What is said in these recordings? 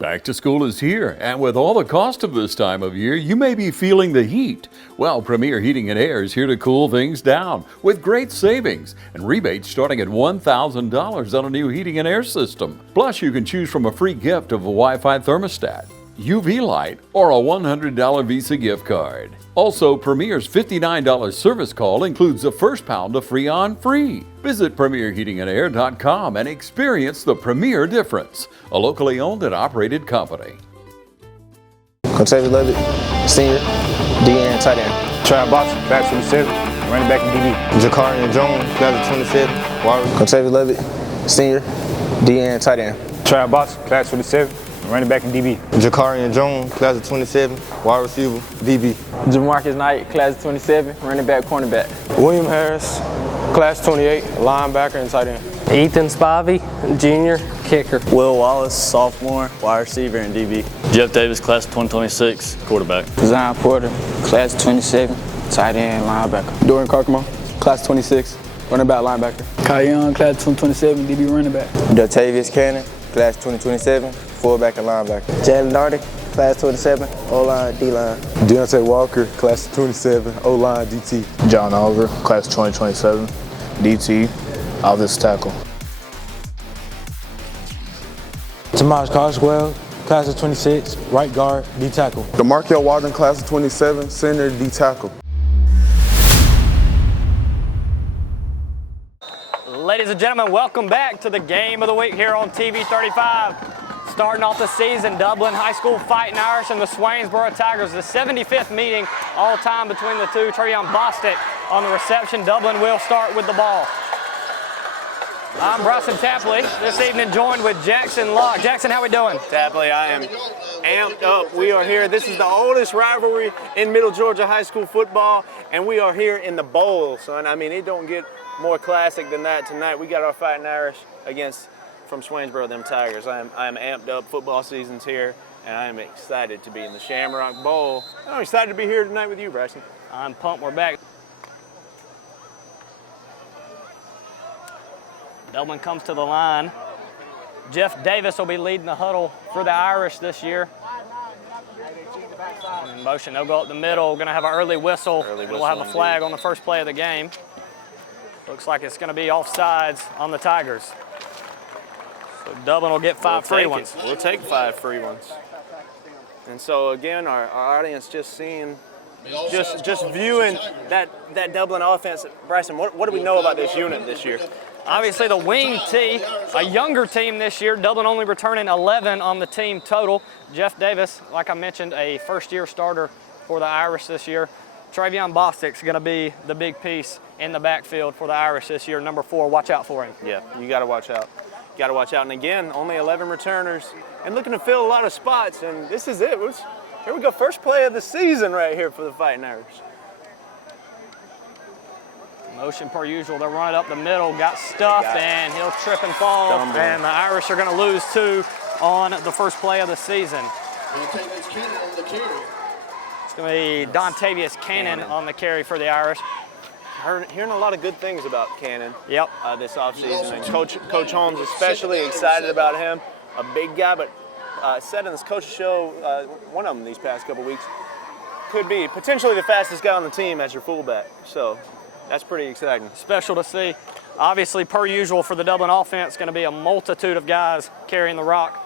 Back to school is here, and with all the cost of this time of year, you may be feeling the heat. Well, Premier Heating and Air is here to cool things down with great savings and rebates starting at $1,000 on a new heating and air system. Plus, you can choose from a free gift of a Wi-Fi thermostat, UV light, or a $100 Visa gift card. Also, Premier's $59 service call includes the first pound of Freon free. Visit PremierHeatingandAir.com and experience the Premier difference, a locally owned and operated company. Contavious Levitt, senior, DN, tight end. Trav Box, class 27, running back in DB. Jakarian Jones, class of 27, wide receiver. Contavious Levitt, senior, DN, tight end. Trav Box, class 27, running back in DB. Jakarian Jones, class of 27, wide receiver, DB. Jamarcus Knight, class of 27, running back, cornerback. William Harris, class 28, linebacker and tight end. Ethan Spivey, junior, kicker. Will Wallace, sophomore, wide receiver and DB. Jeff Davis, class of 2026, quarterback. Zion Porter, class of 27, tight end, linebacker. Dorian Carcamo, class 26, running back, linebacker. Kai Young, class 2027, DB running back. Dotavius Cannon, class 2027, fullback and linebacker. Jalen Darty, class 27, O-line, D-line. Deontay Walker, class 27, O-line, DT. John Oliver, class 2027, DT, offensive tackle. Tomas Carswell, class of 26, right guard, D tackle. DeMarkel Walden, class of 27, center, D tackle. Ladies and gentlemen, welcome back to the game of the week here on TV 35. Starting off the season, Dublin High School Fighting Irish and the Swainsboro Tigers. The 75th meeting all time between the two. Trevion Bostic on the reception. Dublin will start with the ball. I'm Bryson Tapley, this evening joined with Jackson Locke. Jackson, how we doing? Tapley, I am amped up. We are here. This is the oldest rivalry in Middle Georgia high school football, and we are here in the bowl, son. I mean, it don't get more classic than that tonight. We got our Fighting Irish from Swainsboro, them Tigers. I am amped up. Football season's here, and I am excited to be in the Shamrock Bowl. I'm excited to be here tonight with you, Bryson. I'm pumped. We're back. Dublin comes to the line. Jeff Davis will be leading the huddle for the Irish this year. In motion, they'll go up the middle. We're going to have an early whistle. We'll have a flag on the first play of the game. Looks like it's going to be offsides on the Tigers. So Dublin will get 5 free ones. We'll take 5 free ones. And so again, our audience just seeing, just viewing that Dublin offense. Bryson, what do we know about this unit this year? Obviously the wing tee, a younger team this year. Dublin only returning 11 on the team total. Jeff Davis, like I mentioned, a first-year starter for the Irish this year. Trevion Bostic's going to be the big piece in the backfield for the Irish this year. Number 4, watch out for him. Yeah, you got to watch out. Got to watch out. And again, only 11 returners and looking to fill a lot of spots. And this is it. Here we go. First play of the season right here for the Fighting Irish. Motion per usual. They're running up the middle. Got stuffed, and he'll trip and fall. And the Irish are going to lose 2 on the first play of the season. It's going to be Dontavious Cannon on the carry for the Irish. Hearing a lot of good things about Cannon. Yep. This offseason. And Coach Holmes especially excited about him. A big guy, but said in this coach's show, one of them these past couple weeks, could be potentially the fastest guy on the team as your fullback. So that's pretty exciting. Special to see. Obviously, per usual for the Dublin offense, going to be a multitude of guys carrying the rock.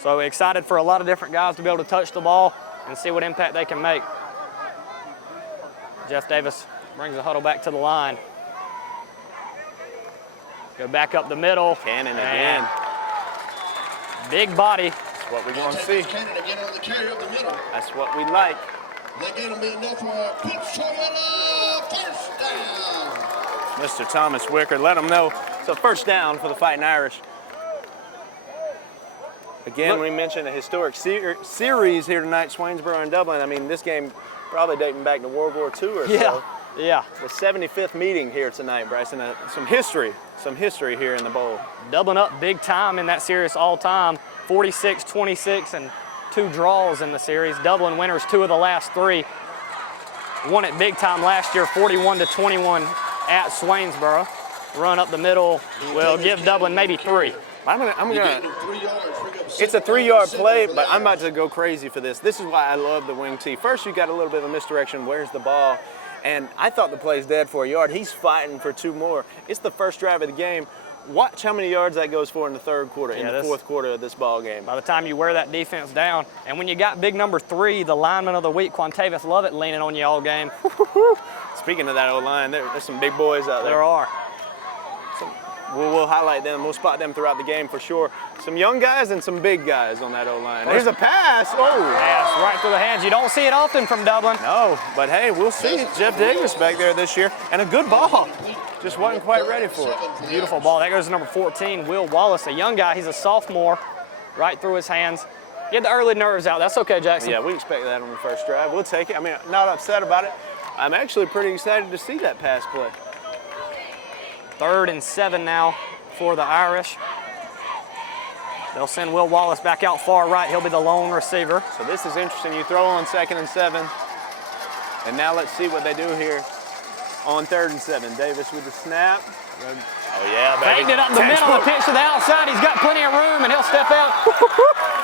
So excited for a lot of different guys to be able to touch the ball and see what impact they can make. Jeff Davis brings the huddle back to the line. Go back up the middle. Cannon again. Big body. That's what we're going to see. That's what we like. Mr. Thomas Wicker, let them know. So first down for the Fighting Irish. Again, we mentioned a historic series here tonight, Swainsboro and Dublin. I mean, this game probably dating back to World War II or so. Yeah. The 75th meeting here tonight, Bryson. Some history here in the bowl. Dublin up big time in that series all time. 46-26 and 2 draws in the series. Dublin winners 2 of the last 3. Won it big time last year, 41-21 at Swainsboro. Run up the middle will give Dublin maybe 3. I'm gonna It's a 3-yard play, but I'm about to go crazy for this. This is why I love the wing tee. First, you got a little bit of a misdirection. Where's the ball? And I thought the play's dead for a yard. He's fighting for 2 more. It's the first drive of the game. Watch how many yards that goes for in the third quarter, in the fourth quarter of this ball game. By the time you wear that defense down, and when you got big number 3, the lineman of the week, Quantavious Lovett, leaning on you all game. Speaking of that O-line, there's some big boys out there. There are. We'll highlight them. We'll spot them throughout the game for sure. Some young guys and some big guys on that O-line. Here's a pass. Oh! Pass right through the hands. You don't see it often from Dublin. No, but hey, we'll see. Jeff Davis back there this year, and a good ball. Just wasn't quite ready for it. Beautiful ball. That goes to number 14, Will Wallace, a young guy. He's a sophomore. Right through his hands. Get the early nerves out. That's okay, Jackson. Yeah, we expect that on the first drive. We'll take it. I mean, not upset about it. I'm actually pretty excited to see that pass play. 3rd and 7 now for the Irish. They'll send Will Wallace back out far right. He'll be the lone receiver. So this is interesting. You throw on 2nd and 7. And now let's see what they do here on 3rd and 7. Davis with the snap. Oh, yeah, baby. Faked it up the middle, the pitch to the outside. He's got plenty of room, and he'll step out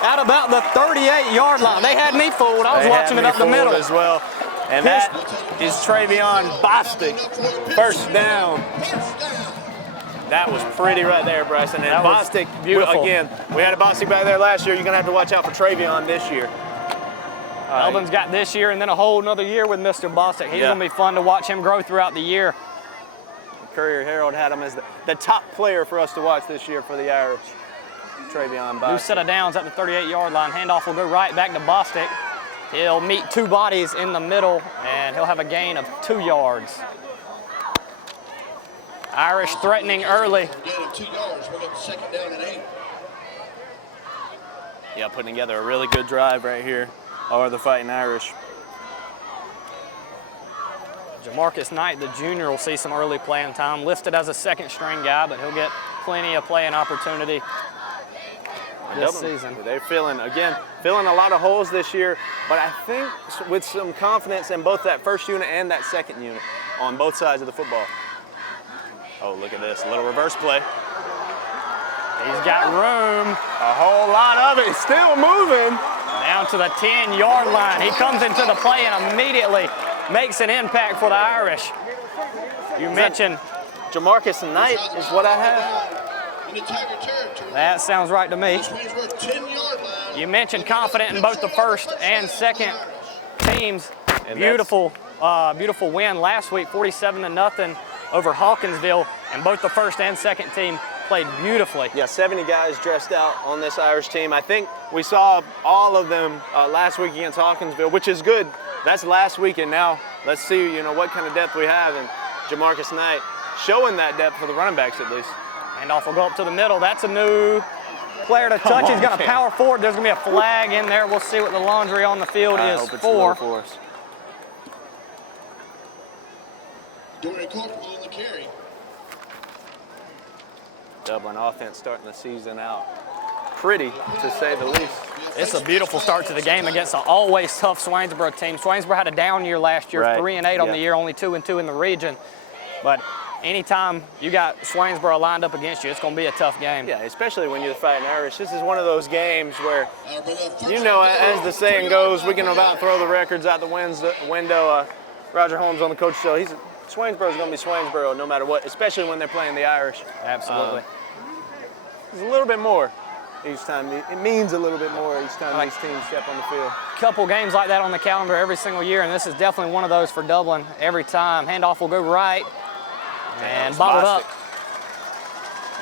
at about the 38-yard line. They had me fooled. I was watching it up the middle as well. And that is Travion Bostic. First down. That was pretty right there, Bryson. And Bostic, beautiful. Again, we had a Bostic back there last year. You're going to have to watch out for Travion this year. Dublin's got this year and then a whole another year with Mr. Bostic. He's going to be fun to watch him grow throughout the year. Courier Herald had him as the top player for us to watch this year for the Irish. Travion Bostic. New set of downs at the 38-yard line. Handoff will go right back to Bostic. He'll meet 2 bodies in the middle, and he'll have a gain of 2 yards. Irish threatening early. Yeah, putting together a really good drive right here. Are the Fighting Irish. Jamarcus Knight, the junior, will see some early playing time. Listed as a 2nd-string guy, but he'll get plenty of playing opportunity this season. They're filling a lot of holes this year, but I think with some confidence in both that first unit and that second unit on both sides of the football. Oh, look at this, a little reverse play. He's got room. A whole lot of it, still moving. Down to the 10-yard line. He comes into the play and immediately makes an impact for the Irish. You mentioned Jamarcus Knight is what I have. That sounds right to me. You mentioned confident in both the first and second teams. Beautiful win last week, 47-0 over Hawkinsville, and both the first and second team played beautifully. Yeah, 70 guys dressed out on this Irish team. I think we saw all of them last week against Hawkinsville, which is good. That's last week, and now let's see, what kind of depth we have. And Jamarcus Knight showing that depth for the running backs at least. Handoff will go up to the middle. That's a new player to touch. He's going to power forward. There's going to be a flag in there. We'll see what the laundry on the field is for. Dublin offense starting the season out pretty, to say the least. It's a beautiful start to the game against an always tough Swainsboro team. Swainsboro had a down year last year, 3-8 on the year, only 2-2 in the region. But anytime you got Swainsboro lined up against you, it's going to be a tough game. Yeah, especially when you're the Fighting Irish. This is one of those games where, as the saying goes, we can about throw the records out the window. Roger Holmes on the coach show. Swainsboro's going to be Swainsboro no matter what, especially when they're playing the Irish. Absolutely. There's a little bit more each time. It means a little bit more each time these teams step on the field. Couple games like that on the calendar every single year, and this is definitely one of those for Dublin every time. Handoff will go right and bottled up.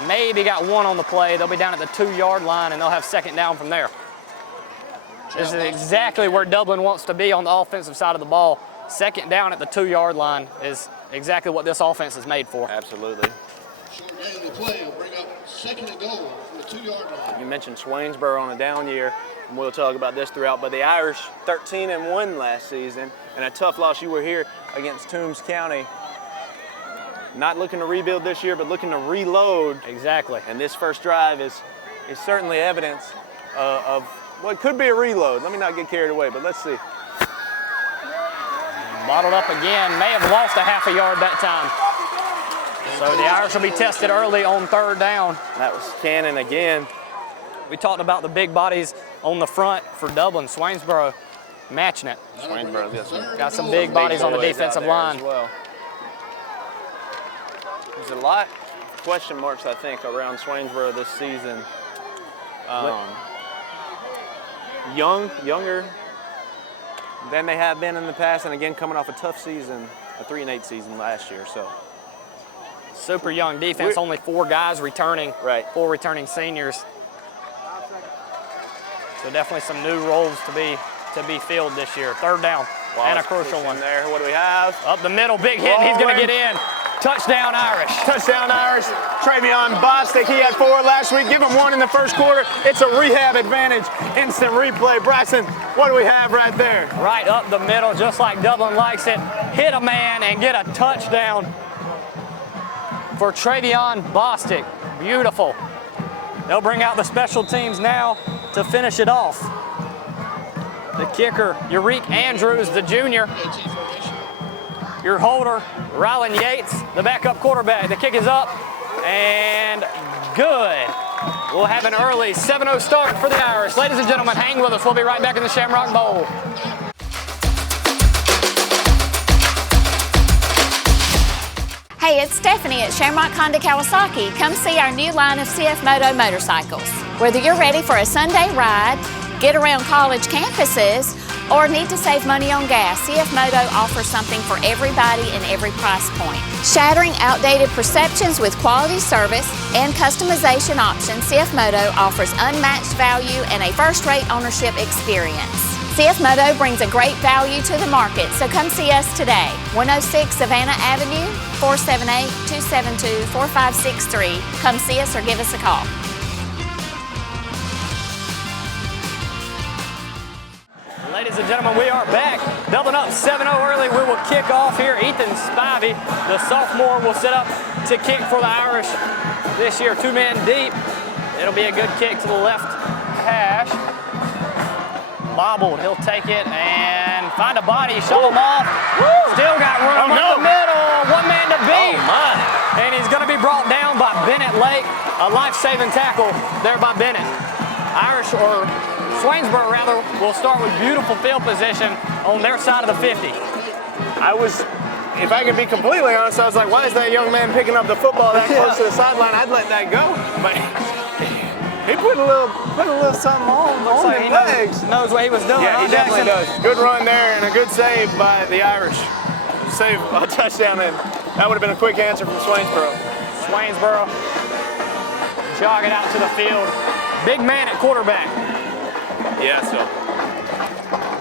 Maybe got one on the play. They'll be down at the 2-yard line, and they'll have second down from there. This is exactly where Dublin wants to be on the offensive side of the ball. Second down at the 2-yard line is exactly what this offense is made for. Absolutely. Short gain of the play will bring up 2nd and goal from the 2-yard line. You mentioned Swainsboro on a down year, and we'll talk about this throughout, but the Irish 13-1 last season, and a tough loss. You were here against Toombs County. Not looking to rebuild this year, but looking to reload. Exactly. And this first drive is certainly evidence of what could be a reload. Let me not get carried away, but let's see. Bottled up again, may have lost a half a yard that time. So the Irish will be tested early on 3rd down. That was Cannon again. We talked about the big bodies on the front for Dublin. Swainsboro matching it. Swainsboro's got some big bodies on the defensive line. As well. There's a lot of question marks, I think, around Swainsboro this season. Younger than they have been in the past, and again, coming off a tough season, a 3-8 season last year. So super young defense, only 4 guys returning, 4 returning seniors. So definitely some new roles to be filled this year. 3rd down and a crucial one. There, what do we have? Up the middle, big hit, and he's going to get in. Touchdown Irish. Touchdown Irish. Travion Bostic, he had 4 last week. Give him 1 in the first quarter. It's a rehab advantage. Instant replay. Bryson, what do we have right there? Right up the middle, just like Dublin likes it. Hit a man and get a touchdown for Travion Bostic. Beautiful. They'll bring out the special teams now to finish it off. The kicker, Yariq Andrews, the junior. Your holder, Rylan Yates, the backup quarterback. The kick is up and good. We'll have an early 7-0 start for the Irish. Ladies and gentlemen, hang with us. We'll be right back in the Shamrock Bowl. Hey, it's Stephanie at Shamrock Honda Kawasaki. Come see our new line of CF Moto motorcycles. Whether you're ready for a Sunday ride, get around college campuses, or need to save money on gas, CF Moto offers something for everybody and every price point. Shattering outdated perceptions with quality service and customization options, CF Moto offers unmatched value and a first-rate ownership experience. CF Moto brings a great value to the market, so come see us today. 106 Savannah Avenue, 478-272-4563. Come see us or give us a call. Ladies and gentlemen, we are back. Dublin up 7-0 early. We will kick off here. Ethan Spivey, the sophomore, will sit up to kick for the Irish this year. 2 men deep. It'll be a good kick to the left hash. Bobbled. He'll take it and find a body. Shove him off. Still got room up the middle. 1 man to beat. Oh, my. And he's going to be brought down by Bennett Lake. A life-saving tackle there by Bennett. Irish, or Swainsboro rather, will start with beautiful field position on their side of the 50. If I can be completely honest, I was like, why is that young man picking up the football that close to the sideline? I'd let that go. But he put a little something on his legs. Knows what he was doing. Yeah, he definitely does. Good run there and a good save by the Irish. Save a touchdown, and that would have been a quick answer from Swainsboro. Swainsboro jogging out to the field. Big man at quarterback. Yeah, so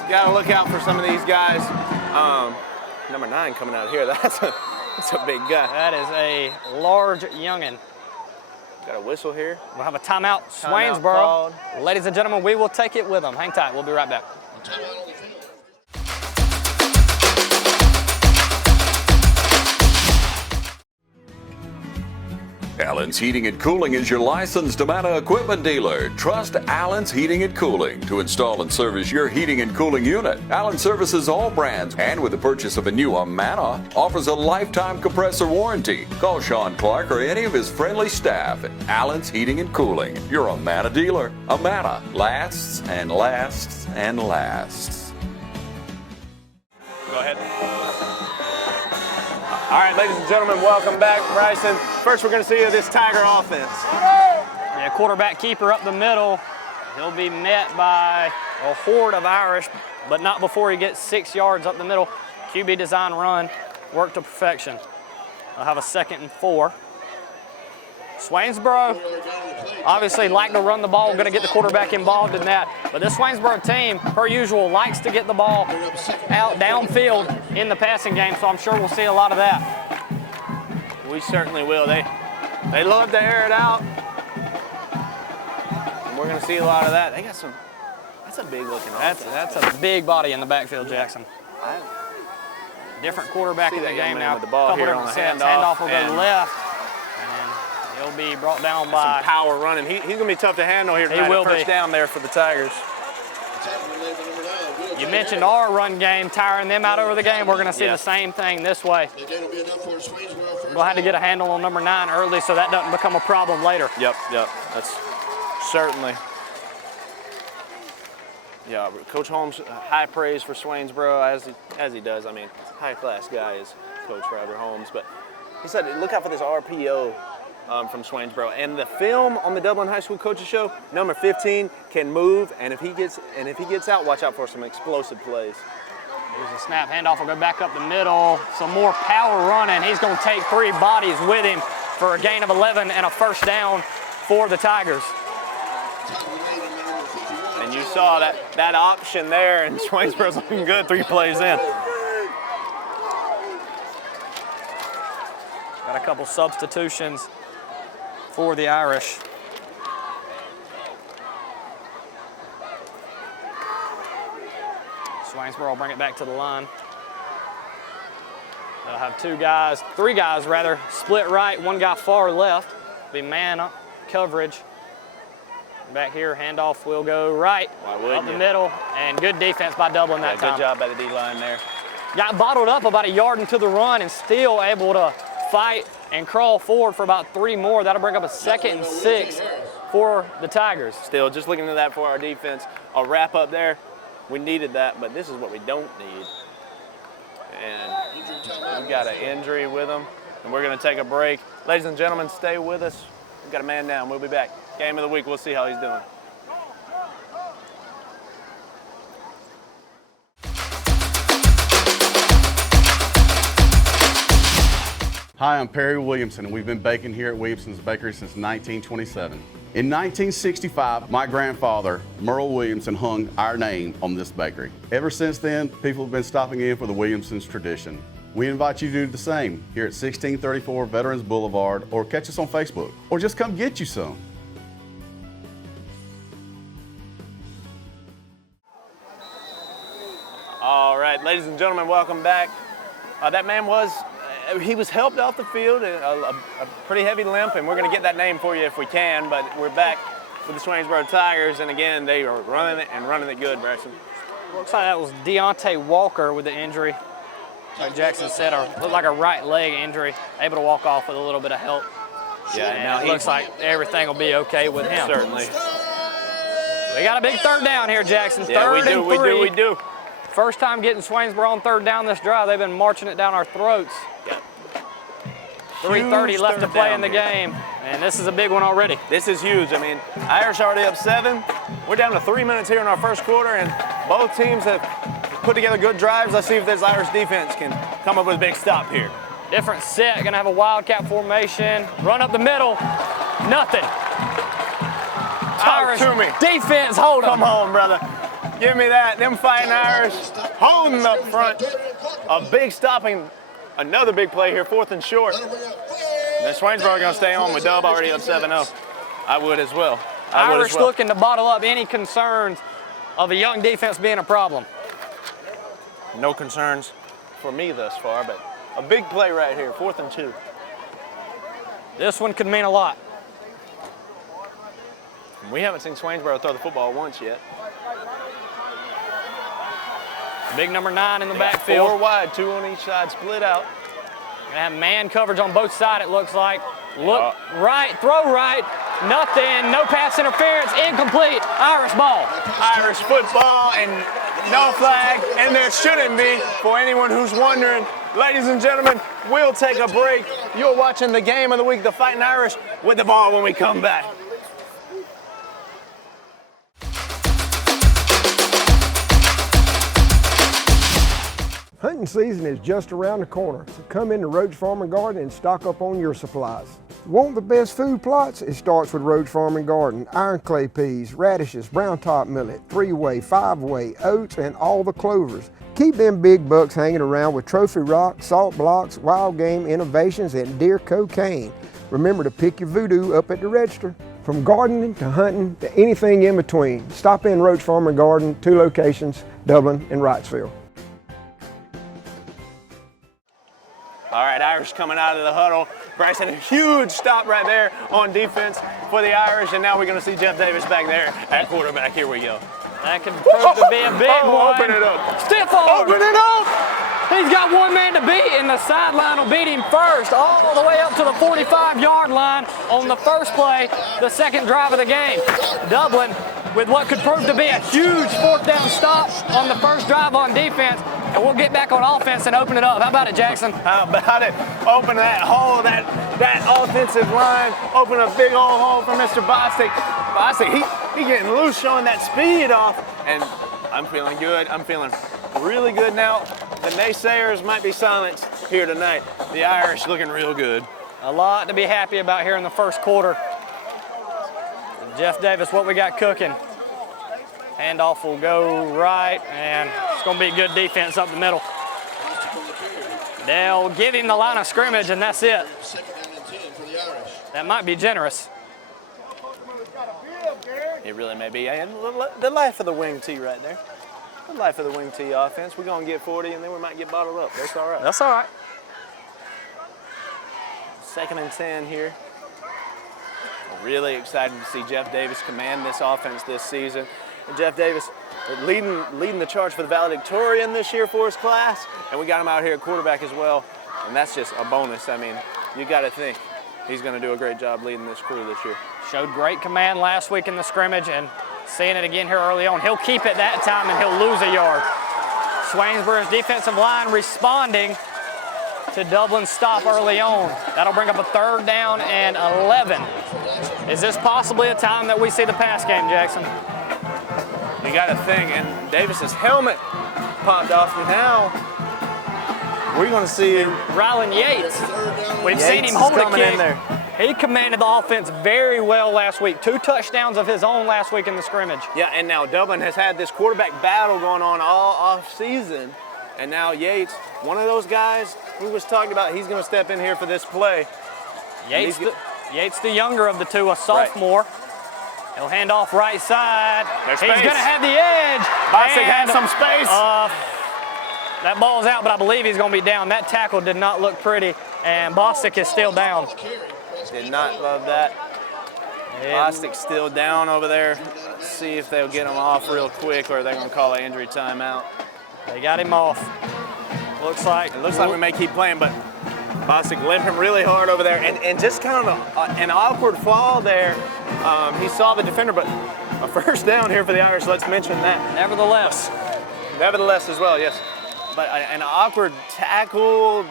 gotta look out for some of these guys. Number 9 coming out here. That's a big guy. That is a large youngin. Got a whistle here. We'll have a timeout, Swainsboro. Ladies and gentlemen, we will take it with them. Hang tight. We'll be right back. Allen's Heating and Cooling is your licensed Amana equipment dealer. Trust Allen's Heating and Cooling to install and service your heating and cooling unit. Allen services all brands, and with the purchase of a new Amana, offers a lifetime compressor warranty. Call Sean Clark or any of his friendly staff at Allen's Heating and Cooling, your Amana dealer. Amana lasts and lasts and lasts. Go ahead. All right, ladies and gentlemen, welcome back. Bryson, first we're going to see this Tiger offense. Yeah, quarterback keeper up the middle. He'll be met by a horde of Irish, but not before he gets 6 yards up the middle. QB design run, work to perfection. They'll have a 2nd and 4. Swainsboro obviously like to run the ball, going to get the quarterback involved in that. But this Swainsboro team, per usual, likes to get the ball out downfield in the passing game, so I'm sure we'll see a lot of that. We certainly will. They love to air it out. And we're going to see a lot of that. They got some, that's a big looking offense. That's a big body in the backfield, Jackson. Different quarterback in the game now. With the ball here on the handoff will go left. He'll be brought down by some power running. He's going to be tough to handle here tonight. He will first down there for the Tigers. You mentioned our run game, tiring them out over the game. We're going to see the same thing this way. We'll have to get a handle on number 9 early so that doesn't become a problem later. Yep. That's certainly Yeah, Coach Holmes, high praise for Swainsboro, as he does. I mean, high-class guy is Coach Robert Holmes. But he said, look out for this RPO from Swainsboro. And the film on the Dublin High School Coaches Show, number 15, can move. And if he gets out, watch out for some explosive plays. Here's a snap handoff. Will go back up the middle. Some more power running. He's going to take 3 bodies with him for a gain of 11 and a first down for the Tigers. And you saw that option there, and Swainsboro's looking good 3 plays in. Got a couple substitutions for the Irish. Swainsboro will bring it back to the line. They'll have 3 guys rather, split right, 1 guy far left. Be man up coverage. Back here, handoff will go right, up the middle, and good defense by Dublin that time. Good job by the D-line there. Got bottled up about a yard into the run and still able to fight and crawl forward for about 3 more. That'll bring up a 2nd and 6 for the Tigers. Still, just looking at that for our defense. A wrap up there. We needed that, but this is what we don't need. And we've got an injury with them, and we're going to take a break. Ladies and gentlemen, stay with us. We've got a man down. We'll be back. Game of the week. We'll see how he's doing. Hi, I'm Perry Williamson, and we've been baking here at Williamson's Bakery since 1927. In 1965, my grandfather, Merle Williamson, hung our name on this bakery. Ever since then, people have been stopping in for the Williamson's tradition. We invite you to do the same here at 1634 Veterans Boulevard, or catch us on Facebook, or just come get you some. All right, ladies and gentlemen, welcome back. That man he was helped off the field, a pretty heavy limp, and we're going to get that name for you if we can, but we're back with the Swainsboro Tigers, and again, they are running it good, Braxton. Looks like that was Deontay Walker with the injury. Like Jackson said, looked like a right leg injury, able to walk off with a little bit of help. Yeah, and now it looks like everything will be okay with him. Certainly. We got a big 3rd down here, Jackson. Yeah, Third and 3. We do. First time getting Swainsboro on 3rd down this drive. They've been marching it down our throats. Yeah. 3:30 left to play in the game, and this is a big one already. This is huge. I mean, Irish already up 7. We're down to 3 minutes here in our first quarter, and both teams have put together good drives. Let's see if this Irish defense can come up with a big stop here. Different set, gonna have a wildcat formation. Run up the middle, nothing. Irish defense, hold them. Come on, brother. Give me that. Them Fighting Irish holding up front. A big stopping, another big play here, 4th and short. Then Swainsboro gonna stay on with Dub already up 7-0. I would as well. Irish looking to bottle up any concerns of a young defense being a problem. No concerns for me thus far, but a big play right here, 4th and 2. This one could mean a lot. We haven't seen Swainsboro throw the football once yet. Big number 9 in the backfield. 4 wide, 2 on each side, split out. Gonna have man coverage on both sides, it looks like. Look right, throw right, nothing, no pass interference, incomplete, Irish ball. Irish football and no flag, and there shouldn't be for anyone who's wondering. Ladies and gentlemen, we'll take a break. You're watching the game of the week, the Fighting Irish, with the ball when we come back. Hunting season is just around the corner, so come into Roach Farm and Garden and stock up on your supplies. Want the best food plots? It starts with Roach Farm and Garden. Iron clay peas, radishes, brown top millet, 3-way, 5-way, oats, and all the clovers. Keep them big bucks hanging around with trophy rock, salt blocks, wild game innovations, and deer cocaine. Remember to pick your voodoo up at the register. From gardening to hunting to anything in between, stop in Roach Farm and Garden, 2 locations, Dublin and Wrightsville. All right, Irish coming out of the huddle. Bryce had a huge stop right there on defense for the Irish, and now we're going to see Jeff Davis back there at quarterback. Here we go. That could prove to be a big one. Open it up. Stiff arm. Open it up. He's got one man to beat, and the sideline will beat him first, all the way up to the 45-yard line on the first play, the second drive of the game. Dublin with what could prove to be a huge 4th down stop on the first drive on defense, and we'll get back on offense and open it up. How about it, Jackson? How about it? Open that hole, that offensive line. Open a big old hole for Mr. Bostic. Bostic, he getting loose, showing that speed off, and I'm feeling good. I'm feeling really good now. The naysayers might be silenced here tonight. The Irish looking real good. A lot to be happy about here in the first quarter. Jeff Davis, what we got cooking? Handoff will go right, and it's going to be good defense up the middle. They'll give him the line of scrimmage, and that's it. That might be generous. It really may be. And the life of the wing T right there. The life of the wing T offense. We're going to get 40, and then we might get bottled up. That's all right. That's all right. 2nd and 10 here. Really excited to see Jeff Davis command this offense this season. And Jeff Davis leading the charge for the valedictorian this year for his class, and we got him out here at quarterback as well, and that's just a bonus. I mean, you got to think he's going to do a great job leading this crew this year. Showed great command last week in the scrimmage, and seeing it again here early on. He'll keep it that time, and he'll lose a yard. Swainsboro's defensive line responding to Dublin's stop early on. That'll bring up a 3rd down and 11. Is this possibly a time that we see the pass game, Jackson? You got to think, and Davis's helmet popped off, and now we're going to see Rylan Yates. We've seen him hold a kick. In there. He commanded the offense very well last week. 2 touchdowns of his own last week in the scrimmage. Yeah, and now Dublin has had this quarterback battle going on all off season, and now Yates, one of those guys we was talking about, he's going to step in here for this play. Yates, the younger of the two, a sophomore. Right. He'll hand off right side. He's going to have the edge. Bostic has some space. That ball's out, but I believe he's going to be down. That tackle did not look pretty, and Bostic is still down. Did not love that. Bostic's still down over there. Let's see if they'll get him off real quick, or they're going to call an injury timeout. They got him off. Looks like we may keep playing, but Bostic limping really hard over there, and just kind of an awkward fall there. He saw the defender, but a 1st down here for the Irish. Let's mention that. Nevertheless as well, yes. But an awkward tackle.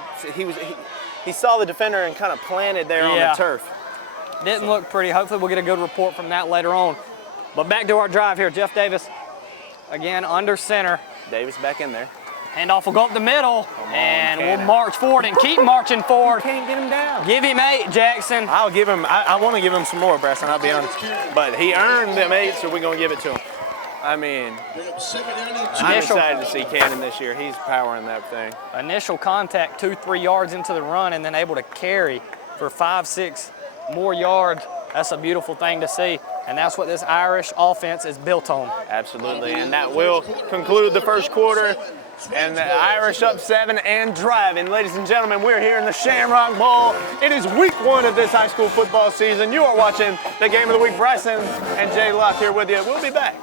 He saw the defender and kind of planted there on the turf. Didn't look pretty. Hopefully we'll get a good report from that later on. But back to our drive here. Jeff Davis, again, under center. Davis back in there. Handoff will go up the middle, and we'll march forward and keep marching forward. Can't get him down. Give him 8, Jackson. I'll give him, I want to give him some more, Preston, I'll be honest. But he earned them 8, so we're going to give it to him. I mean, I'm excited to see Cannon this year. He's powering that thing. Initial contact, 2-3 yards into the run, and then able to carry for 5-6 more yards. That's a beautiful thing to see, and that's what this Irish offense is built on. Absolutely, and that will conclude the first quarter. And the Irish up 7 and driving. Ladies and gentlemen, we're here in the Shamrock Bowl. It is week 1 of this high school football season. You are watching the Game of the Week. Bryson and Jay Locke here with you. We'll be back.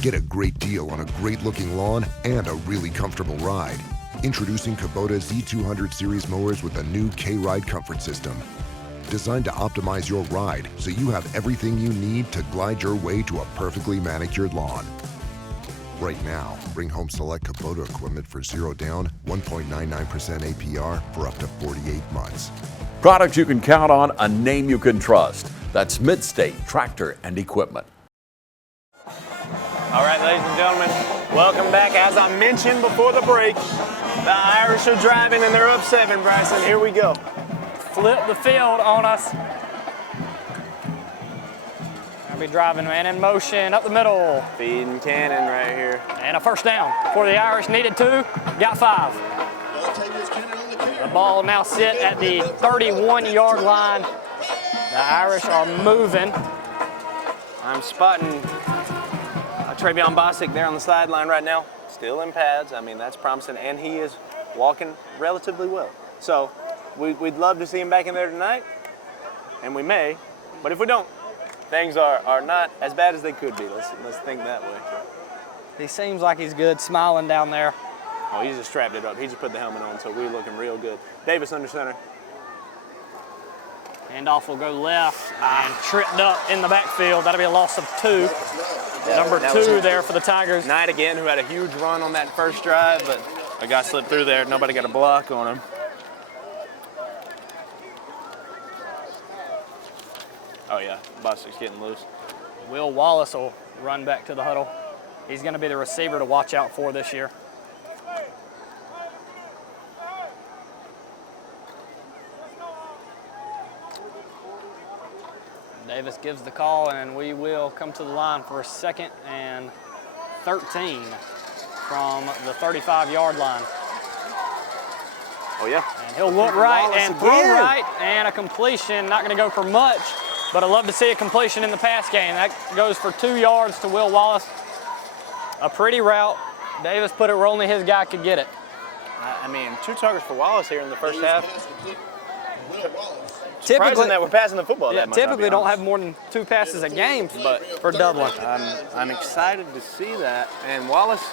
Get a great deal on a great-looking lawn and a really comfortable ride. Introducing Kubota Z200 Series mowers with a new K-Ride comfort system. Designed to optimize your ride so you have everything you need to glide your way to a perfectly manicured lawn. Right now, bring home select Kubota equipment for 0 down, 1.99% APR for up to 48 months. Products you can count on, a name you can trust. That's Midstate Tractor and Equipment. All right, ladies and gentlemen, welcome back. As I mentioned before the break, the Irish are driving and they're up 7, Bryson. Here we go. Flip the field on us. I'll be driving man in motion up the middle. Feeding Cannon right here. And a 1st down. For the Irish needed 2, got 5. The ball now sit at the 31-yard line. The Irish are moving. I'm spotting Travion Bostic there on the sideline right now. Still in pads. I mean, that's promising. And he is walking relatively well. So we'd love to see him back in there tonight. And we may. But if we don't, things are not as bad as they could be. Let's think that way. He seems like he's good, smiling down there. Oh, he just strapped it up. He just put the helmet on, so we're looking real good. Davis under center. Handoff will go left and tripped up in the backfield. That'll be a loss of 2. Number 2 there for the Tigers. Knight again, who had a huge run on that first drive, but a guy slipped through there. Nobody got a block on him. Oh yeah, Bostic's getting loose. Will Wallace will run back to the huddle. He's going to be the receiver to watch out for this year. Davis gives the call, and we will come to the line for 2nd and 13 from the 35-yard line. Oh, yeah. And he'll look right and throw right, and a completion. Not going to go for much, but I love to see a completion in the pass game. That goes for 2 yards to Will Wallace. A pretty route. Davis put it where only his guy could get it. I mean, 2 targets for Wallace here in the first half. Surprising that we're passing the football that much. Typically don't have more than 2 passes a game, but for Dublin. I'm excited to see that. And Wallace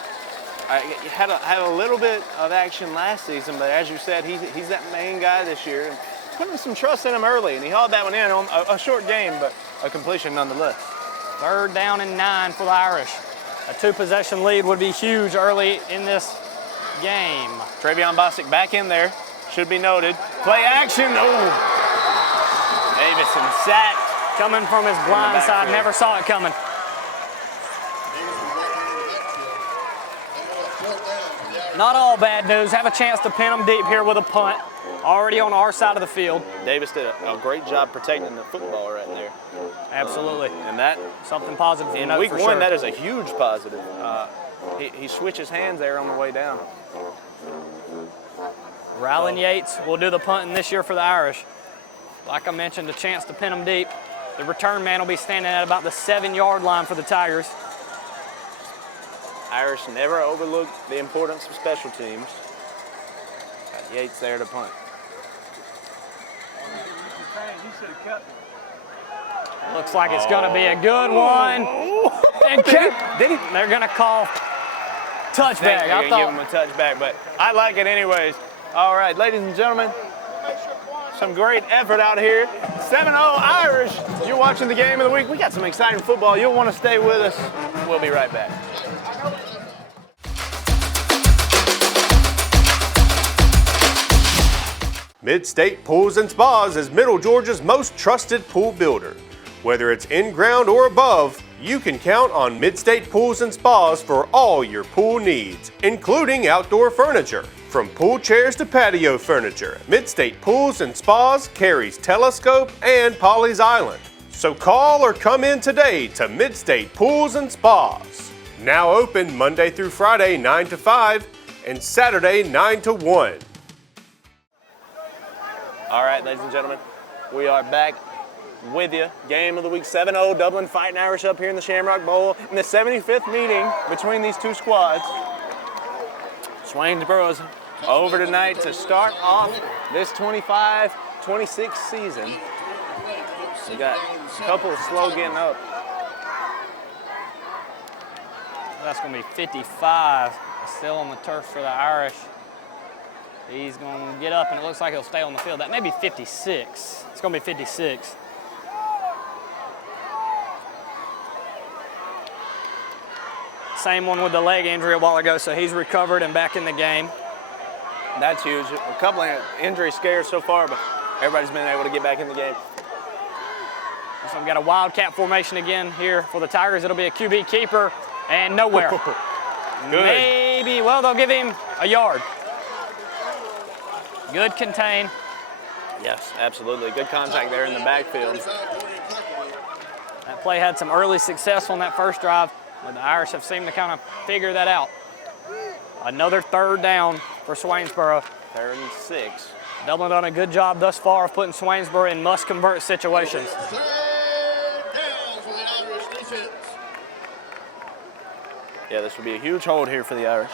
had a little bit of action last season, but as you said, he's that main guy this year. And putting some trust in him early, and he hauled that one in on a short game, but a completion nonetheless. 3rd down and 9 for the Irish. A 2-possession lead would be huge early in this game. Travion Bostic back in there, should be noted. Play action, oh! Davison sacked. Coming from his blind side, never saw it coming. Not all bad news. Have a chance to pin them deep here with a punt. Already on our side of the field. Davis did a great job protecting the football right there. Absolutely. And that, something positive in week 1, that is a huge positive. He switches hands there on the way down. Rylan Yates will do the punting this year for the Irish. Like I mentioned, a chance to pin them deep. The return man will be standing at about the 7-yard line for the Tigers. Irish never overlook the importance of special teams. Got Yates there to punt. Looks like it's going to be a good one. And they're going to call touchback. I thought give him a touchback, but I like it anyways. All right, ladies and gentlemen, some great effort out here. 7-0 Irish. You're watching the game of the week. We got some exciting football. You'll want to stay with us. We'll be right back. Mid-State Pools and Spas is Middle Georgia's most trusted pool builder. Whether it's in-ground or above, you can count on Mid-State Pools and Spas for all your pool needs, including outdoor furniture. From pool chairs to patio furniture, Mid-State Pools and Spas carries Telescope and Polly's Island. So call or come in today to Mid-State Pools and Spas. Now open Monday through Friday 9 to 5 and Saturday 9 to 1. All right, ladies and gentlemen, we are back with you. Game of the week, 7-0 Dublin Fighting Irish up here in the Shamrock Bowl in the 75th meeting between these 2 squads. Swainsboro is over tonight to start off this 25-26 season. We got a couple slow getting up. That's going to be 55 still on the turf for the Irish. He's going to get up, and it looks like he'll stay on the field. That may be 56. It's going to be 56. Same one with the leg injury a while ago, so he's recovered and back in the game. That's huge. A couple of injury scares so far, but everybody's been able to get back in the game. So we've got a wildcat formation again here for the Tigers. It'll be a QB keeper and nowhere. Good. Maybe, well, they'll give him a yard. Good contain. Yes, absolutely. Good contact there in the backfield. That play had some early success on that first drive, but the Irish have seemed to kind of figure that out. Another 3rd down for Swainsboro. 3rd and 6. Dublin done a good job thus far of putting Swainsboro in must-convert situations. Yeah, this will be a huge hold here for the Irish.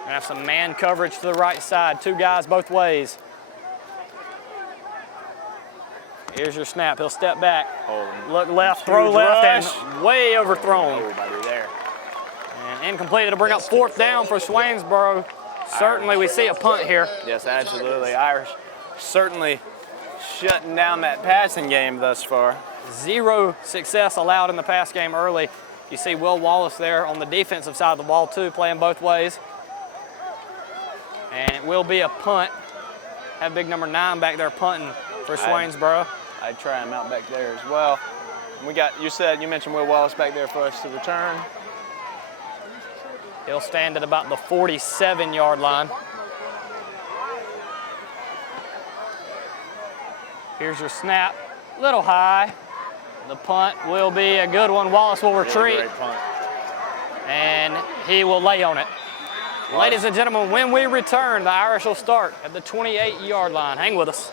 Gonna have some man coverage to the right side. 2 guys both ways. Here's your snap. He'll step back. Oh, look left, throw left, rush. and way overthrown. Everybody there. And Incomplete. It'll bring up 4th down for Swainsboro. Certainly we see a punt here. Yes, absolutely. Irish certainly shutting down that passing game thus far. 0 success allowed in the pass game early. You see Will Wallace there on the defensive side of the ball too, playing both ways. And it will be a punt. Have big number 9 back there punting for Swainsboro. I'd try him out back there as well. You mentioned Will Wallace back there for us to return. He'll stand at about the 47-yard line. Here's your snap, little high. The punt will be a good one. Wallace will retreat. Great punt. And he will lay on it. Wow. Ladies and gentlemen, when we return, the Irish will start at the 28-yard line. Hang with us.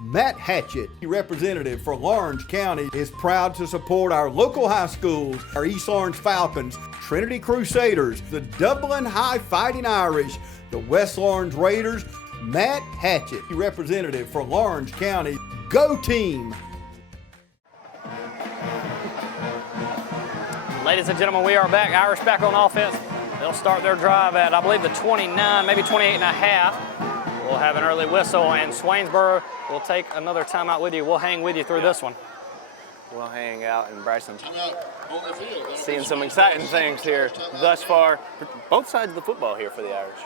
Matt Hatchett, representative for Lawrence County, is proud to support our local high schools, our East Lawrence Falcons, Trinity Crusaders, the Dublin High Fighting Irish, the West Lawrence Raiders. Matt Hatchett, representative for Lawrence County. Go team! Ladies and gentlemen, we are back. Irish back on offense. They'll start their drive at, I believe, the 29, maybe 28 and a half. We'll have an early whistle, and Swainsboro will take another timeout with you. We'll hang with you through this one. We'll hang out, and Bryson seeing some exciting things here thus far. Both sides of the football here for the Irish.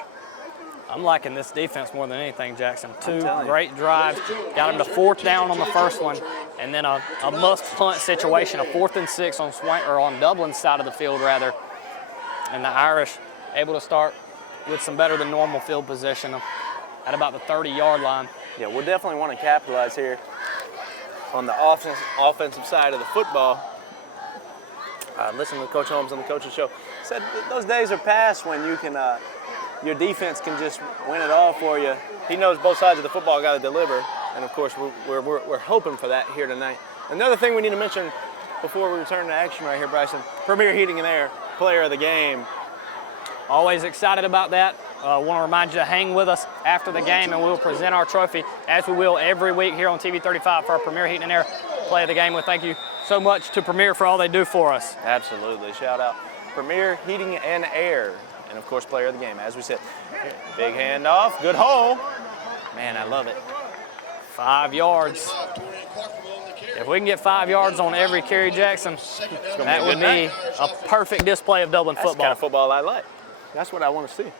I'm liking this defense more than anything, Jackson. 2 great drives. Got them to 4th down on the first one, and then a must punt situation, a 4th and 6 on Dublin's side of the field, rather. And the Irish able to start with some better than normal field position at about the 30-yard line. Yeah, we'll definitely want to capitalize here on the offensive side of the football. Listen to Coach Holmes on the Coach's Show. Said those days are past when you can, your defense can just win it all for you. He knows both sides of the football got to deliver, and of course we're hoping for that here tonight. Another thing we need to mention before we return to action right here, Bryson, Premier Heating and Air Player of the Game. Always excited about that. Want to remind you to hang with us after the game, and we'll present our trophy, as we will every week here on TV 35 for our Premier Heating and Air Play of the Game. We thank you so much to Premier for all they do for us. Absolutely. Shout out Premier Heating and Air, and of course Player of the Game. As we said, big handoff, good hole. Man, I love it. 5 yards. If we can get 5 yards on every carry, Jackson, that would be a perfect display of Dublin football. That's the kind of football I like. That's what I want to see.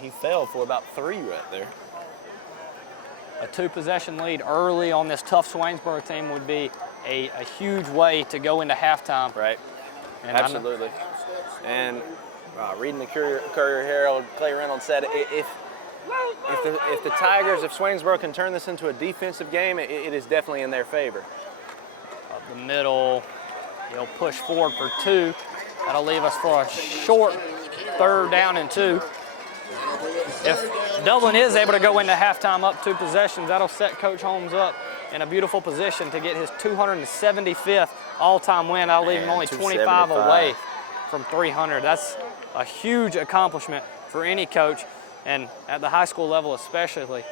He fell for about 3 right there. A 2-possession lead early on this tough Swainsboro team would be a huge way to go into halftime. Right. And absolutely. And reading the Courier Herald, Clay Reynolds said if the Tigers, if Swainsboro can turn this into a defensive game, it is definitely in their favor. Up the middle, he'll push forward for 2. That'll leave us for a short 3rd down and 2. If Dublin is able to go into halftime up 2 possessions, that'll set Coach Holmes up in a beautiful position to get his 275th all-time win. That'll leave him only 25 away from 300. That's a huge accomplishment for any coach, and at the high school level especially.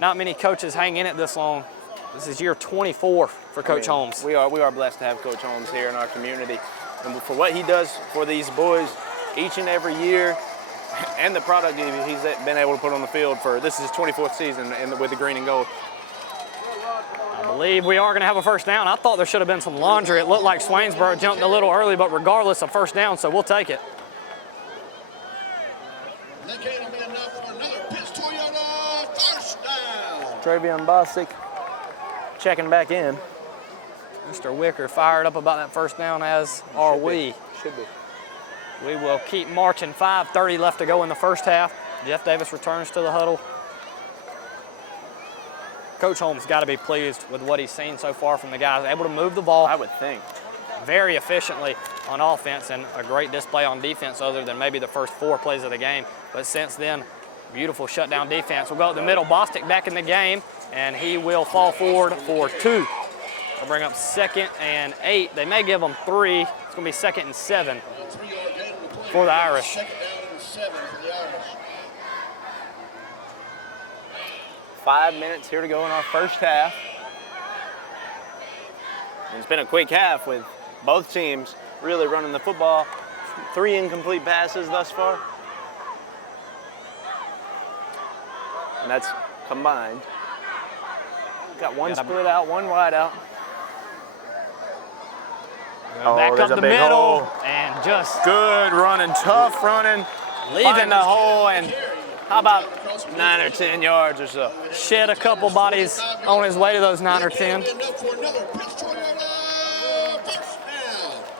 Not many coaches hang in it this long. This is year 24 for Coach Holmes. We are blessed to have Coach Holmes here in our community, and for what he does for these boys each and every year, and the product he's been able to put on the field for, this is his 24th season with the green and gold. I believe we are going to have a first down. I thought there should have been some laundry. It looked like Swainsboro jumped a little early, but regardless, a first down, so we'll take it. Travion Bostic checking back in. Mr. Wicker fired up about that first down, as are we. Should be. We will keep marching. 5:30 left to go in the first half. Jeff Davis returns to the huddle. Coach Holmes got to be pleased with what he's seen so far from the guys. Able to move the ball, I would think, very efficiently on offense, and a great display on defense other than maybe the first 4 plays of the game. But since then, beautiful shutdown defense. We'll go up the middle. Bostic back in the game, and he will fall forward for 2. They'll bring up 2nd and 8. They may give them 3. It's going to be 2nd and 7 for the Irish. 5 minutes here to go in our first half. And it's been a quick half with both teams really running the football. 3 incomplete passes thus far. And that's combined. Got one split out, one wide out. Back up the middle and just good running, tough running, leaving the hole, and how about 9 or 10 yards or so? Shed a couple bodies on his way to those 9 or 10.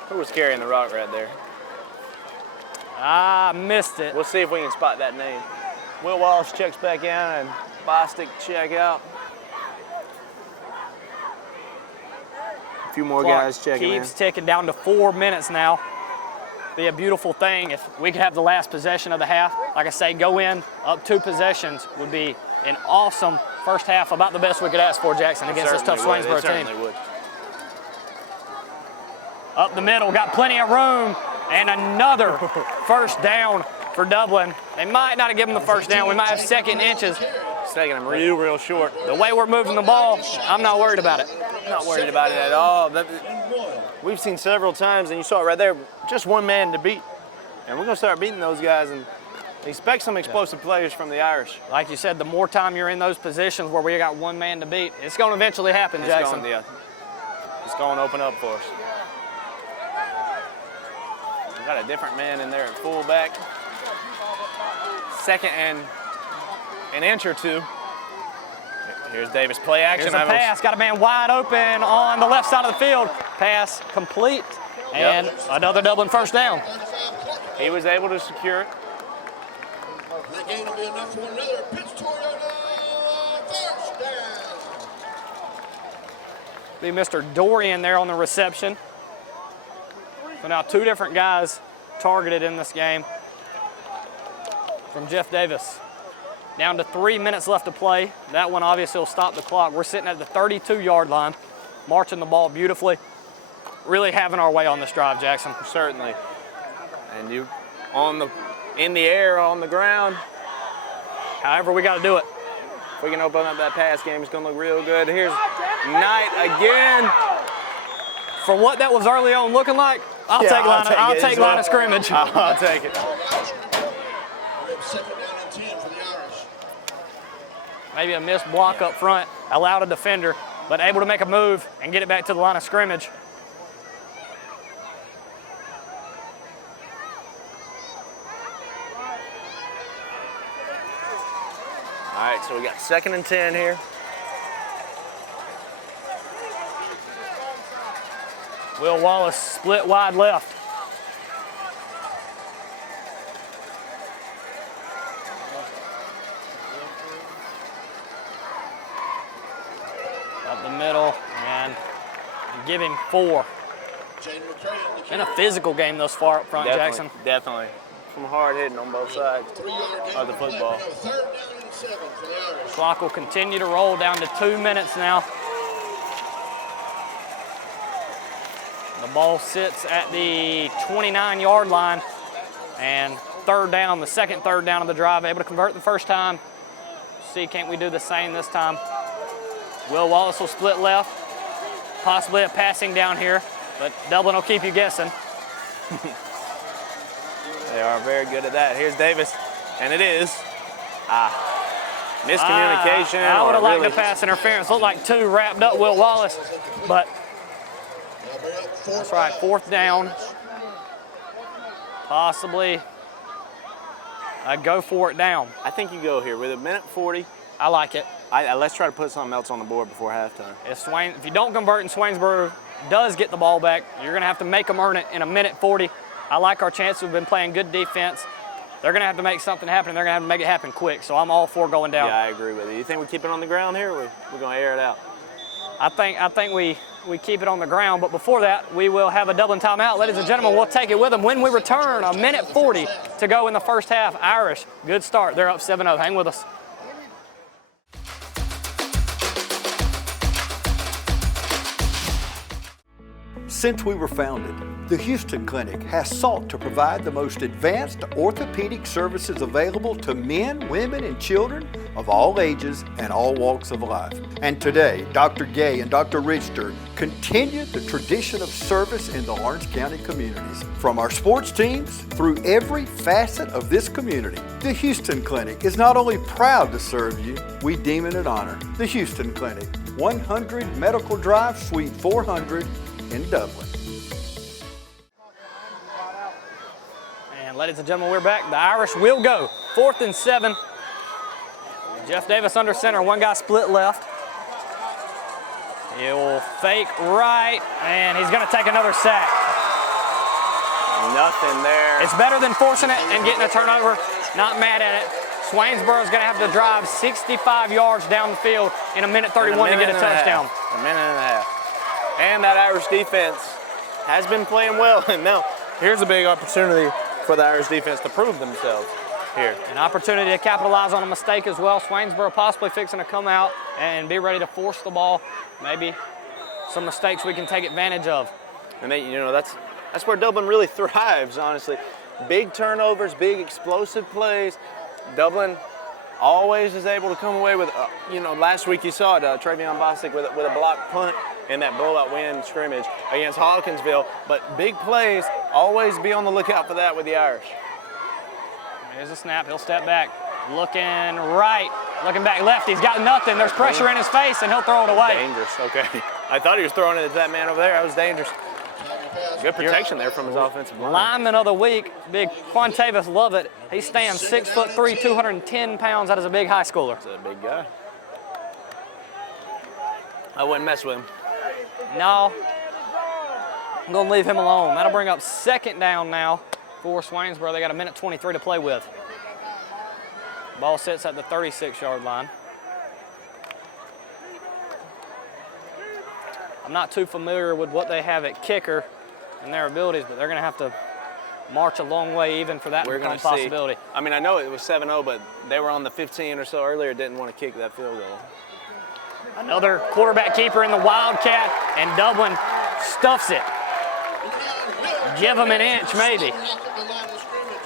Who was carrying the rock right there? I missed it. We'll see if we can spot that name. Will Wallace checks back in and Bostic check out. A few more guys checking in. Keeps ticking down to 4 minutes now. Be a beautiful thing if we could have the last possession of the half. Like I say, go in up 2 possessions would be an awesome first half, about the best we could ask for, Jackson, against this tough Swainsboro team. Would. Up the middle, got plenty of room, and another first down for Dublin. They might not have given the first down. We might have second inches. It's taking them real short. The way we're moving the ball, I'm not worried about it. Not worried about it at all. We've seen several times, and you saw it right there, just one man to beat. And we're going to start beating those guys and expect some explosive players from the Irish. Like you said, the more time you're in those positions where we got one man to beat, it's going to eventually happen, Jackson. It's going to open up for us. We've got a different man in there at fullback. Second and an inch or 2. Here's Davis, play action. Here's a pass, got a man wide open on the left side of the field. Pass complete, and another Dublin first down. He was able to secure it. That gain will be enough for another pitch toward first down. Be Mr. Dorian there on the reception. So now 2 different guys targeted in this game from Jeff Davis. Down to 3 minutes left to play. That one obviously will stop the clock. We're sitting at the 32-yard line, marching the ball beautifully. Really having our way on this drive, Jackson. Certainly. And you in the air, on the ground. However we got to do it. If we can open up that pass game, it's going to look real good. Here's Knight again. For what that was early on looking like, I'll take line of scrimmage. I'll take it. Maybe a missed block up front, allowed a defender, but able to make a move and get it back to the line of scrimmage. All right, so we got 2nd and 10 here. Will Wallace split wide left. Up the middle and give him 4. Been a physical game thus far up front, Jackson. Definitely. Some hard hitting on both sides of the football. Clock will continue to roll down to 2 minutes now. The ball sits at the 29-yard line, and third down, the second third down of the drive, able to convert the first time. See, can't we do the same this time? Will Wallace will split left, possibly a passing down here, but Dublin will keep you guessing. They are very good at that. Here's Davis, and it is miscommunication. I would have liked the pass interference. Looked like 2 wrapped up Will Wallace, but that's right, 4th down. Possibly a go for it down. I think you go here with 1:40. I like it. Let's try to put something else on the board before halftime. If you don't convert and Swainsboro does get the ball back, you're going to have to make them earn it in 1:40. I like our chances. We've been playing good defense. They're going to have to make something happen, and they're going to have to make it happen quick. So I'm all for going down. Yeah, I agree with you. You think we keep it on the ground here, or we're going to air it out? I think we keep it on the ground, but before that, we will have a Dublin timeout. Ladies and gentlemen, we'll take it with them when we return. 1:40 to go in the first half. Irish, good start. They're up 7-0. Hang with us. Since we were founded, the Houston Clinic has sought to provide the most advanced orthopedic services available to men, women, and children of all ages and all walks of life. And today, Dr. Gay and Dr. Richter continue the tradition of service in the Lawrence County communities. From our sports teams through every facet of this community, the Houston Clinic is not only proud to serve you, we deem it an honor. The Houston Clinic, 100 Medical Drive, Suite 400 in Dublin. And ladies and gentlemen, we're back. The Irish will go 4th and 7. Jeff Davis under center, one guy split left. He'll fake right, and he's going to take another sack. Nothing there. It's better than forcing it and getting a turnover. Not mad at it. Swainsboro's going to have to drive 65 yards down the field in a minute 31 to get a touchdown. A minute and a half. And that Irish defense has been playing well. And now here's a big opportunity for the Irish defense to prove themselves here. An opportunity to capitalize on a mistake as well. Swainsboro possibly fixing to come out and be ready to force the ball. Maybe some mistakes we can take advantage of. And they, that's where Dublin really thrives, honestly. Big turnovers, big explosive plays. Dublin always is able to come away with, last week you saw it, Travion Bostic with a blocked punt in that blowout win scrimmage against Hawkinsville. But big plays, always be on the lookout for that with the Irish. Here's a snap, he'll step back. Looking right, looking back left, he's got nothing. There's pressure in his face and he'll throw it away. Dangerous, okay. I thought he was throwing it at that man over there. That was dangerous. Good protection there from his offensive line. Lineman of the week, big Quantavis Lovett. He stands 6'3", 210 pounds. That is a big high schooler. That's a big guy. I wouldn't mess with him. No, I'm gonna leave him alone. That'll bring up 2nd down now for Swainsboro. They got a minute 23 to play with. Ball sits at the 36-yard line. I'm not too familiar with what they have at kicker and their abilities, but they're going to have to march a long way even for that to become a possibility. I mean, I know it was 7-0, but they were on the 15 or so earlier, didn't want to kick that field goal. Another quarterback keeper in the Wildcat, and Dublin stuffs it. Give them an inch, maybe.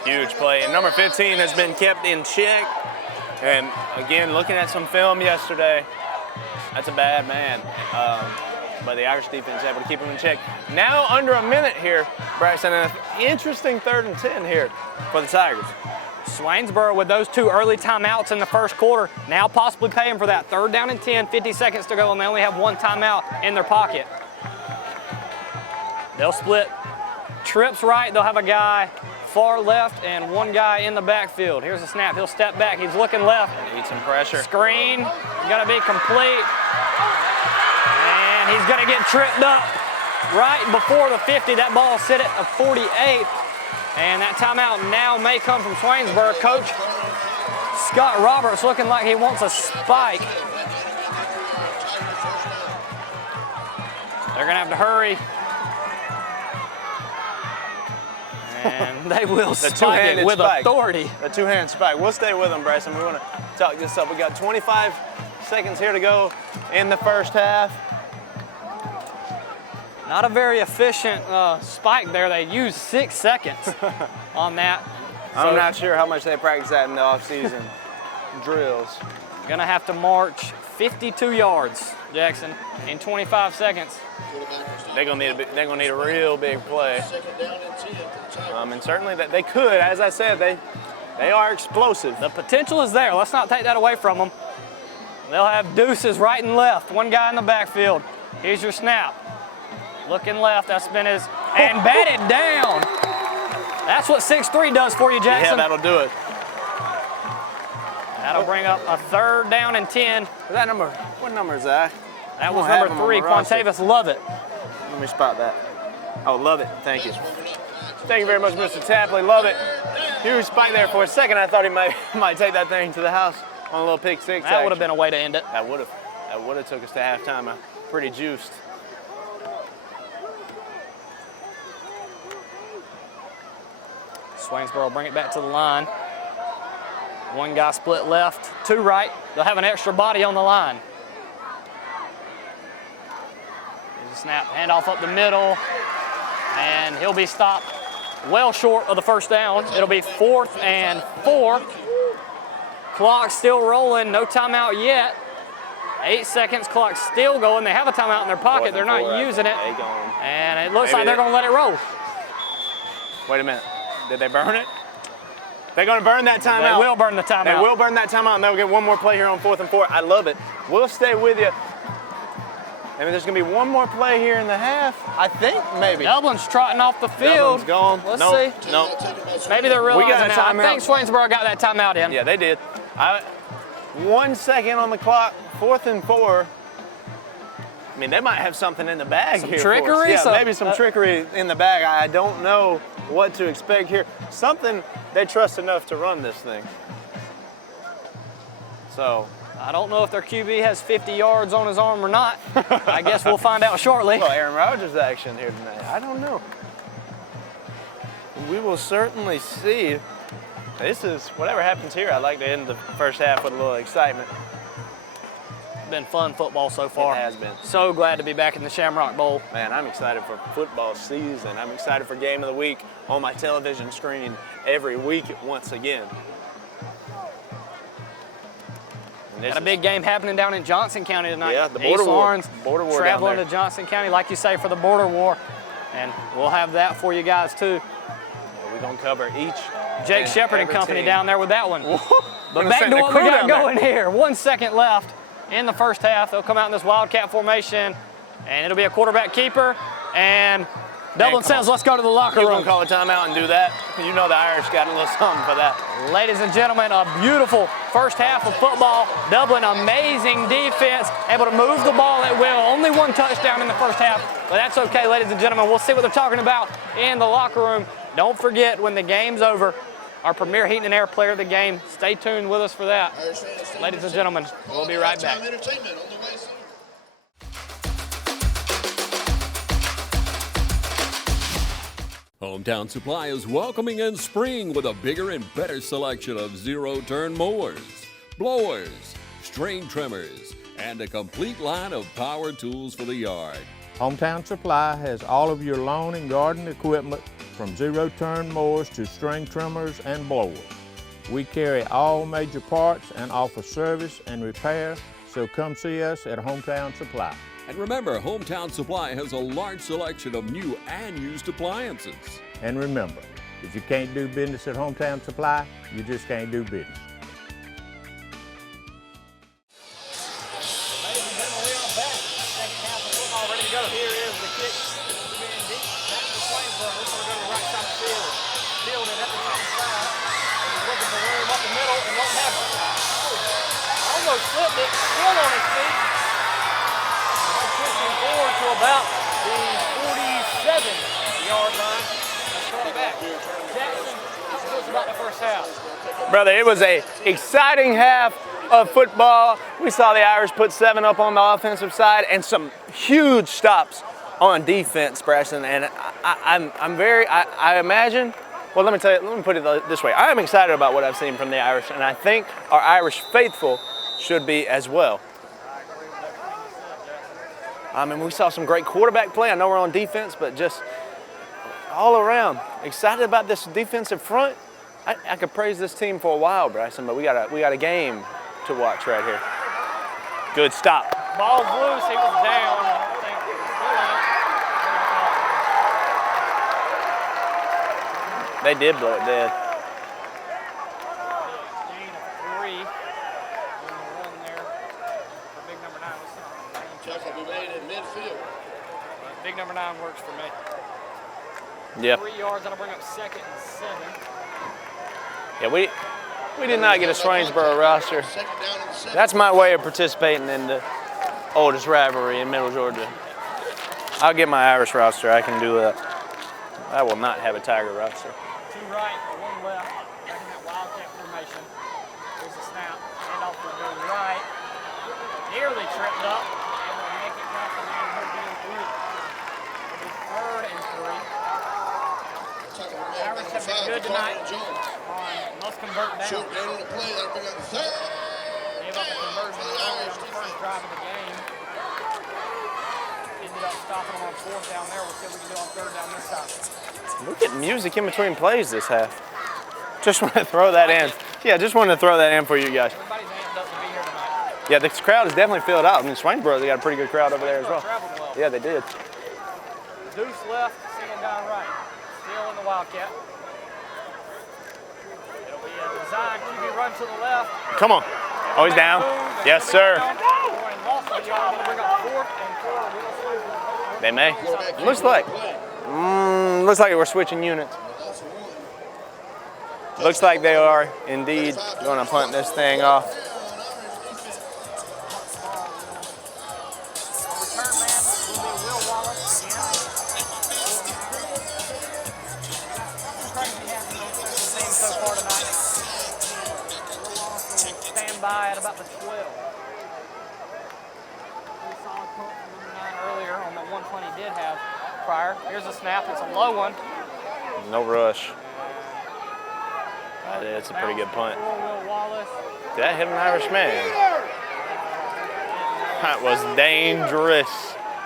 Huge play. And number 15 has been kept in check. And again, looking at some film yesterday, that's a bad man. But the Irish defense is able to keep him in check. Now under a minute here, Bryson, an interesting 3rd and 10 here for the Tigers. Swainsboro with those 2 early timeouts in the first quarter, now possibly paying for that. 3rd down and 10, 50 seconds to go, and they only have 1 timeout in their pocket. They'll split trips right. They'll have a guy far left and 1 guy in the backfield. Here's a snap. He'll step back. He's looking left. Need some pressure. Screen, gonna be complete. And he's gonna get tripped up right before the 50. That ball sit at a 48. And that timeout now may come from Swainsboro. Coach Scott Roberts looking like he wants a spike. They're gonna have to hurry. And they will spike it with authority. The two-hand spike. We'll stay with them, Bryson. We want to talk this up. We got 25 seconds here to go in the first half. Not a very efficient spike there. They used 6 seconds on that. I'm not sure how much they practice that in the off-season drills. Gonna have to march 52 yards, Jackson, in 25 seconds. They're gonna need a real big play. And certainly that they could, as I said, they are explosive. The potential is there. Let's not take that away from them. They'll have deuces right and left. 1 guy in the backfield. Here's your snap. Looking left, that's been his, and batted down. That's what 6'3" does for you, Jackson. Yeah, that'll do it. That'll bring up a 3rd down and 10. That number, what number is that? That was number 3, Quantavis Lovett. Let me spot that. Oh, love it, thank you. Thank you very much, Mr. Tapley, love it. Huge spike there. For a second, I thought he might take that thing to the house on a little pick 6. That would have been a way to end it. That would have took us to halftime. Pretty juiced. Swainsboro will bring it back to the line. 1 guy split left, 2 right. They'll have an extra body on the line. Here's a snap, handoff up the middle, and he'll be stopped well short of the 1st down. It'll be 4th and 4. Clock still rolling, no timeout yet. 8 seconds, clock still going. They have a timeout in their pocket. They're not using it. And it looks like they're going to let it roll. Wait a minute. Did they burn it? They're going to burn that timeout. They will burn the timeout. They will burn that timeout, and they'll get one more play here on 4th and 4. I love it. We'll stay with you. I mean, there's going to be one more play here in the half, I think, maybe. Dublin's trotting off the field. Dublin's gone. Let's see. No. Maybe they're realizing We got a now. I timeout. think Swainsboro got that timeout in. Yeah, they did. 1 second on the clock, 4th and 4. I mean, they might have something in the bag Some here. trickery? For us. Yeah, maybe some trickery in the bag. I don't know what to expect here. Something they trust enough to run this thing. So I don't know if their QB has 50 yards on his arm or not. I guess we'll find out shortly. Well, Aaron Rodgers action here tonight. I don't know. We will certainly see. This is, whatever happens here, I'd like to end the first half with a little excitement. It's been fun football so far. It has been. So glad to be back in the Shamrock Bowl. Man, I'm excited for football season. I'm excited for Game of the Week on my television screen every week once again. Got a big game happening down in Johnson County tonight. Yeah, the border war. Border war traveling down to Johnson County, like you say, for the border war. And we'll have that for you guys, too. Yeah, we're going to cover each Jake Shepard and company team down there with that one. But We're back to sending what the we crew got down going there. here. 1 second left in the first half. They'll come out in this Wildcat formation, and it'll be a quarterback keeper. And Dublin says, let's go to the locker You're room. going to call a timeout and do that? You know the Irish got a little something for that. Ladies and gentlemen, a beautiful first half of football. Dublin, amazing defense, able to move the ball at will. Only one touchdown in the first half, but that's okay, ladies and gentlemen. We'll see what they're talking about in the locker room. Don't forget, when the game's over, our premier heating and air player of the game. Stay tuned with us for that. Ladies and gentlemen, we'll be right back. Hometown Supply is welcoming in spring with a bigger and better selection of zero-turn mowers, blowers, string trimmers, and a complete line of power tools for the yard. Hometown Supply has all of your lawn and garden equipment from zero-turn mowers to string trimmers and blowers. We carry all major parts and offer service and repair, so come see us at Hometown Supply. And remember, Hometown Supply has a large selection of new and used appliances. And remember, if you can't do business at Hometown Supply, you just can't do business. Ladies and gentlemen, we are back. Second half of football ready to go. Here is the kick. Being deep. Back to Swainsboro. This one will go to the right side of the field. Fielded at the top side. He's looking for room up the middle, and what happened? Almost flipped it. Still on his feet. Pushing forward to about the 47-yard line. Let's throw it back. Jackson, talk to us about the first half. Brother, it was an exciting half of football. We saw the Irish put 7 up on the offensive side and some huge stops on defense, Preston. And I imagine, well, let me put it this way. I am excited about what I've seen from the Irish, and I think our Irish faithful should be as well. I mean, we saw some great quarterback play. I know we're on defense, but just all around, excited about this defensive front. I could praise this team for a while, Bryson, but we got a game to watch right here. Good stop. Ball's loose. He was down. They did blow it dead. Gain of 3 on the run there for big number 9. Check will be made in midfield. Big number 9 works for me. Yeah. 3 yards. That'll bring up 2nd and 7. Yeah, we did not get a Swainsboro roster. That's my way of participating in the oldest rivalry in Middle Georgia. I'll get my Irish roster. I can do that. I will not have a Tiger roster. 2 right, 1 left. Back in that Wildcat formation. Here's the snap. Handoff will go right. Nearly tripped up. And will make it count for man. He'll be in 3. It'll be 3rd and 3. Irish have been good tonight. Must convert down. Short down on the play. That'll bring up 3rd. Gave up a conversion early on the first drive of the game. Ended up stopping them on 4th down there. We'll see what we can do on 3rd down this time. We're getting music in between plays this half. Just want to throw that in. Yeah, just wanted to throw that in for you guys. Everybody's amped up to be here tonight. Yeah, the crowd is definitely filled out. I mean, Swainsboro, they got a pretty good crowd over there as well. Traveled well. Yeah, they did. Deuce left, single guy right. Still in the Wildcat. It'll be a design QB run to the left. Come on. Oh, he's down. Yes, sir. They may. Looks like we're switching units. Looks like they are indeed going to punt this thing off. Stand by at about the 12. We saw a punt from number 9 earlier on the one punt he did have prior. Here's a snap. It's a low one. No rush. It's a pretty good punt. Did that hit an Irishman? That was dangerous.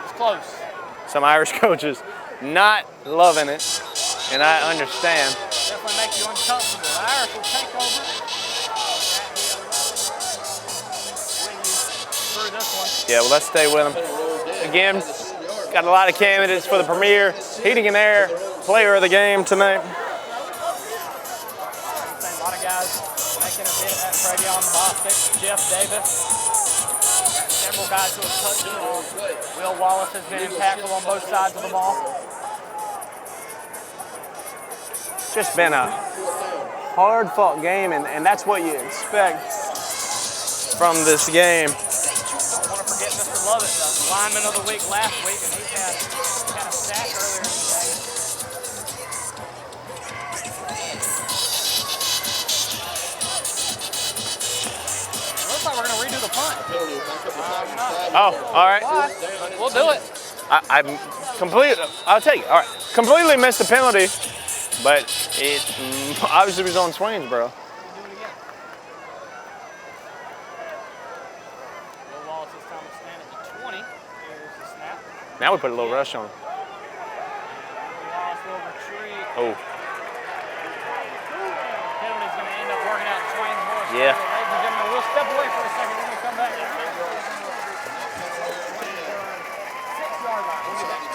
It's close. Some Irish coaches not loving it, and I understand. Definitely make you uncomfortable. The Irish will take over. Through this one. Yeah, well, let's stay with them. Again, got a lot of candidates for the premier heating and air player of the game tonight. A lot of guys making a bid at Travion Bostic, Jeff Davis. Several guys who have touched the ball. Will Wallace has been impactful on both sides of the ball. Just been a hard-fought game, and that's what you expect from this game. Don't want to forget Mr. Lovett, the lineman of the week last week, and he's had a sack earlier in the game. Looks like we're going to redo the punt. Oh, all right. We'll do it. I'll take it. All right. Completely missed the penalty, but it obviously was on Swainsboro. Now we put a little rush on him. Oh. Penalty's going to end up working out in Swainsboro. Yeah. Ladies and gentlemen, we'll step away for a second when we come back. 6 yard line. We'll be back.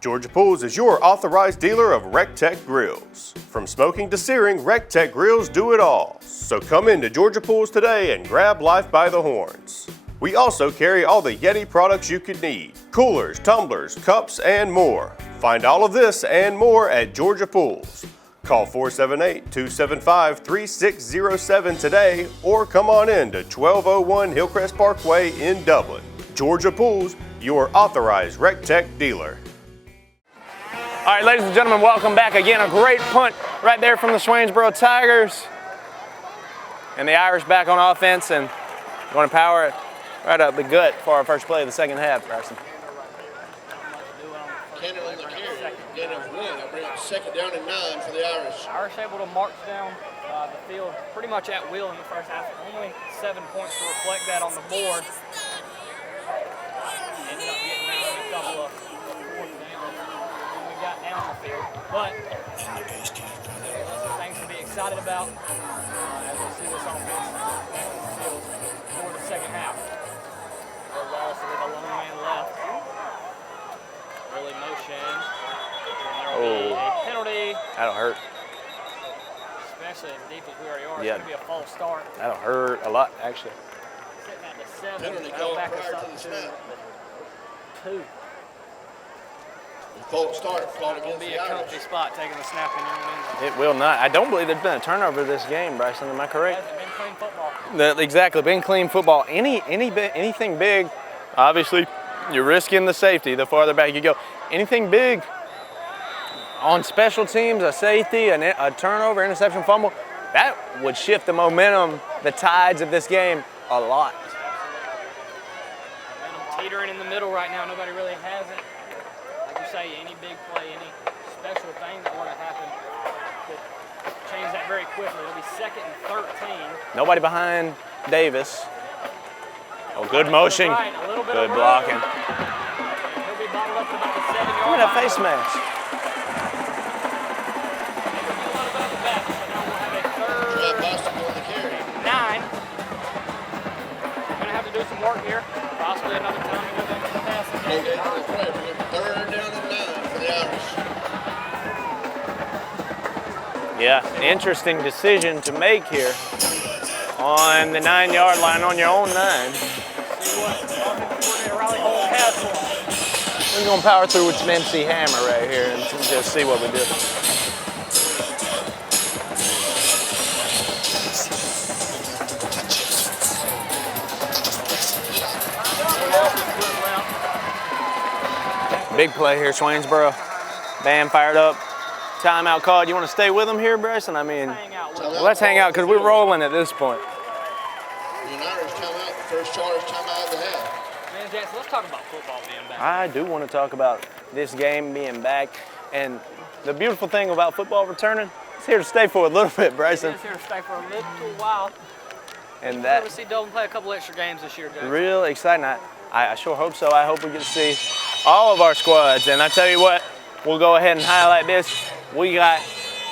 Georgia Pools is your authorized dealer of RecTech grills. From smoking to searing, RecTech grills do it all. So come into Georgia Pools today and grab life by the horns. We also carry all the Yeti products you could need. Coolers, tumblers, cups, and more. Find all of this and more at Georgia Pools. Call 478-275-3607 today or come on in to 1201 Hillcrest Parkway in Dublin. Georgia Pools, your authorized RecTech dealer. All right, ladies and gentlemen, welcome back. Again, a great punt right there from the Swainsboro Tigers. And the Irish back on offense and going to power it right up the gut for our first play of the second half, Carson. Cannon on the carry. Gain of 1. I bring up 2nd down and 9 for the Irish. Irish able to march down the field pretty much at will in the first half. Only 7 points to reflect that on the board. Ended up getting down a couple of fourth downs when we got down the field. But things to be excited about as we see this offense for the second half. Will Wallace with a lone man left. Early motion. And there will be a penalty. That'll hurt. Especially as deep as we already are. Yeah. It's going to be a false start. That'll hurt a lot, actually. Sitting at the 7. Penalty That'll call back us prior up to the snap. to 2. False start, fought It's going against to be the a Irish. comfy spot taking the snap in your own end zone. It will not. I don't believe there's been a turnover this game, Bryson. Am I correct? It hasn't been clean football. Exactly, been clean football. Anything big, obviously, you're risking the safety the farther back you go. Anything big on special teams, a safety, a turnover, interception, fumble, that would shift the momentum, the tides of this game a lot. Momentum teetering in the middle right now. Nobody really has it. Like you say, any big play, any special thing that were to happen could change that very quickly. It'll be 2nd and 13. Nobody behind Davis. Oh, good motion. Right, a little bit good of blocking. He'll be bottled up to about the 7 yard me that face mask. Do some work here. Possibly another time to go back to the passing game. Third down and 9 for the Irish. Yeah, an interesting decision to make here on the 9-yard line on your own 9. See what offensive coordinator Riley Holt has for us. We're going to power through with some MC Hammer right here and just see what we do. Big play here, Swainsboro. Bam, fired up. Timeout called. You want to stay with them here, Bryson? I mean, let's hang out because we're rolling at this point. The Irish timeout, the first charge timeout of the half. Man, Jackson, let's talk about football being back. I do want to talk about this game being back. And the beautiful thing about football returning, it's here to stay for a little bit, Bryson. It's here to stay for a little while. And that we'll see Dublin play a couple extra games this year, Jackson. Real exciting. I sure hope so. I hope we get to see all of our squads. And I tell you what, we'll go ahead and highlight this. We got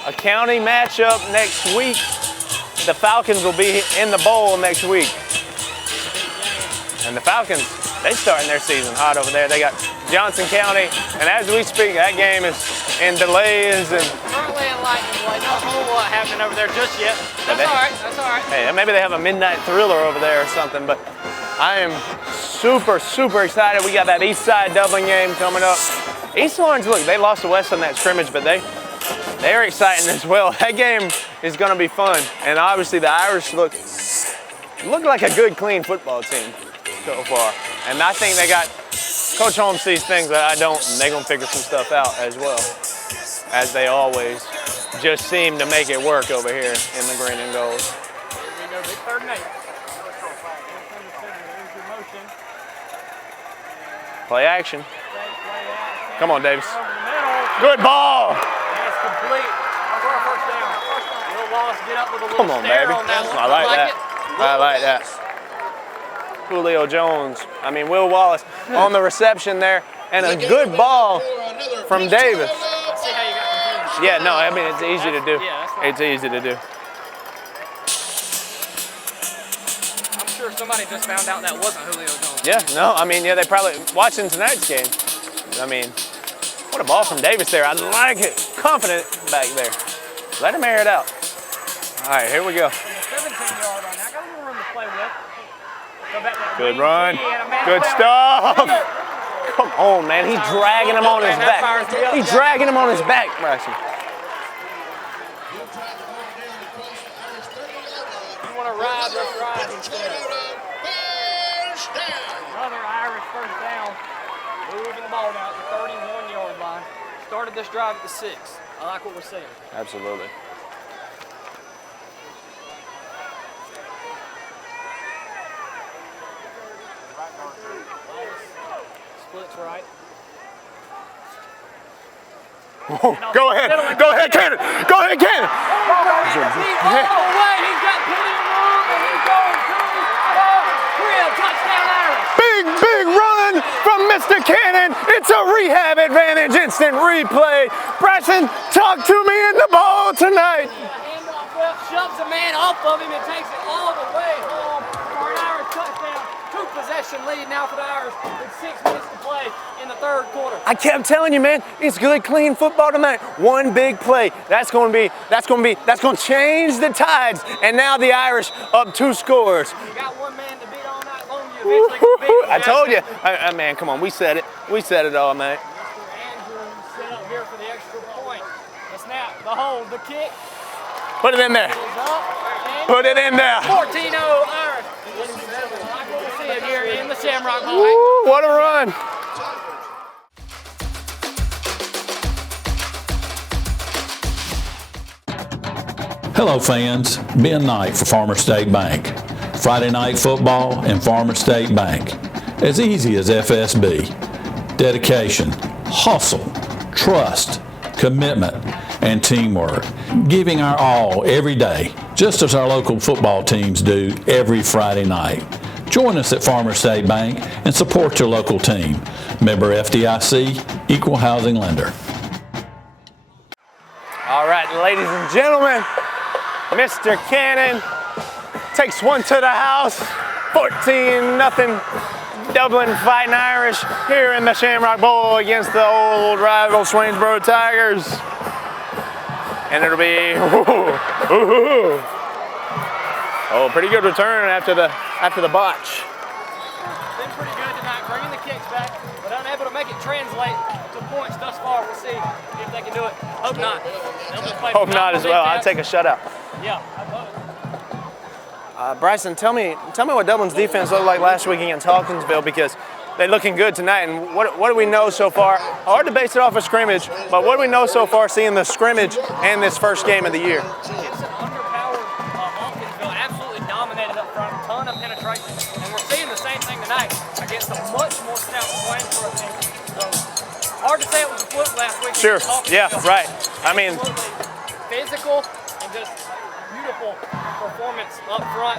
a county matchup next week. The Falcons will be in the bowl next week. And the Falcons, they starting their season hot over there. They got Johnson County, and as we speak, that game is in delays. And currently in lightning delay. Not a whole lot happening over there just yet. That's all right. That's all right. Hey, maybe they have a midnight thriller over there or something, but I am super, super excited. We got that East Side Dublin game coming up. East Orange, look, they lost to West on that scrimmage, but they're exciting as well. That game is going to be fun, and obviously the Irish look like a good, clean football team so far. And I think they got Coach Holmes sees things that I don't, and they're going to figure some stuff out as well, as they always just seem to make it work over here in the green and gold. Here we go, big 3rd and 8. Play action. Come on, Davis. Good ball. That's complete. For a first down. Will Wallace get up with a little Come on, baby. I like that. I like that. Julio Jones. I mean, Will Wallace on the reception there, and a good ball from Davis. See how you got confused. Yeah, no, I mean, it's easy to do. Yeah, that's right. It's easy to do. I'm sure somebody just found out that wasn't Julio Jones. Yeah, no, I mean, yeah, they probably watching tonight's game. I mean, what a ball from Davis there. I like it. Confident back there. Let him air it out. All right, here we go. 17-yard run. Now got a little room to play with. Go back to Good run. Good stuff. Come on, man. He's dragging him on his back. He's dragging him on his back, Bryson. You want to ride, let's ride instead. Another Irish first down. Moving the ball down to the 31-yard line. Started this drive at the 6. I like what we're seeing. Absolutely. Splits right. Go ahead. Go ahead, Cannon. Go ahead, Cannon. He's got plenty of room, and he's going to the crib. Touchdown Irish. Big run from Mr. Cannon. It's a rehab advantage. Instant replay. Bryson, talk to me in the ball tonight. Handoff left, shoves a man off of him and takes it all the way home for an Irish touchdown. 2-possession lead now for the Irish with 6 minutes to play in the 3rd quarter. I kept telling you, man, it's good, clean football tonight. One big play. That's going to change the tides. And now the Irish up 2 scores. You got one man to beat all night long. You eventually can beat him. I told you. Man, come on. We said it. We said it all night. Mr. Andrews set up here for the extra point. The snap, the hold, the kick. Put it in there. Put it in there. 14-0 Irish. Like what we're seeing here in the Shamrock Bowl. What a run. Hello fans, Ben Knight for Farmer State Bank. Friday night football and Farmer State Bank. As easy as FSB. Dedication, hustle, trust, commitment, and teamwork. Giving our all every day, just as our local football teams do every Friday night. Join us at Farmers State Bank and support your local team. Member FDIC, Equal Housing Lender. All right, ladies and gentlemen, Mr. Cannon takes one to the house. 14-0 Dublin Fighting Irish here in the Shamrock Bowl against the old rival Swainsboro Tigers. And it'll be, oh, pretty good return after the botch. Been pretty good tonight, bringing the kicks back, but unable to make it translate to points thus far. We'll see if they can do it. Hope not. Hope not as well. I'd take a shutout. Yeah, I hope. Bryson, tell me what Dublin's defense looked like last week against Hawkinsville, because they're looking good tonight. And what do we know so far? Hard to base it off of scrimmage, but what do we know so far seeing the scrimmage and this first game of the year? It's an underpowered Hawkinsville, absolutely dominated up front, a ton of penetration, and we're seeing the same thing tonight against a much more stout Swainsboro team. So hard to say it was a fluke last week. Sure. Yeah. Right. I mean, physical and just beautiful performance up front,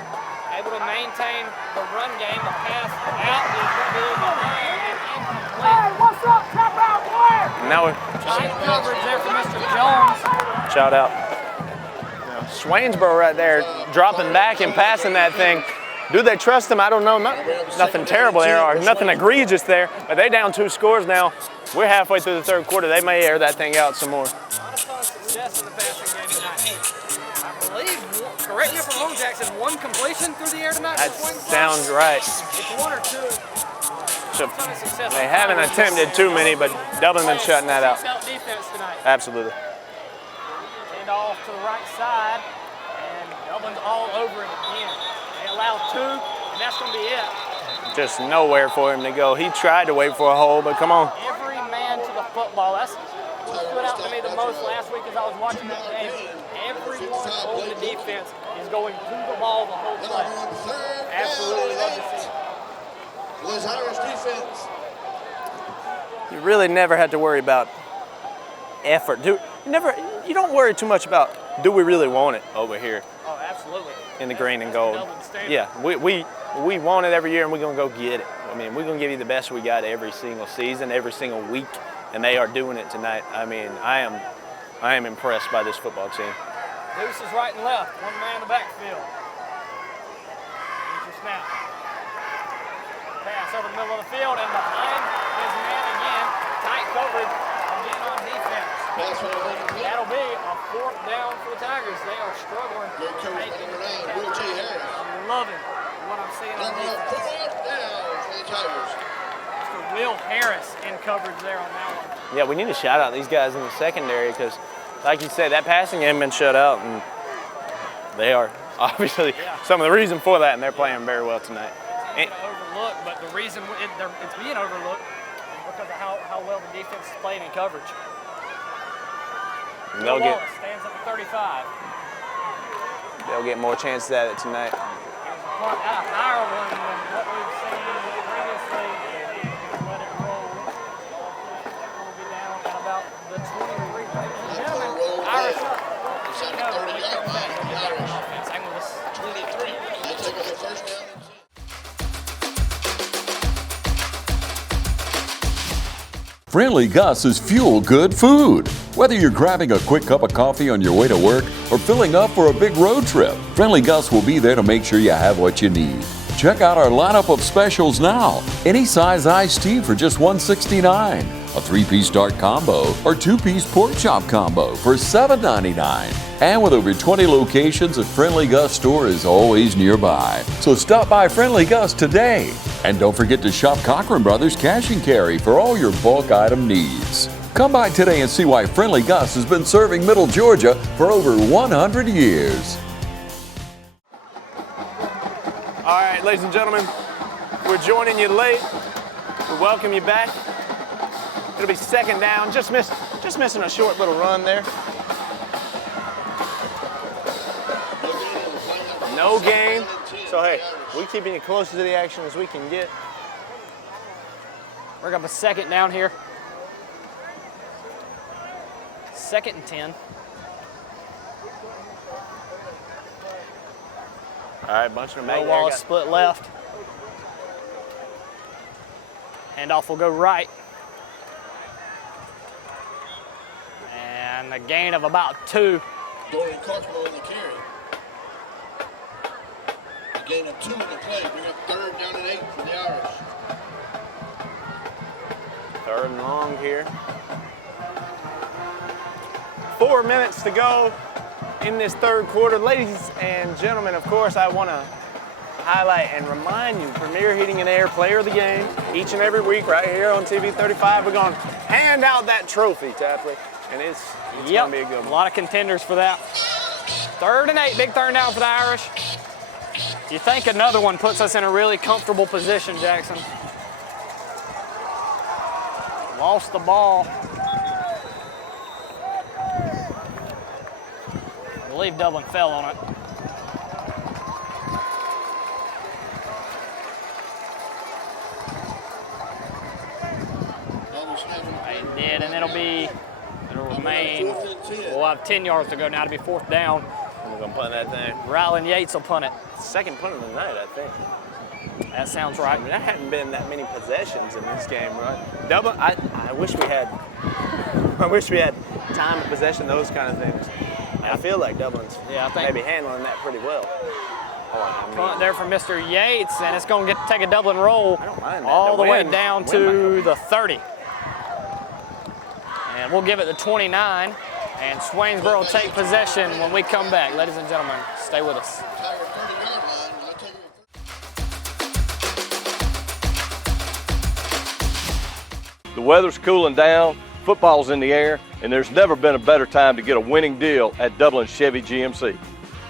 able to maintain the run game. The pass out is really behind and incomplete. Hey, what's up, tap out, boy? Now Giant coverage there for Mr. Jones. shout out. Swainsboro right there, dropping back and passing that thing. Do they trust him? I don't know. Nothing terrible there, or nothing egregious there, but they down 2 scores now. We're halfway through the third quarter. They may air that thing out some more. Not a ton of success in the passing game tonight. I believe, correct me if I'm wrong, Jackson, 1 completion through the air tonight? That sounds right. It's 1 or 2. So they haven't attempted too many, but Dublin been shutting that out. Defense tonight. Absolutely. Hand off to the right side, and Dublin's all over it again. They allow 2, and that's going to be it. Just nowhere for him to go. He tried to wait for a hole, but come on. Every man to the football. That's what stood out to me the most last week as I was watching that game. Everyone on the defense is going to the ball the whole play. Absolutely love to see it. Was Irish defense. You really never have to worry about effort. You don't worry too much about, do we really want it over here? Oh, absolutely. In the green and gold. Yeah, we want it every year, and we're going to go get it. I mean, we're going to give you the best we got every single season, every single week, and they are doing it tonight. I mean, I am impressed by this football team. Deuce is right and left. 1 man in the backfield. Here's your snap. Pass over the middle of the field, and behind his man again. Tight coverage again on defense. That'll be a 4th down for the Tigers. They are struggling. I'm loving what I'm seeing on defense. 4th down for the Tigers. Mr. Will Harris in coverage there on that one. Yeah, we need to shout out these guys in the secondary because, like you said, that passing game been shut out, and they are obviously some of the reason for that, and they're playing very well tonight. It's overlooked, but the reason it's being overlooked is because of how well the defense is playing in coverage. They'll get stands at the 35. They'll get more chances at it tonight. A higher one than what we've seen previously. Let it roll. We'll be down at about the 23. Ladies and gentlemen, Irish up. Hang with us. 23. They'll take the first down. Friendly Gus is fuel good food. Whether you're grabbing a quick cup of coffee on your way to work or filling up for a big road trip, Friendly Gus will be there to make sure you have what you need. Check out our lineup of specials now. Any size iced tea for just $1.69, a 3-piece dark combo or 2-piece pork chop combo for $7.99. And with over 20 locations, a Friendly Gus store is always nearby. So stop by Friendly Gus today. And don't forget to shop Cochran Brothers Cash and Carry for all your bulk item needs. Come by today and see why Friendly Gus has been serving Middle Georgia for over 100 years. All right, ladies and gentlemen, we're joining you late. We welcome you back. It'll be 2nd down. Just missing a short little run there. No gain. So hey, we're keeping you close to the action as we can get. We're up a 2nd down here. 2nd and 10. All right, bunch of them back Wallace split left. Handoff will go right. And a gain of about 2. Dorian Cartwell on the carry. A gain of 2 in the play. Bring up 3rd down and 8 for the Irish. 3rd and long here. 4 minutes to go in this 3rd quarter. Ladies and gentlemen, of course, I want to highlight and remind you, Premier Heating and Air Player of the Game, each and every week right here on TV 35. We're going to hand out that trophy, Tapley, and it's going to be a good one. A lot of contenders for that. 3rd and 8, big 3rd down for the Irish. You think another one puts us in a really comfortable position, Jackson. Lost the ball. I believe Dublin fell on it. They did, and it'll remain, we'll have 10 yards to go now to be 4th down. We're going to punt that thing. Rylan Yates will punt it. 2nd punt of the night, I think. That sounds right. I mean, there hadn't been that many possessions in this game, right? Dublin, I wish we had time of possession, those kind of things. I feel like Dublin's maybe handling that pretty well. Punt there from Mr. Yates, and it's going to take a Dublin roll. I don't mind that. All the way down to the 30. And we'll give it the 29, and Swainsboro will take possession when we come back. Ladies and gentlemen, stay with us. The weather's cooling down, football's in the air, and there's never been a better time to get a winning deal at Dublin Chevy GMC.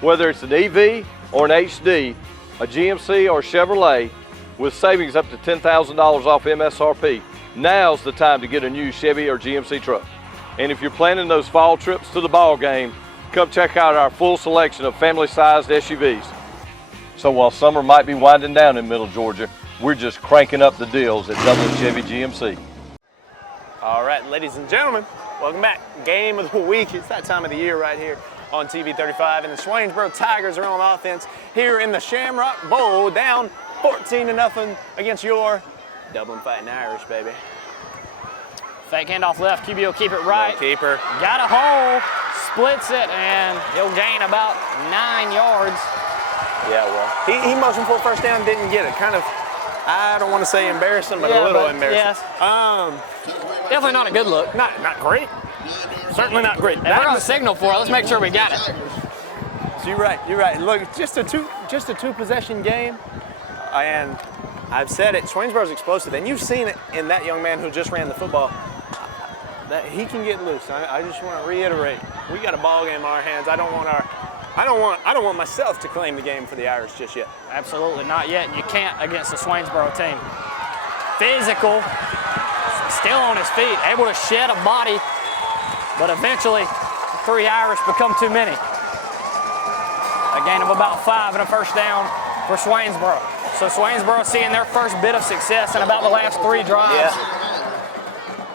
Whether it's an EV or an HD, a GMC or Chevrolet, with savings up to $10,000 off MSRP, now's the time to get a new Chevy or GMC truck. And if you're planning those fall trips to the ball game, come check out our full selection of family-sized SUVs. So while summer might be winding down in Middle Georgia, we're just cranking up the deals at Dublin Chevy GMC. All right, ladies and gentlemen, welcome back. Game of the week. It's that time of the year right here on TV 35, and the Swainsboro Tigers are on offense here in the Shamrock Bowl, down 14-0 against your Dublin Fighting Irish, baby. Fake handoff left, QB will keep it right. Keeper. Got a hole, splits it, and he'll gain about 9 yards. Yeah, well, he motioned for a 1st down, didn't get it. Kind of, I don't want to say embarrassing, but a little embarrassing. Yes. Definitely not a good look. Not great. Certainly not great. If we're going to signal for it, let's make sure we got it. So you're right. Look, just a two possession game, and I've said it. Swainsboro's explosive, and you've seen it in that young man who just ran the football. That he can get loose. I just want to reiterate, we got a ball game in our hands. I don't want myself to claim the game for the Irish just yet. Absolutely not yet. You can't against the Swainsboro team. Physical, still on his feet, able to shed a body, but eventually the 3 Irish become too many. A gain of about 5 and a 1st down for Swainsboro. So Swainsboro seeing their first bit of success in about the last 3 drives. Yeah.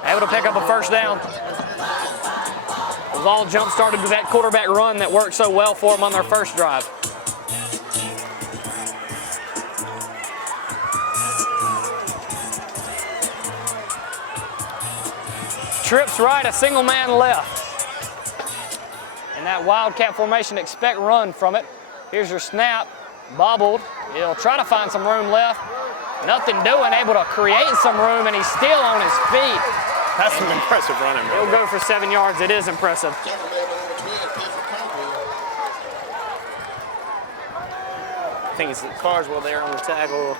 Able to pick up a 1st down. It was all jump-started with that quarterback run that worked so well for them on their first drive. Trips right, a single man left. In that Wildcat formation, expect run from it. Here's your snap, bobbled. He'll try to find some room left. Nothing doing, able to create some room, and he's still on his feet. That's some impressive running. He'll go for 7 yards. It is impressive. I think it's Carswell there on the tackle.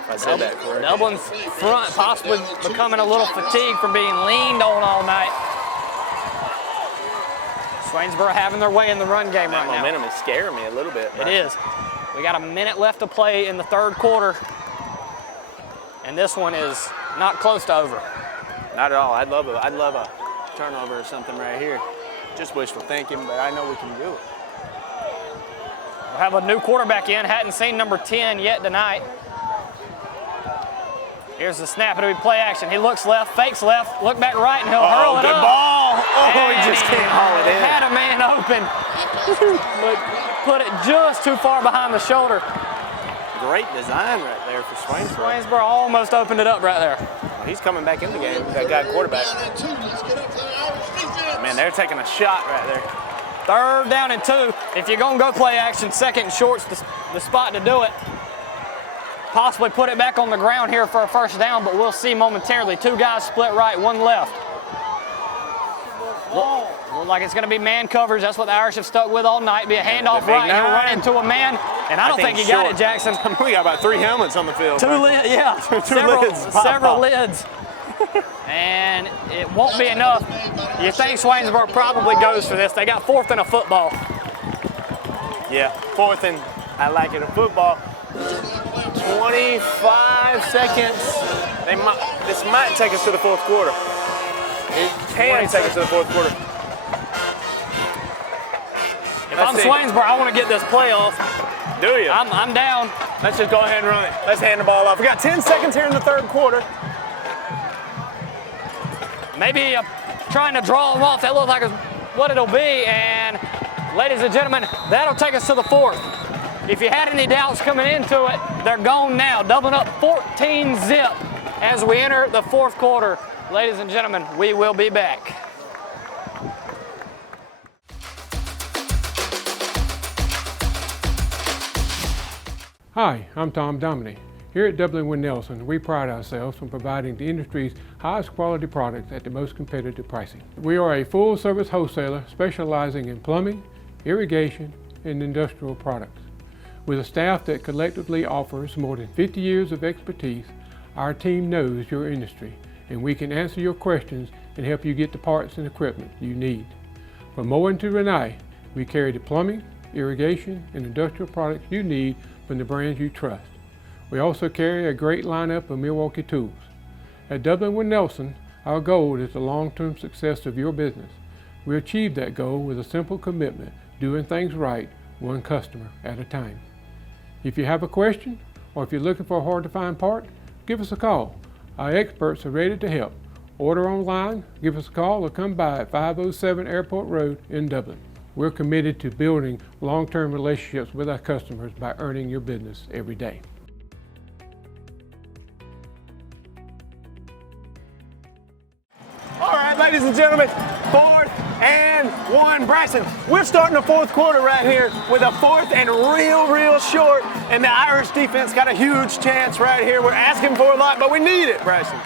If I said that correctly. Dublin's front possibly becoming a little fatigued from being leaned on all night. Swainsboro having their way in the run game right now. Momentum is scaring me a little bit. It is. We got a minute left to play in the 3rd quarter, and this one is not close to over. Not at all. I'd love a turnover or something right here. Just wishful thinking, but I know we can do it. We'll have a new quarterback in. Hadn't seen number 10 yet tonight. Here's the snap. It'll be play action. He looks left, fakes left, look back right, and he'll hurl it up. Good ball. Oh, he just can't haul it in. Had a man open, but put it just too far behind the shoulder. Great design right there for Swainsboro. Swainsboro almost opened it up right there. He's coming back in the game, that guy quarterback. Man, they're taking a shot right there. 3rd down and 2. If you're going to go play action, 2nd and short's the spot to do it. Possibly put it back on the ground here for a 1st down, but we'll see momentarily. 2 guys split right, 1 left. Look like it's going to be man coverage. That's what the Irish have stuck with all night. Be a handoff right. He'll run into a man, and I don't think he got it, Jackson. We got about 3 helmets on the field. 2 lids, yeah. Several lids. And it won't be enough. You think Swainsboro probably goes for this. They got 4th and a football. Yeah, 4th and I like it, a football. 25 seconds. This might take us to the 4th quarter. It can take us to the 4th quarter. If I'm Swainsboro, I want to get this play off. Do you? I'm down. Let's just go ahead and run it. Let's hand the ball off. We got 10 seconds here in the 3rd quarter. Maybe trying to draw them off. That looks like what it'll be. And ladies and gentlemen, that'll take us to the 4th. If you had any doubts coming into it, they're gone now. Dublin up 14-zip as we enter the 4th quarter. Ladies and gentlemen, we will be back. Hi, I'm Tom Dominy. Here at Dublin & Nelson, we pride ourselves on providing the industry's highest quality products at the most competitive pricing. We are a full-service wholesaler specializing in plumbing, irrigation, and industrial products. With a staff that collectively offers more than 50 years of expertise, our team knows your industry, and we can answer your questions and help you get the parts and equipment you need. From Moen to Renee, we carry the plumbing, irrigation, and industrial products you need from the brands you trust. We also carry a great lineup of Milwaukee tools. At Dublin & Nelson, our goal is the long-term success of your business. We achieve that goal with a simple commitment, doing things right, one customer at a time. If you have a question, or if you're looking for a hard-to-find part, give us a call. Our experts are ready to help. Order online, give us a call, or come by at 507 Airport Road in Dublin. We're committed to building long-term relationships with our customers by earning your business every day. All right, ladies and gentlemen, 4th and 1. Bryson, we're starting the 4th quarter right here with a 4th and real short, and the Irish defense got a huge chance right here. We're asking for a lot, but we need it, Bryson.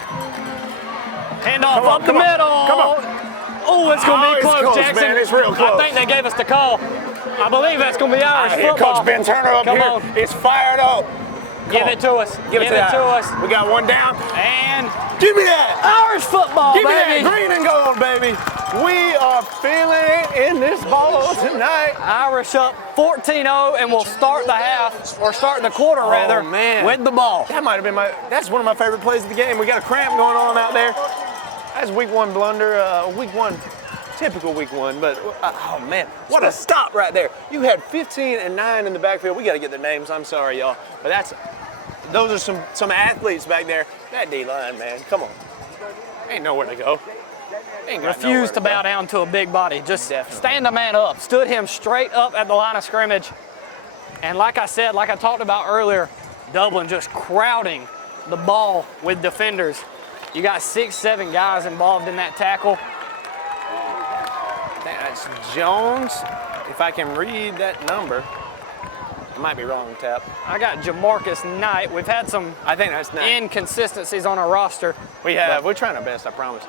Handoff up the middle. Come on. Oh, it's going to be close, Jackson. Man, it's real close. I think they gave us the call. I believe that's going to be Irish football. Coach Ben Turner up here. It's fired up. Give it to us. Give it to us. We got 1 down. And give me that. Irish football, give baby. Me that. Green and gold, baby. We are feeling it in this ball tonight. Irish up 14-0, and we'll start the half, or start the quarter rather, with the ball. That might have been that's one of my favorite plays of the game. We got a cramp going on out there. That's week 1 blunder, week 1, typical week 1, but oh man, what a stop right there. You had 15 and 9 in the backfield. We got to get the names, I'm sorry y'all, but those are some athletes back there. That D-line, man, come on. Ain't nowhere to go. Refused to bow down to a big body, just stand a man up, stood him straight up at the line of scrimmage. And like I said, like I talked about earlier, Dublin just crowding the ball with defenders. You got 6-7 guys involved in that tackle. That's Jones. If I can read that number, I might be wrong, Tap. I got Jamarcus Knight. We've had some inconsistencies on our roster. We have. We're trying our best, I promise.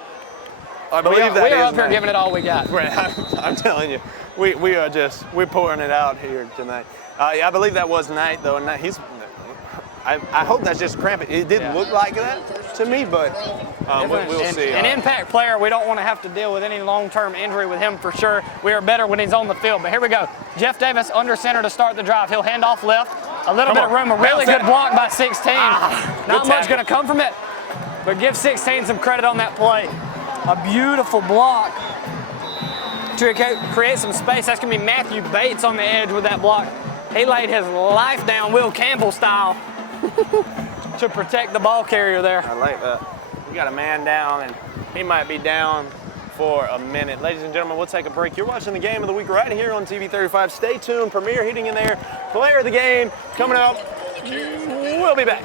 I believe we are up here giving it all we got. Right, I'm telling you, we're pouring it out here tonight. I believe that was Knight, though, and I hope that's just cramp. It didn't look like that to me, but we'll see. An impact player, we don't want to have to deal with any long-term injury with him for sure. We are better when he's on the field. But here we go. Jeff Davis under center to start the drive. He'll hand off left. A little bit of room. A really good block by 16. Not much going to come from it, but give 16 some credit on that play. A beautiful block to create some space. That's going to be Matthew Bates on the edge with that block. He laid his life down, Will Campbell style, to protect the ball carrier there. I like that. We got a man down, and he might be down for a minute. Ladies and gentlemen, we'll take a break. You're watching the Game of the Week right here on TV 35. Stay tuned. Premier Heating in there. Player of the game coming up. We'll be back.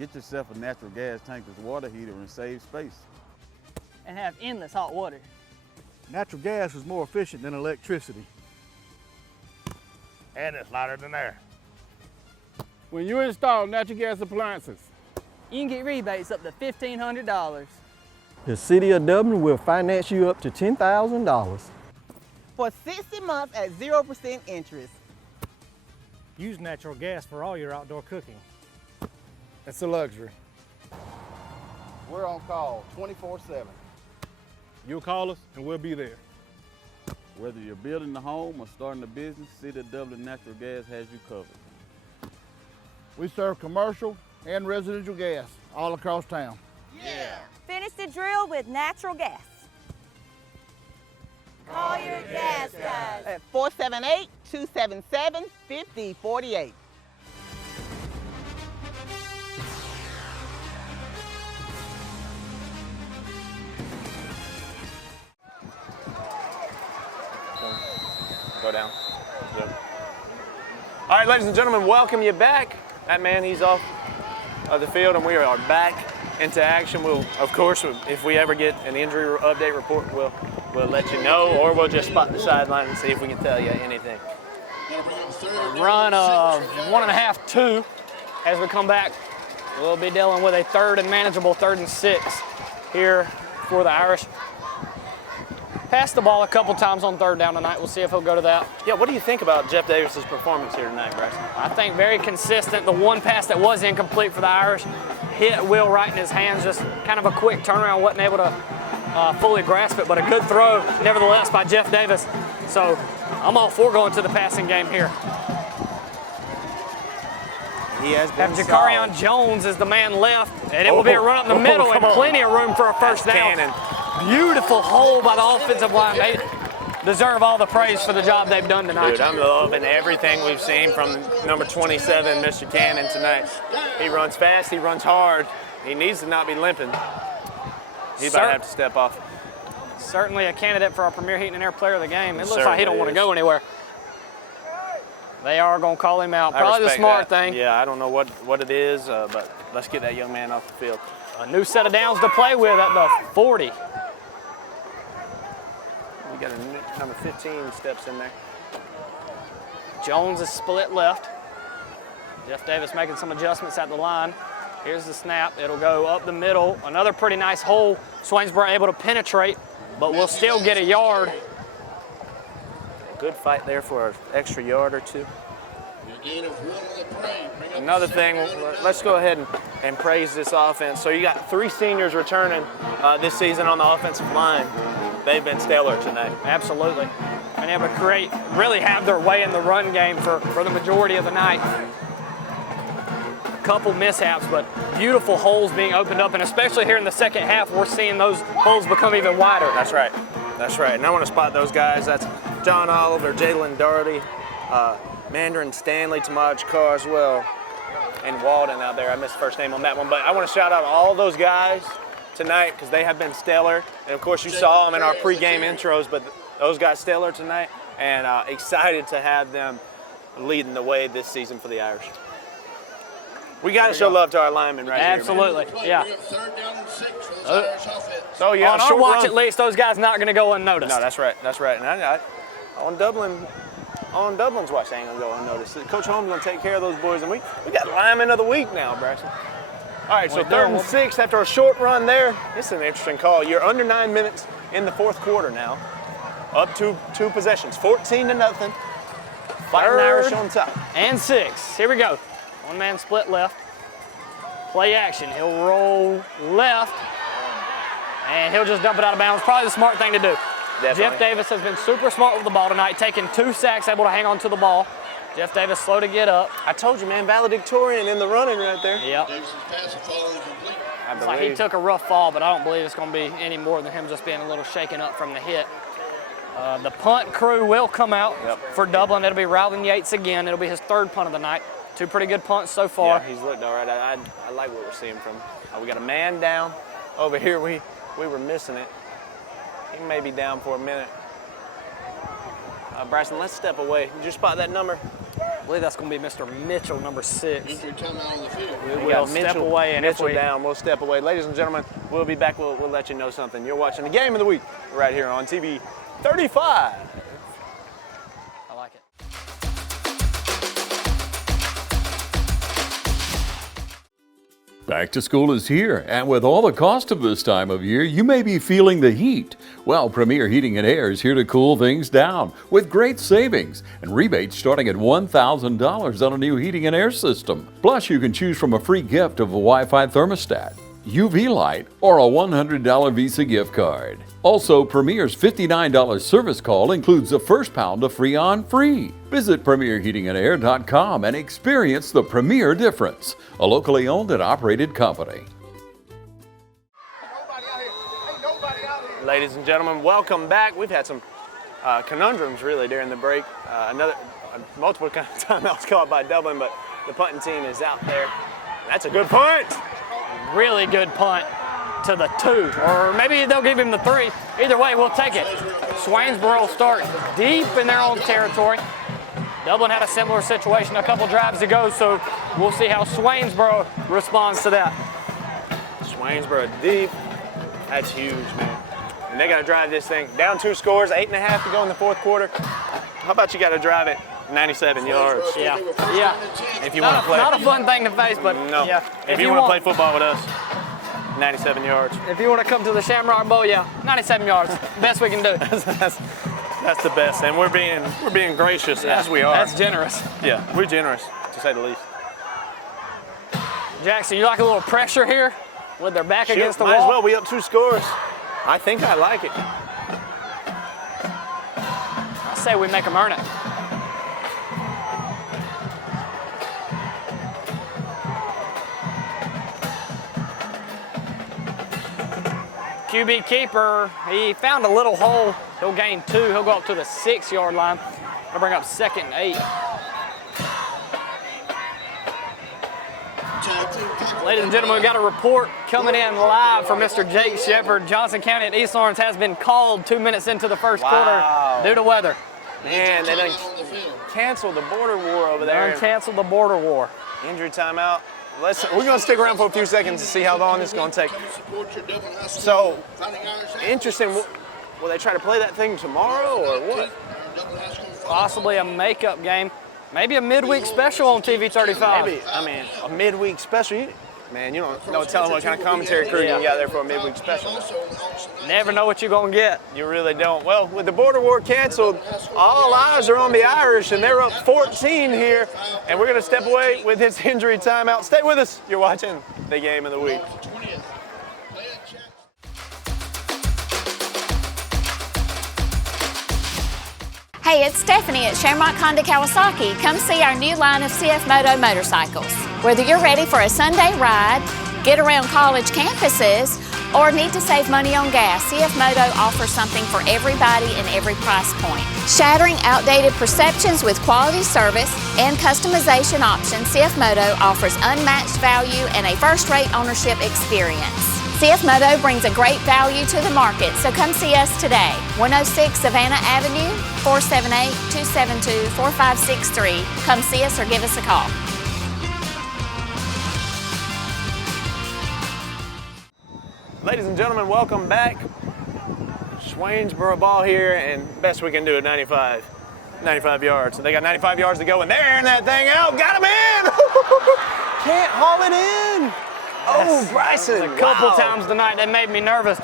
Get yourself a natural gas tankless water heater and save space. And have endless hot water. Natural gas is more efficient than electricity. And it's lighter than air. When you install natural gas appliances, You can get rebates up to $1,500. The City of Dublin will finance you up to $10,000. For 60 months at 0% interest. Use natural gas for all your outdoor cooking. it's a luxury. We're on call 24/7. You'll call us and we'll be there. Whether you're building a home or starting a business, City of Dublin Natural Gas has you covered. We serve commercial and residential gas all across town. Finish the drill with natural gas. Call your gas guys. At 478-277-5048. Go down. Yep. All right, ladies and gentlemen, welcome you back. That man, he's off of the field, and we are back into action. We'll, of course, if we ever get an injury update report, we'll let you know, or we'll just spot the sideline and see if we can tell you anything. A run of 1.5, 2 as we come back. We'll be dealing with a third and manageable 3rd and 6 here for the Irish. Passed the ball a couple times on 3rd down tonight. We'll see if he'll go to that. Yeah, what do you think about Jeff Davis's performance here tonight, Bryson? I think very consistent. The one pass that was incomplete for the Irish hit Will right in his hands. Just kind of a quick turnaround. Wasn't able to fully grasp it, but a good throw nevertheless by Jeff Davis. So I'm all for going to the passing game here. He has been Jakarion Jones is the man left, and it will be a run up the middle and plenty of room for a first down. Cannon. Beautiful hole by the offensive line. They deserve all the praise for the job they've done tonight. Dude, I'm loving everything we've seen from number 27, Mr. Cannon, tonight. He runs fast, he runs hard. He needs to not be limping. He's about to have to step off. Certainly a candidate for our Premier Heat and Air Player of the game. It looks Certainly like he don't want to is. go anywhere. They are going to call him out. Probably the smart thing. Yeah, I don't know what it is, but let's get that young man off the field. A new set of downs to play with at the 40. We got a number 15 steps in there. Jones is split left. Jeff Davis making some adjustments at the line. Here's the snap. It'll go up the middle. Another pretty nice hole. Swainsboro able to penetrate, but we'll still get a yard. Good fight there for an extra yard or two. Another thing, let's go ahead and praise this offense. So you got 3 seniors returning this season on the offensive line. They've been stellar tonight. Absolutely. And able to really have their way in the run game for the majority of the night. A couple mishaps, but beautiful holes being opened up, and especially here in the second half, we're seeing those holes become even wider. That's right. That's right. And I want to spot those guys. That's John Oliver, Jalen Doherty, Mandarin Stanley, Tamaj Carswell, and Walden out there. I missed the first name on that one, but I want to shout out all those guys tonight because they have been stellar. And of course, you saw them in our pregame intros, but those guys stellar tonight, and excited to have them leading the way this season for the Irish. We got to show love to our linemen right Absolutely. here. Absolutely, yeah. So yeah, on our watch at least, those guys not going to go unnoticed. No, that's right. That's right. And on Dublin's watch, they ain't going to go unnoticed. Coach Holmes going to take care of those boys, and we got lineman of the week now, Braxton. All right, so 3rd and 6 after a short run there. This is an interesting call. You're under 9 minutes in the 4th quarter now. Up to 2 possessions, 14-0. Fighting Irish on top. And 6. Here we go. One man split left. Play action. He'll roll left, and he'll just dump it out of bounds. Probably the smart thing to do. Definitely. Jeff Davis has been super smart with the ball tonight, taking 2 sacks, able to hang on to the ball. Jeff Davis slow to get up. I told you, man, valedictorian in the running right there. Yep. It's like he took a rough fall, but I don't believe it's going to be any more than him just being a little shaken up from the hit. The punt crew will come out for Dublin. It'll be Rowland Yates again. It'll be his 3rd punt of the night. 2 pretty good punts so far. Yeah, he's looked all right. I like what we're seeing from him. We got a man down over here. We were missing it. He may be down for a minute. Bryson, let's step away. Did you spot that number? believe that's going to be Mr. Mitchell, number 6. Injury timeout on the field. We will step away. And Mitchell down. We'll step away. Ladies and gentlemen, we'll be back. We'll let you know something. You're watching the Game of the Week right here on TV 35. I like it. Back to school is here, and with all the cost of this time of year, you may be feeling the heat. Well, Premier Heating and Air is here to cool things down with great savings and rebates starting at $1,000 on a new heating and air system. Plus, you can choose from a free gift of a Wi-Fi thermostat, UV light, or a $100 Visa gift card. Also, Premier's $59 service call includes the first pound of Freon free. Visit PremierHeatingandAir.com and experience the Premier difference, a locally owned and operated company. Ladies and gentlemen, welcome back. We've had some conundrums really during the break. Multiple timeouts called by Dublin, but the punting team is out there. That's a good punt. Really good punt to the 2, or maybe they'll give him the 3. Either way, we'll take it. Swainsboro start deep in their own territory. Dublin had a similar situation a couple drives ago, so we'll see how Swainsboro responds to that. Swainsboro deep. That's huge, man. And they got to drive this thing down 2 scores, 8.5 to go in the 4th quarter. How about you got to drive it 97 yards? Yeah. If you want to play. Not a fun thing to face, but no. Yeah. If you want to play football with us, 97 yards. If you want to come to the Shamrock Bowl, yeah, 97 yards. Best we can do. That's the best, and we're being gracious as we are. That's generous. Yeah, we're generous, to say the least. Jackson, you like a little pressure here with their back against the might wall? As well. We up 2 scores. I think I like it. I say we make them earn it. QB keeper, he found a little hole. He'll gain 2. He'll go up to the 6-yard line. He'll bring up 2nd and 8. Ladies and gentlemen, we've got a report coming in live from Mr. Jake Shepard. Johnson County at East Lawrence has been called 2 minutes into the first quarter due to weather. Man, they done canceled the border war over there. They canceled the border war. Injury timeout. We're going to stick around for a few seconds to see how long this is going to take. So, interesting. Will they try to play that thing tomorrow or what? Possibly a makeup game. Maybe a midweek special on TV 35. Maybe, a midweek special. Man, you don't tell them what kind of commentary crew you got there for a midweek special. Never know what you're going to get. You really don't. Well, with the border war canceled, all eyes are on the Irish, and they're up 14 here, and we're going to step away with his injury timeout. Stay with us. You're watching the Game of the Week. Hey, it's Stephanie at Shamrock Honda Kawasaki. Come see our new line of CF Moto motorcycles. Whether you're ready for a Sunday ride, get around college campuses, or need to save money on gas, CF Moto offers something for everybody and every price point. Shattering outdated perceptions with quality service and customization options, CF Moto offers unmatched value and a first-rate ownership experience. CF Moto brings a great value to the market, so come see us today. 106 Savannah Avenue, 478-272-4563. Come see us or give us a call. Ladies and gentlemen, welcome back. Swainsboro ball here, and best we can do at 95 yards. So they got 95 yards to go, and they're airing that thing out. Got him in! Can't haul it in! Oh, Bryson! A couple times tonight that made me nervous.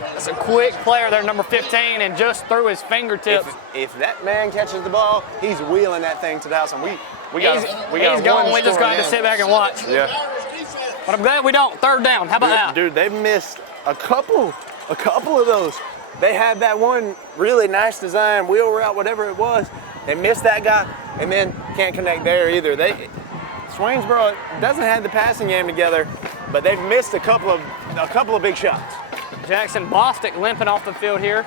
That's a quick player there, number 15, and just through his fingertips. If that man catches the ball, he's wheeling that thing to the house, and we got he's gone. We just got to sit back and watch. Yeah. But I'm glad we don't. 3rd down. How about that? Dude, they've missed a couple of those. They had that one really nice design, wheel route, whatever it was. They missed that guy, and then can't connect there either. Swainsboro doesn't have the passing game together, but they've missed a couple of big shots. Jackson Bostic limping off the field here.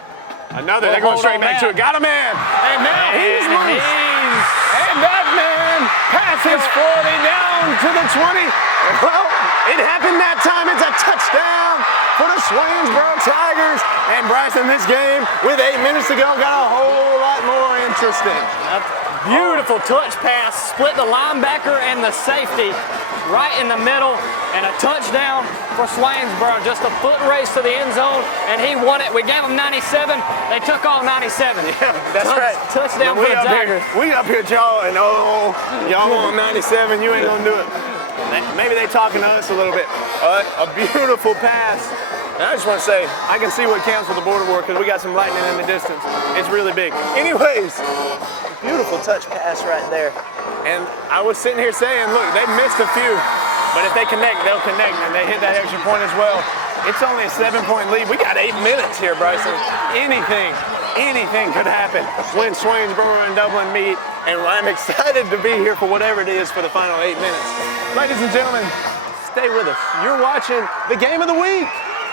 Another, they're going straight back to it. Got him in, and now he's loose. And that man passes 40 down to the 20. Well, It happened that time. It's a touchdown for the Swainsboro Tigers. And Bryson, this game with 8 minutes to go got a whole lot more interesting. Beautiful touch pass, split the linebacker and the safety right in the middle, and a touchdown for Swainsboro. Just a foot race to the end zone, and he won it. We gave him 97. They took all 97. Yeah, that's right. Touchdown for the Tigers. We up here, y'all, and y'all want 97. You ain't gonna do it. Maybe they talking to us a little bit. A beautiful pass. And I just want to say, I can see what counts for the border war because we got some lightning in the distance. It's really big. Anyways, beautiful touch pass right there. And I was sitting here saying, look, they missed a few, but if they connect, they'll connect, and they hit that extra point as well. It's only a 7-point lead. We got 8 minutes here, Bryson. Anything could happen when Swainsboro and Dublin meet, and I'm excited to be here for whatever it is for the final 8 minutes. Ladies and gentlemen, stay with us. You're watching the game of the week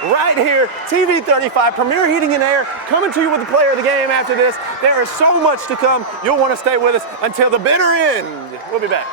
right here, TV 35, Premier Heating and Air, coming to you with the player of the game after this. There is so much to come. You'll want to stay with us until the bitter end. We'll be back.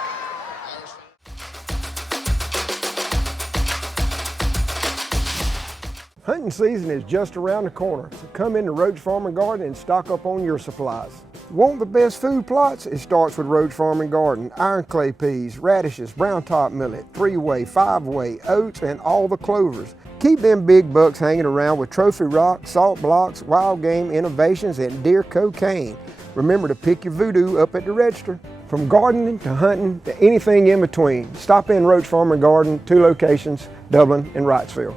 Hunting season is just around the corner, so come into Roach Farm and Garden and stock up on your supplies. Want the best food plots? It starts with Roach Farm and Garden. Iron clay peas, radishes, brown top millet, 3-way, 5-way, oats, and all the clovers. Keep them big bucks hanging around with trophy rock, salt blocks, wild game innovations, and deer cocaine. Remember to pick your voodoo up at the register. From gardening to hunting to anything in between, stop in Roach Farm and Garden, 2 locations, Dublin and Wrightsville.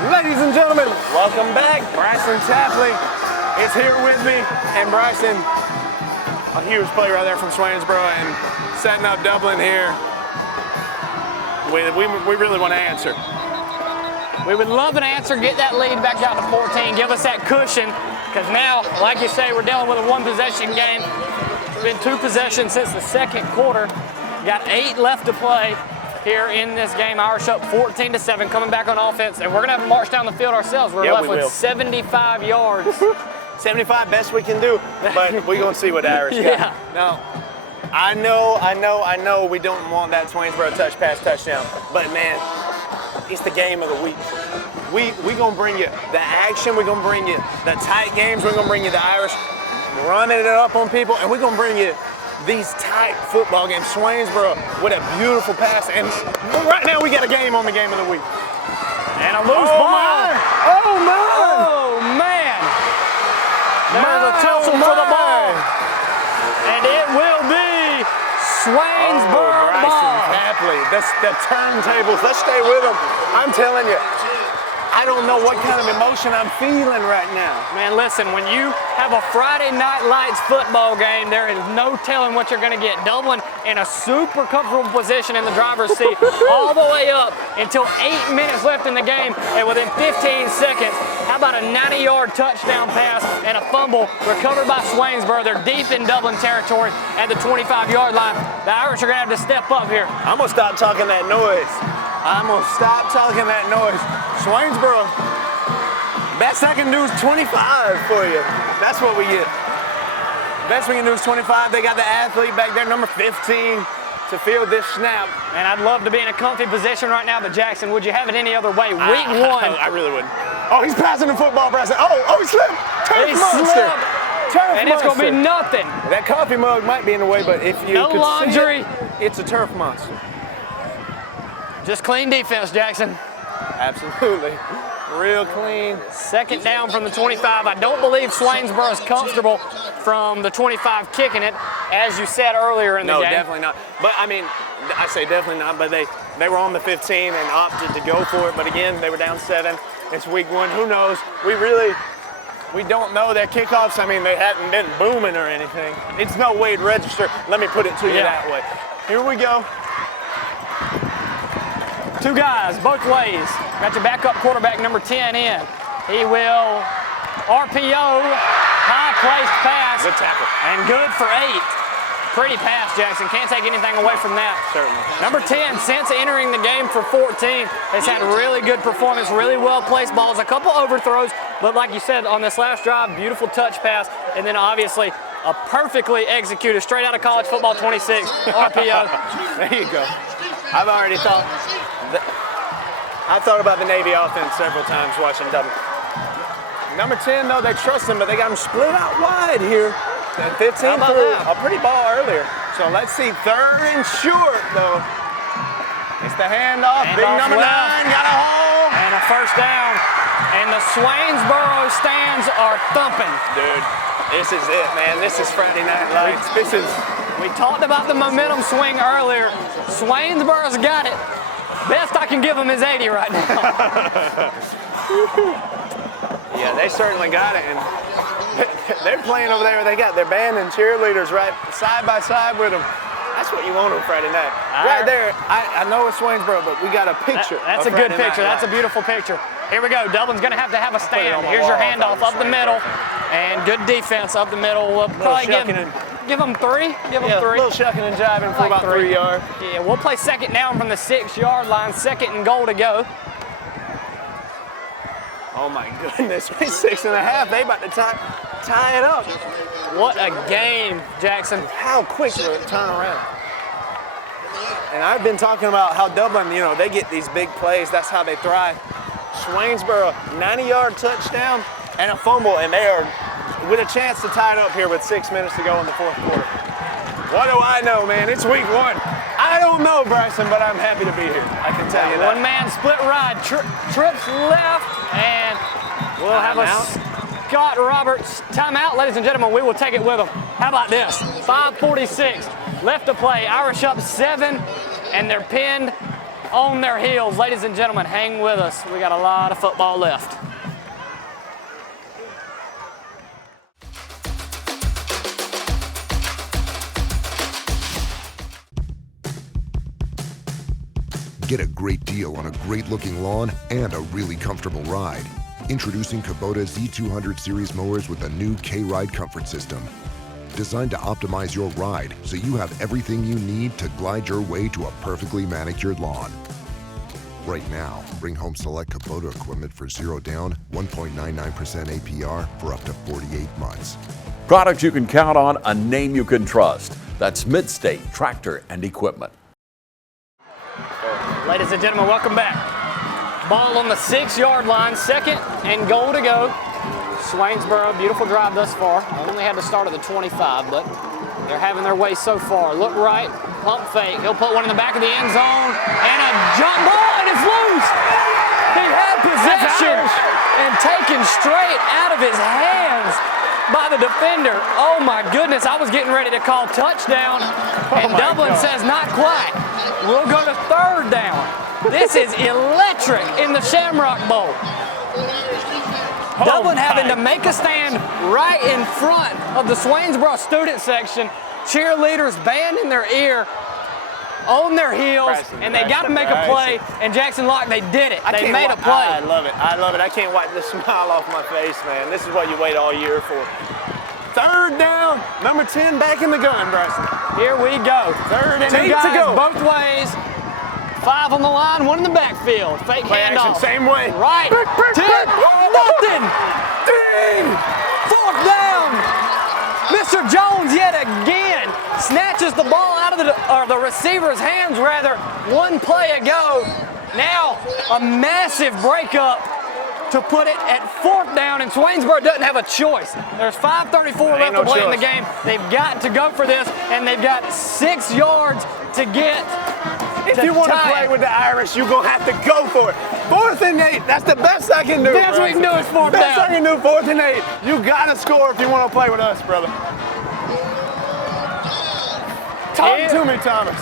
Ladies and gentlemen, welcome back. Bryson Tapley is here with me. And Bryson, a huge play right there from Swainsboro and setting up Dublin here. We really want to answer. We would love an answer, get that lead back out to 14, give us that cushion, because now, like you say, we're dealing with a 1-possession game. It's been 2 possessions since the second quarter. Got 8 left to play here in this game. Irish up 14-7, coming back on offense, and we're gonna have to march down the field ourselves. We're left with 75 yards. 75, best we can do, but we're gonna see what the Irish got. Now, I know we don't want that Swainsboro touchdown, but man, it's the game of the week. We gonna bring you the action, we're gonna bring you the tight games, we're gonna bring you the Irish running it up on people, and we're gonna bring you these tight football games. Swainsboro with a beautiful pass, and right now we got a game on the game of the week. And a loose ball. Oh man! There's a tussle for the ball. And it will be Swainsboro ball. Tapley, the turntables. Let's stay with them. I'm telling you, I don't know what kind of emotion I'm feeling right now. Man, listen, when you have a Friday Night Lights football game, there is no telling what you're going to get. Dublin in a super comfortable position in the driver's seat all the way up until 8 minutes left in the game, and within 15 seconds, how about a 90-yard touchdown pass and a fumble recovered by Swainsboro. They're deep in Dublin territory at the 25-yard line. The Irish are going to have to step up here. I'm going to stop talking that noise. Swainsboro, best I can do is 25 for you. That's what we get. Best we can do is 25. They got the athlete back there, number 15, to field this snap. And I'd love to be in a comfy position right now, but Jackson, would you have it any other way? Week 1. I really wouldn't. Oh, he's passing the football, Bryson. Oh, he slipped. Turf monster. And it's going to be nothing. That coffee mug might be in the way, but if you could laundry. See it, it's a turf monster. Just clean defense, Jackson. Absolutely. Real clean. Second down from the 25. I don't believe Swainsboro is comfortable from the 25 kicking it, as you said earlier in the game. No, definitely not. But I mean, I say definitely not, but they were on the 15 and opted to go for it. But again, they were down 7. It's week 1. Who knows? We don't know their kickoffs. I mean, they hadn't been booming or anything. It's no way to register. Let me put it to you that way. Here we go. 2 guys, both ways. Got your backup quarterback, number 10 in. He will RPO, high-placed pass. Good tackle. And good for 8. Pretty pass, Jackson. Can't take anything away from that. Certainly. Number 10, since entering the game for 14, has had really good performance, really well-placed balls, a couple overthrows, but like you said, on this last drive, beautiful touch pass, and then obviously A perfectly executed, straight out of college football 26 RPO. There you go. I've thought about the Navy offense several times watching Dublin. Number 10, though, they trust him, but they got him split out wide here. And 15 threw a pretty ball earlier. So let's see, 3rd and short, though. It's the handoff. Big number 9 got a hole. And a first down. And the Swainsboro stands are thumping. Dude, this is it, man. This is Friday Night Lights. We talked about the momentum swing earlier. Swainsboro's got it. Best I can give them is 80 right now. Yeah, they certainly got it. And they're playing over there. They got their band and cheerleaders right side by side with them. That's what you want on Friday night. Right there, I know it's Swainsboro, but we got a picture. That's a good picture. That's a beautiful picture. Here we go. Dublin's going to have a stand. Here's your handoff up the middle. And good defense up the middle. We'll probably give them 3. Give them 3. A little shucking and jiving for about 3 yards. Yeah, we'll play second down from the 6-yard line. 2nd and goal to go. Oh my goodness, 6.5. They about to tie it up. What a game, Jackson. How quick will it turn around? And I've been talking about how Dublin, they get these big plays. That's how they thrive. Swainsboro, 90-yard touchdown and a fumble, and they are with a chance to tie it up here with 6 minutes to go in the 4th quarter. What do I know, man? It's week 1. I don't know, Bryson, but I'm happy to be here. I can tell you that. One man split ride, trips left, and we'll have a Scott Roberts timeout. Ladies and gentlemen, we will take it with them. How about this? 5:46 left to play. Irish up 7, and they're pinned on their heels. Ladies and gentlemen, hang with us. We got a lot of football left. Get a great deal on a great-looking lawn and a really comfortable ride. Introducing Kubota Z200 Series mowers with a new K-Ride comfort system. Designed to optimize your ride so you have everything you need to glide your way to a perfectly manicured lawn. Right now, bring home select Kubota equipment for 0 down, 1.99% APR for up to 48 months. Products you can count on, a name you can trust. That's Midstate Tractor and Equipment. Ladies and gentlemen, welcome back. Ball on the 6-yard line, 2nd and goal to go. Swainsboro, beautiful drive thus far. Only had to start at the 25, but they're having their way so far. Look right, pump fake. He'll put one in the back of the end zone, and a jump ball, and it's loose. He had possession and taken straight out of his hands by the defender. Oh my goodness, I was getting ready to call touchdown, and Dublin says not quite. We'll go to 3rd down. This is electric in the Shamrock Bowl. Dublin having to make a stand right in front of the Swainsboro student section. Cheerleaders, band in their ear, on their heels, and they got to make a play. And Jackson Locke, they did it. They made a play. I love it. I love it. I can't wipe the smile off my face, man. This is what you wait all year for. 3rd down, number 10 back in the gun, Bryson. Here we go. 3rd and 2 8 to go. Both ways. 5 on the line, 1 in the backfield. Fake handoff. Same way. Right. 10. Nothing. Ding. 4th down. Mr. Jones yet again snatches the ball out of the receiver's hands, rather. 1 play ago. Now a massive breakup to put it at 4th down, and Swainsboro doesn't have a choice. There's 5:34 left to play in the game. They've got to go for this, and they've got 6 yards to get. If you want to play with the Irish, you're going to have to go for it. 4th and 8, that's the best I can do. Best we can do is 4th down. Best I can do, 4th and 8. You got to score if you want to play with us, brother. Talk to me, Thomas.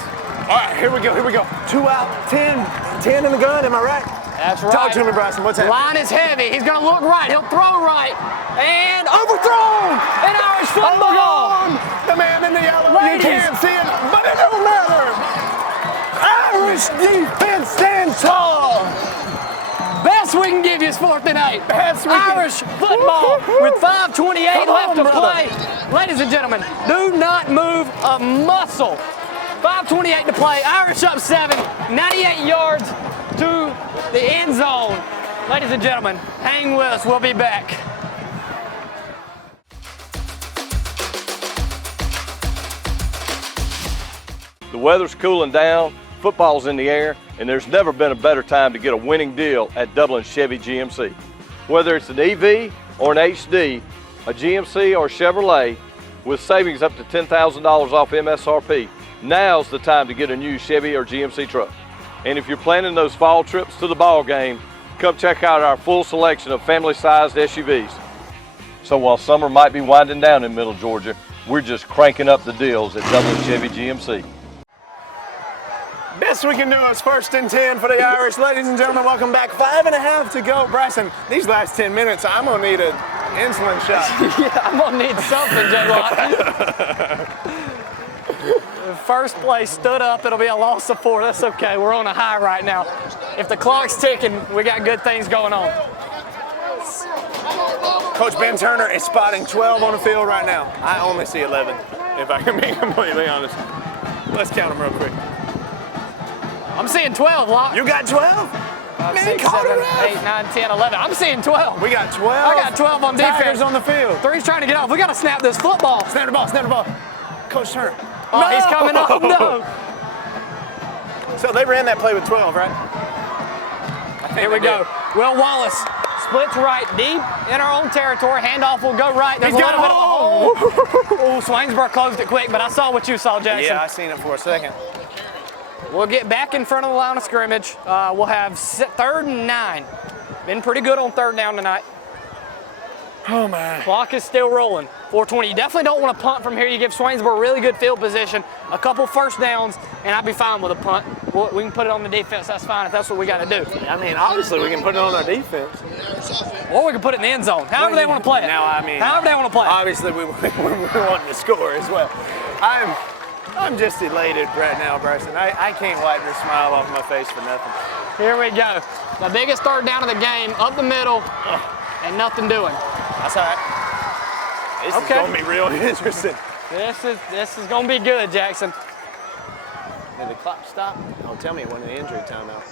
All right, here we go. 2 out, 10 in the gun, am I right? That's right. Talk to me, Bryson. What's happening? Line is heavy. He's going to look right. He'll throw right. And overthrown in Irish football. The man in the yellow. You can't see it, but it don't matter. Irish defense stands tall. Best we can give you is 4th and 8. Irish football with 5:28 left to play. Ladies and gentlemen, do not move a muscle. 5:28 to play. Irish up 7, 98 yards to the end zone. Ladies and gentlemen, hang with us. We'll be back. The weather's cooling down, football's in the air, and there's never been a better time to get a winning deal at Dublin Chevy GMC. Whether it's an EV or an HD, a GMC or Chevrolet, with savings up to $10,000 off MSRP, now's the time to get a new Chevy or GMC truck. And if you're planning those fall trips to the ball game, come check out our full selection of family-sized SUVs. So while summer might be winding down in Middle Georgia, we're just cranking up the deals at Dublin Chevy GMC. Best we can do is 1st and 10 for the Irish. Ladies and gentlemen, welcome back. 5.5 to go. Bryson, these last 10 minutes, I'm going to need an insulin shot. Yeah, I'm going to need something, J-Lock. First place stood up. It'll be a loss of 4. That's okay. We're on a high right now. If the clock's ticking, we got good things going on. Coach Ben Turner is spotting 12 on the field right now. I only see 11, if I can be completely honest. Let's count them real quick. I'm seeing 12, Lock. You got 12? 5, Man, 6, call 7, it up. 8, 9, 10, 11. I'm seeing 12. We got 12. I got 12 on defense. Tigers on the field. 3's trying to get off. We got to snap this football. Snap the ball, snap the ball. Coach Turner. Oh, no. He's coming up. No. So they ran that play with 12, right? Here we go. Will Wallace splits right deep in our own territory. Handoff will go right. There's a little bit of a hole. Oh, Swainsboro closed it quick, but I saw what you saw, Jackson. Yeah, I seen it for a second. We'll get back in front of the line of scrimmage. We'll have 3rd and 9. Been pretty good on 3rd down tonight. Oh, man. Clock is still rolling. 4:20. You definitely don't want to punt from here. You give Swainsboro really good field position, a couple first downs, and I'd be fine with a punt. We can put it on the defense. That's fine if that's what we got to do. I mean, obviously we can put it on our defense. Or we can put it in the end zone. However they want to play it. Now, I mean, however they want to play it. Obviously we want to score as well. I'm just elated right now, Bryson. I can't wipe the smile off my face for nothing. Here we go. The biggest 3rd down of the game, up the middle, and nothing doing. That's all right. This is going to be real interesting. This is going to be good, Jackson. Did the clock stop? Oh, tell me when the injury timeout.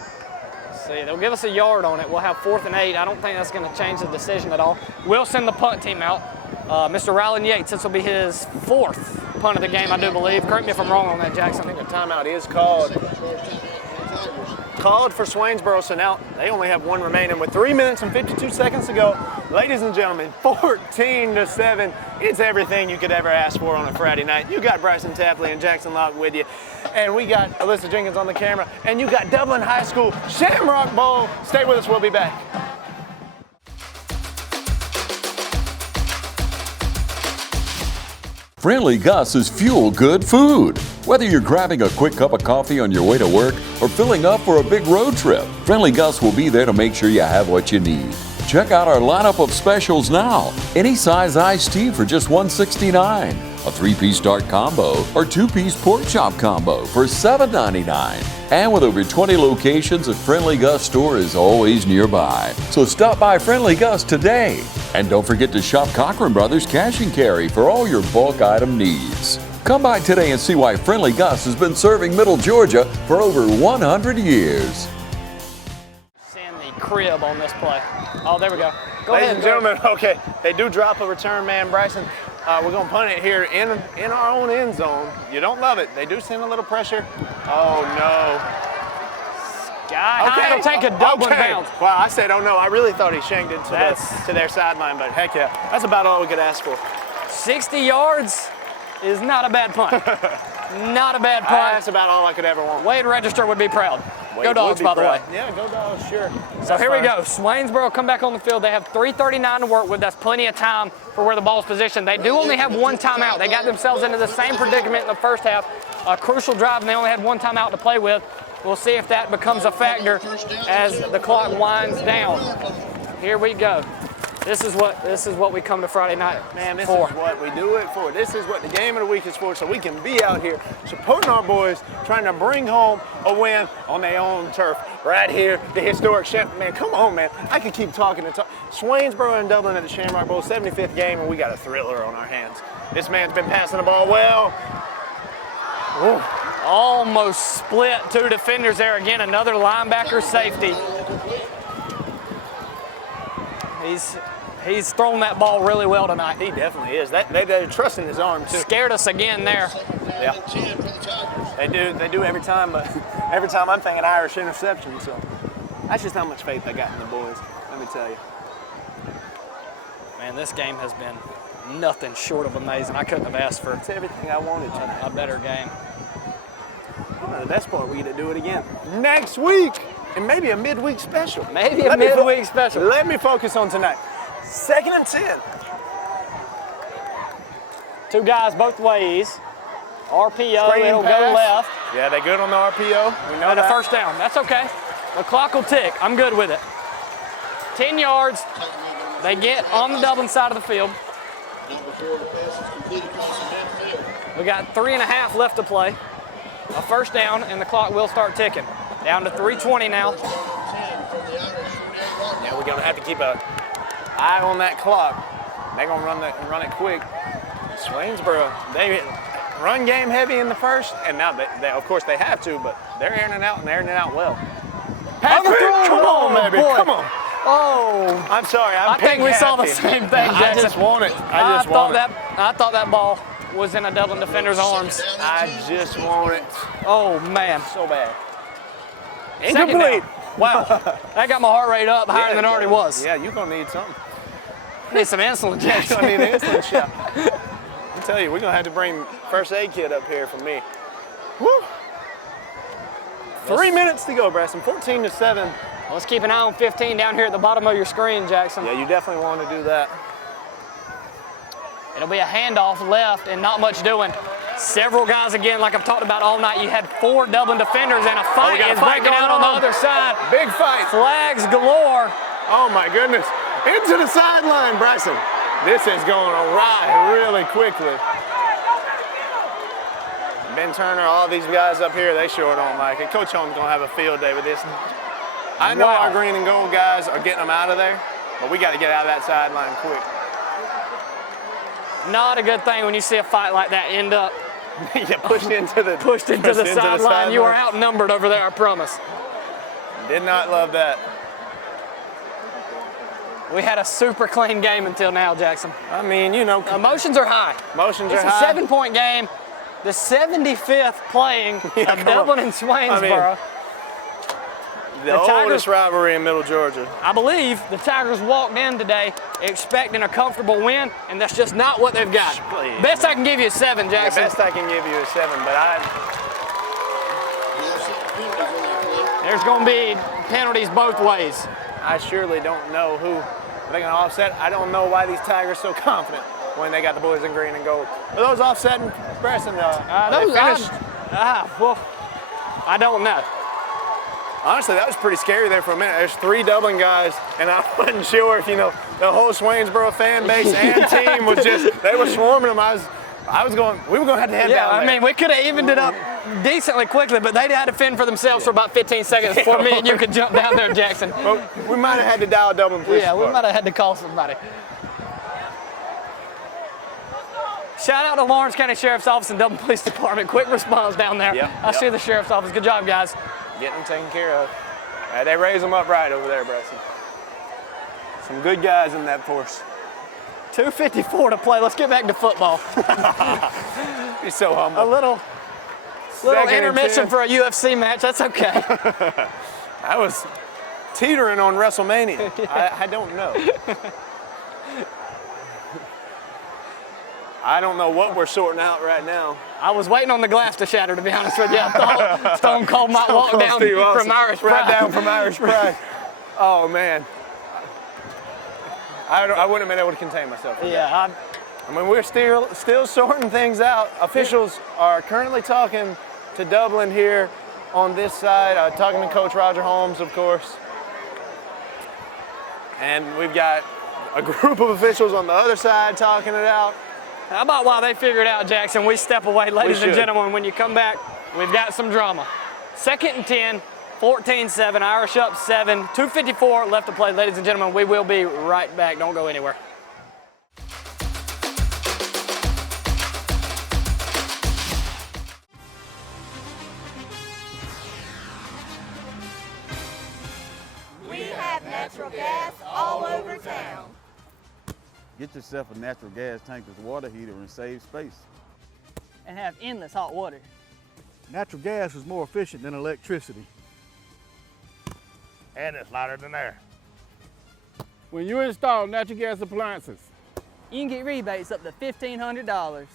Let's see, they'll give us a yard on it. We'll have 4th and 8. I don't think that's going to change the decision at all. We'll send the punt team out. Mr. Rylan Yates, this will be his 4th punt of the game, I do believe. Correct me if I'm wrong on that, Jackson. I think the timeout is called for Swainsboro, so now they only have 1 remaining with 3 minutes and 52 seconds to go. Ladies and gentlemen, 14-7. It's everything you could ever ask for on a Friday night. You got Bryson Tapley and Jackson Locke with you, and we got Alyssa Jenkins on the camera, and you got Dublin High School Shamrock Bowl. Stay with us, we'll be back. Friendly Gus is fuel-good food. Whether you're grabbing a quick cup of coffee on your way to work or filling up for a big road trip, Friendly Gus will be there to make sure you have what you need. Check out our lineup of specials now. Any size iced tea for just $1.69, a 3-piece dark combo or 2-piece pork chop combo for $7.99. And with over 20 locations, a Friendly Gus store is always nearby. So stop by Friendly Gus today. And don't forget to shop Cochran Brothers Cash and Carry for all your bulk item needs. Come by today and see why Friendly Gus has been serving Middle Georgia for over 100 years. Send the crib on this play. Oh, there we go. Go Ladies ahead, and gentlemen, okay, they do drop a return man, Bryson. We're going to punt it here in our own end zone. You don't love it. They do send a little pressure. Oh, no. It'll take a Dublin bounce. Wow, I said, oh, no. I really thought he shanked it to their sideline, but heck yeah. That's about all we could ask for. 60 yards is not a bad punt. Not a bad punt. That's about all I could ever want. Wade Register would be proud. Go Dogs, by the way. Yeah, go Dogs, sure. So here we go. Swainsboro come back on the field. They have 3:39 to work with. That's plenty of time for where the ball's positioned. They do only have 1 timeout. They got themselves into the same predicament in the first half. A crucial drive, and they only had 1 timeout to play with. We'll see if that becomes a factor as the clock winds down. Here we go. This is what we come to Friday night Man, this for. is what we do it for. This is what the game of the week is for, so we can be out here supporting our boys, trying to bring home a win on their own turf. Right here, the historic Shamrock. Man, come on, man. I could keep talking and talk. Swainsboro and Dublin at the Shamrock Bowl, 75th game, and we got a thriller on our hands. This man's been passing the ball well. Ooh. Almost split 2 defenders there. Again, another linebacker safety. He's thrown that ball really well tonight. He definitely is. They're trusting his arm, too. Scared us again there. Yeah. They do every time, but every time I'm thinking Irish interception, so that's just how much faith I got in the boys, let me tell you. Man, this game has been nothing short of amazing. I couldn't have asked for It's everything I wanted tonight. a better game. The best part, we get to do it again next week, and maybe a midweek special. Maybe a midweek special. Let me focus on tonight. 2nd and 10. 2 guys both ways. RPO, Screen it'll pass. go left. Yeah, they good on the RPO. We know And a that. first down. That's okay. The clock will tick. I'm good with it. 10 yards. They get on the Dublin side of the field. We got 3.5 left to play. A first down, and the clock will start ticking. Down to 3:20 now. Yeah, we're gonna have to keep an eye on that clock. They're gonna run it quick. Swainsboro, they run game heavy in the first, and now they of course they have to, but they're airing it out and airing it out well. Pass the throw! Come on, baby, boy. come on. Oh, I'm sorry, I think we saw the same thing, Jackson. I just want it. I thought that ball was in a Dublin defender's arms. I just want it. Oh man, so bad. Second Incomplete. down. Wow, that got my heart rate up higher than it already was. Yeah, you're gonna need something. Need some insulin, Jackson. I need an insulin shot. I tell you, we're gonna have to bring first aid kit up here for me. Woo! 3 minutes to go, Bresson. 14-7. Let's keep an eye on 15 down here at the bottom of your screen, Jackson. Yeah, you definitely want to do that. It'll be a handoff left and not much doing. Several guys again, like I've talked about all night. You had 4 Dublin defenders and a fight is breaking out on the other side. Big fight. Flags galore. Oh my goodness. Into the sideline, Bryson. This is going awry really quickly. Ben Turner, all these guys up here, they sure don't like it. Coach Holmes gonna have a field day with this. I know our green and gold guys are getting them out of there, but we got to get out of that sideline quick. Not a good thing when you see a fight like that end up yeah, pushed into the sideline. You are outnumbered over there, I promise. Did not love that. We had a super clean game until now, Jackson. I mean, you know. Emotions are high. Emotions are high. It's a 7-point game. The 75th playing of Dublin and Swainsboro. The oldest rivalry in Middle Georgia. I believe the Tigers walked in today expecting a comfortable win, and that's just not what they've got. Please. Best I can give you is 7, Jackson. The best I can give you is 7, but there's going to be penalties both ways. I surely don't know who they're going to offset. I don't know why these Tigers are so confident when they got the boys in green and gold. Are those offsetting, Preston? Well, I don't know. Honestly, that was pretty scary there for a minute. There's 3 Dublin guys, and I wasn't sure if, you know, the whole Swainsboro fan base and team was just, they were swarming them. I was going, we were going to have to head down there. I mean, we could have evened it up decently quickly, but they had to fend for themselves for about 15 seconds before me and you could jump down there, Jackson. Well, we might have had to dial Dublin Police Department. We might have had to call somebody. Shout out to Lawrence County Sheriff's Office and Dublin Police Department. Quick response down there. I see the Sheriff's Office. Good job, guys. Getting them taken care of. They raise them up right over there, Bresson. Some good guys in that force. 2:54 to play. Let's get back to football. You're so humble. A little intermission for a UFC match. That's okay. I was teetering on WrestleMania. I don't know. I don't know what we're sorting out right now. I was waiting on the glass to shatter, to be honest with you. I thought Stone Cold might walk down from Irish Pride. Right down from Irish Pride. Oh, man. I wouldn't have been able to contain myself. Yeah. I mean, we're still sorting things out. Officials are currently talking to Dublin here on this side, talking to Coach Roger Holmes, of course. And we've got a group of officials on the other side talking it out. How about while they figure it out, Jackson, we step away. Ladies and gentlemen, when you come back, we've got some drama. 2nd and 10, 14-7, Irish up 7, 2:54 left to play. Ladies and gentlemen, we will be right back. Don't go anywhere. We have natural gas all over town. Get yourself a natural gas tankless water heater and save space. and have endless hot water. Natural gas is more efficient than electricity. And it's lighter than air. When you install natural gas appliances, You can get rebates up to $1,500.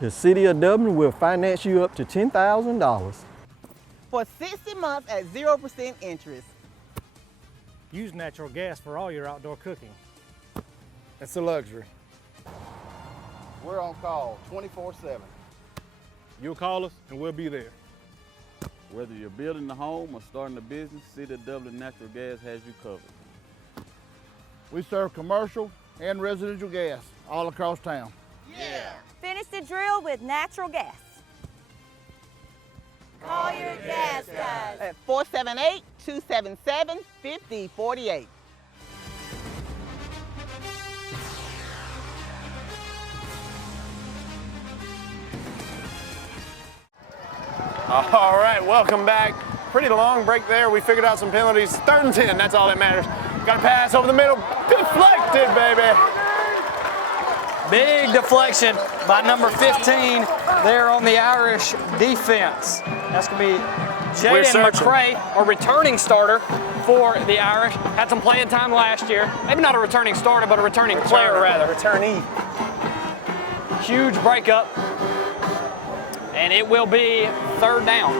The City of Dublin will finance you up to $10,000. For 60 months at 0% interest. Use natural gas for all your outdoor cooking. It's a luxury. We're on call 24/7. you'll call us and we'll be there. Whether you're building a home or starting a business, City of Dublin Natural Gas has you covered. We serve commercial and residential gas all across town. Finish the drill with natural gas. Call your gas guys. At 478-277-5048. All right, welcome back. Pretty long break there. We figured out some penalties. 3rd and 10, that's all that matters. Got a pass over the middle. Deflected, baby. Big deflection by number 15 there on the Irish defense. That's going to be Jaden McCray, a returning starter for the Irish. Had some playing time last year. Maybe not a returning starter, but a returning player rather. Returnee. Huge breakup. And it will be 3rd down.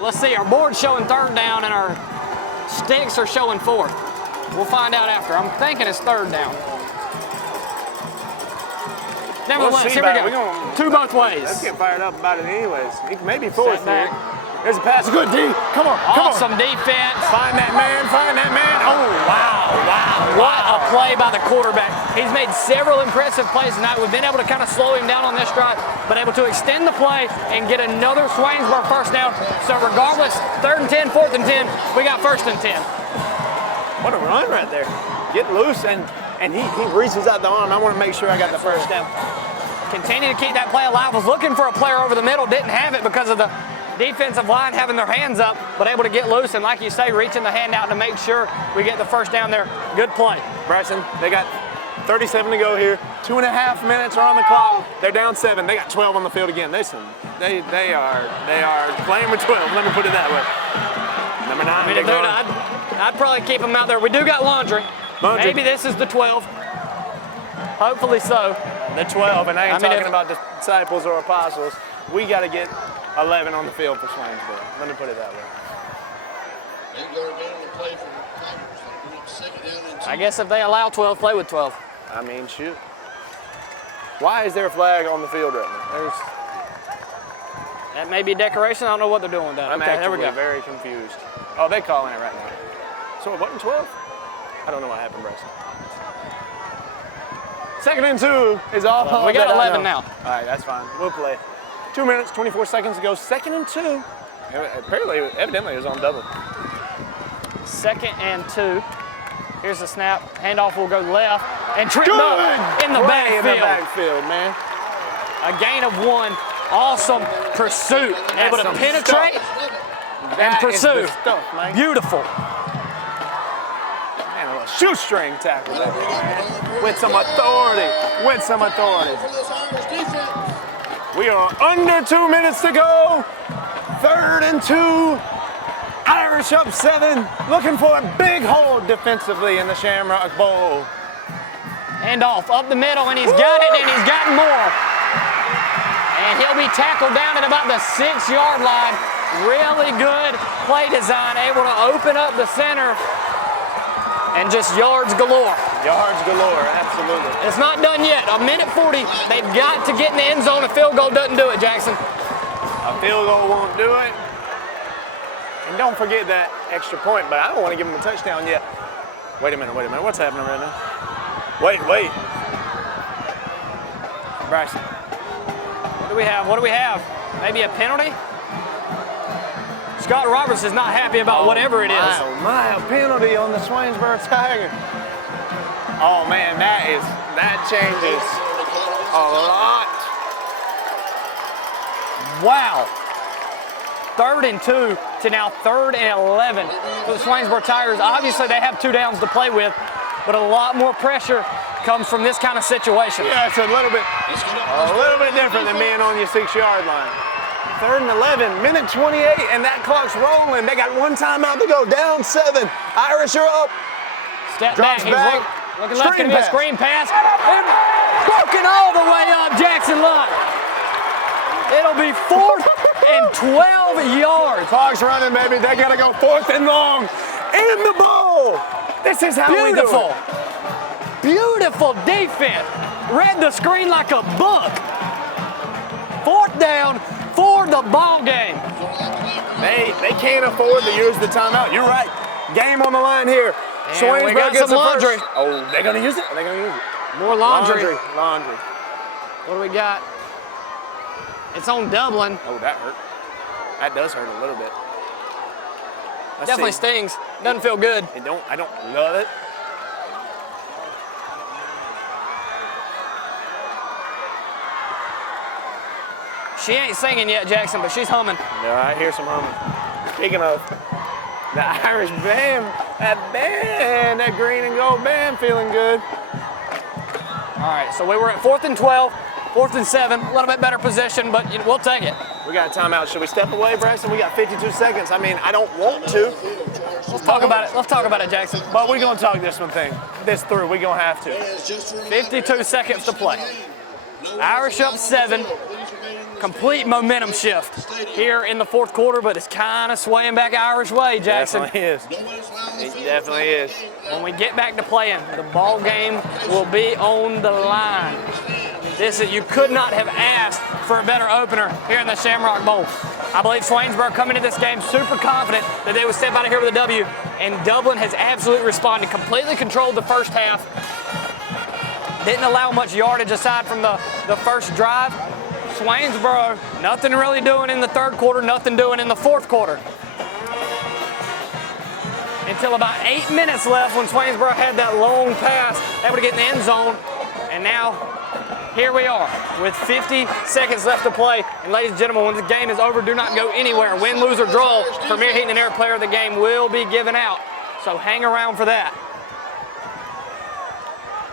Let's see, our board's showing 3rd down and our sticks are showing 4th. We'll find out after. I'm thinking it's 3rd down. Nevertheless, here we go. Two both ways. Let's get fired up about it anyways. He may be 4th here. There's a pass. Good D. Come on. Awesome defense. Find that man. Find that man. Oh, wow. What a play by the quarterback. He's made several impressive plays tonight. We've been able to kind of slow him down on this drive, but able to extend the play and get another Swainsboro first down. So regardless, 3rd and 10, 4th and 10, we got 1st and 10. What a run right there. Get loose, and he reaches out the arm. I want to make sure I got the first down. Continue to keep that play alive. Was looking for a player over the middle, didn't have it because of the defensive line having their hands up, but able to get loose and, like you say, reaching the hand out to make sure we get the first down there. Good play. Bryson, they got 37 to go here. 2.5 minutes are on the clock. They're down 7. They got 12 on the field again. They are playing with 12. Let me put it that way. Number 9. I'd probably keep them out there. We do got laundry. Maybe this is the 12. Hopefully so. The 12, and I ain't talking about disciples or apostles. We got to get 11 on the field for Swainsboro. Let me put it that way. I guess if they allow 12, play with 12. I mean, shoot. Why is there a flag on the field right now? That may be decoration. I don't know what they're doing with that. I'm Okay, there we go. very confused. Oh, they're calling it right now. So it wasn't 12? I don't know what happened, Bryson. 2nd and 2 is all. Well, we got 11 now. All right, that's fine. We'll play. 2 minutes, 24 seconds to go. 2nd and 2. Evidently, it was on double. 2nd and 2. Here's the snap. Handoff will go left and tripped up in the backfield, man. A gain of 1. Awesome pursuit. Able to penetrate and pursue. Beautiful. Shoestring tackle there, man. With some authority. We are under 2 minutes to go. 3rd and 2. Irish up 7. Looking for a big hole defensively in the Shamrock Bowl. Handoff up the middle, and he's got it, and he's got more. And he'll be tackled down at about the 6-yard line. Really good play design, able to open up the center. And just yards galore. Yards galore, absolutely. It's not done yet. 1:40. They've got to get in the end zone. A field goal doesn't do it, Jackson. A field goal won't do it. And don't forget that extra point, but I don't want to give them a touchdown yet. Wait a minute. What's happening right now? Wait. Bryson. What do we have? Maybe a penalty? Scott Roberts is not happy about whatever it is. Mile penalty on the Swainsboro Tigers. Oh man, that changes a lot. Wow. 3rd and 2 to now 3rd and 11 for the Swainsboro Tigers. Obviously they have 2 downs to play with, but a lot more pressure comes from this kind of situation. Yeah, it's a little bit. A little bit different than being on your 6-yard line. 3rd and 11, minute 28, and that clock's rolling. They got one timeout to go, down 7. Irish are up. Step Drops back. Looking left, going to be a screen pass. And broken all the way up, Jackson Luck. It'll be 4th and 12 yards. Clock's running, baby. They got to go 4th and long. In the ball. This is how we do it. Beautiful defense. Read the screen like a book. 4th down for the ball game. They can't afford to use the timeout. You're right. Game on the line here. Swainsboro gets some laundry. First. Oh, they're going to use it? Are they going to use it? More laundry. Laundry. What do we got? It's on Dublin. Oh, that hurt. That does hurt a little bit. Definitely stings. Doesn't feel good. I don't love it. She ain't singing yet, Jackson, but she's humming. Yeah, I hear some humming. Speaking of the Irish band, that green and gold band feeling good. All right, so we were at 4th and 12, 4th and 7, a little bit better position, but we'll take it. We got a timeout. Should we step away, Braxton? We got 52 seconds. I mean, I don't want to. Let's talk about it. Let's talk about it, Jackson. But we're going to talk this through. We're going to have to. 52 seconds to play. Irish up 7. Complete momentum shift here in the 4th quarter, but it's kind of swaying back Irish way, Jackson. Definitely is. It definitely is. When we get back to playing, the ball game will be on the line. You could not have asked for a better opener here in the Shamrock Bowl. I believe Swainsboro coming into this game super confident that they would step out of here with a W, and Dublin has absolutely responded, completely controlled the first half. Didn't allow much yardage aside from the first drive. Swainsboro, nothing really doing in the 3rd quarter, nothing doing in the 4th quarter. Until about 8 minutes left when Swainsboro had that long pass, able to get in the end zone. And now, here we are with 50 seconds left to play. And ladies and gentlemen, when the game is over, do not go anywhere. Win, lose, or draw, Premier Heating and Air Player of the Game will be given out. So hang around for that.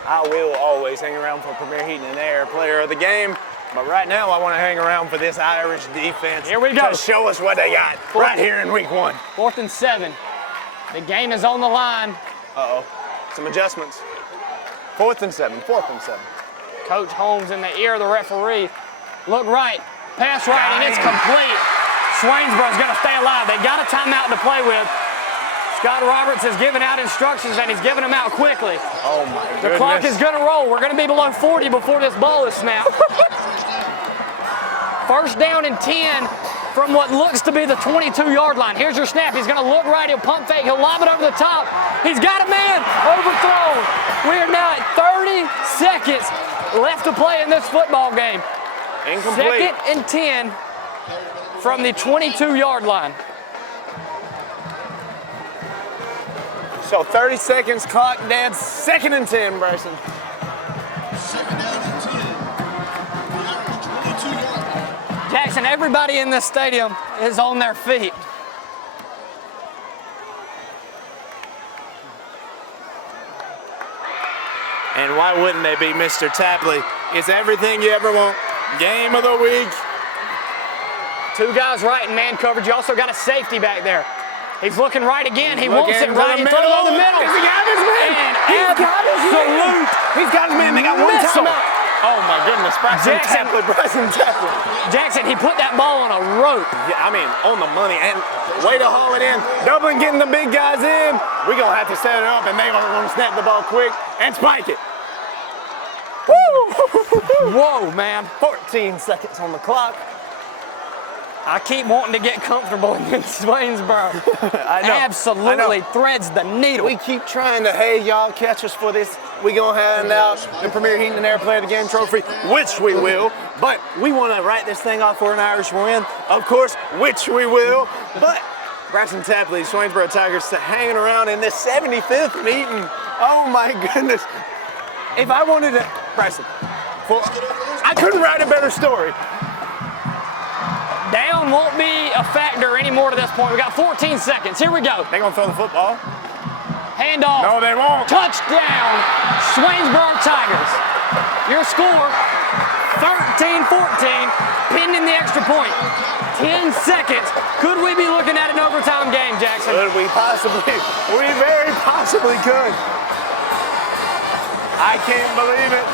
I will always hang around for Premier Heating and Air Player of the Game. But right now, I want to hang around for this Irish defense. Here we go. To show us what they got right here in week 1. 4th and 7. The game is on the line. Uh-oh. Some adjustments. 4th and 7. Coach Holmes in the ear of the referee. Look right. Pass right, and it's complete. Swainsboro's going to stay alive. They got a timeout to play with. Scott Roberts has given out instructions, and he's giving them out quickly. Oh, my goodness. The clock is going to roll. We're going to be below 40 before this ball is snapped. 1st down and 10 from what looks to be the 22-yard line. Here's your snap. He's going to look right. He'll pump fake. He'll lob it over the top. He's got a man. Overthrown. We are now at 30 seconds left to play in this football game. Incomplete. 2nd and 10 from the 22-yard line. So 30 seconds, clock dead, 2nd and 10, Bryson. 2nd down and 10. The Irish 22-yard line. Jackson, everybody in this stadium is on their feet. And why wouldn't they be, Mr. Tapley? It's everything you ever want. Game of the week. 2 guys right in man coverage. You also got a safety back there. He's looking right again. He wants it right. He throws it over the middle. Does he have his man? And absolute. He's got his man. They got one timeout. Oh my goodness, Bryson Tapley. Jackson, he put that ball on a rope. Yeah, I mean, on the money, and way to haul it in. Dublin getting the big guys in. We're going to have to set it up, and they're going to snap the ball quick and spike it. Woo! Whoa, man. 14 seconds on the clock. I keep wanting to get comfortable against Swainsboro. I know. Absolutely threads the needle. We keep trying to, hey, y'all catch us for this. We're going to hand out the Premier Heating and Air Player of the Game trophy, which we will. But we want to write this thing off for an Irish win, of course, which we will. But Bryson Tapley, Swainsboro Tigers, hanging around in this 75th meeting. Oh, my goodness. If I wanted to, Bryson, I couldn't write a better story. Down won't be a factor anymore to this point. We got 14 seconds. Here we go. They're going to throw the football. Handoff. No, they won't. Touchdown, Swainsboro Tigers. Your score, pending the extra point. 10 seconds. Could we be looking at an overtime game, Jackson? Could we possibly? We very possibly could. I can't believe it.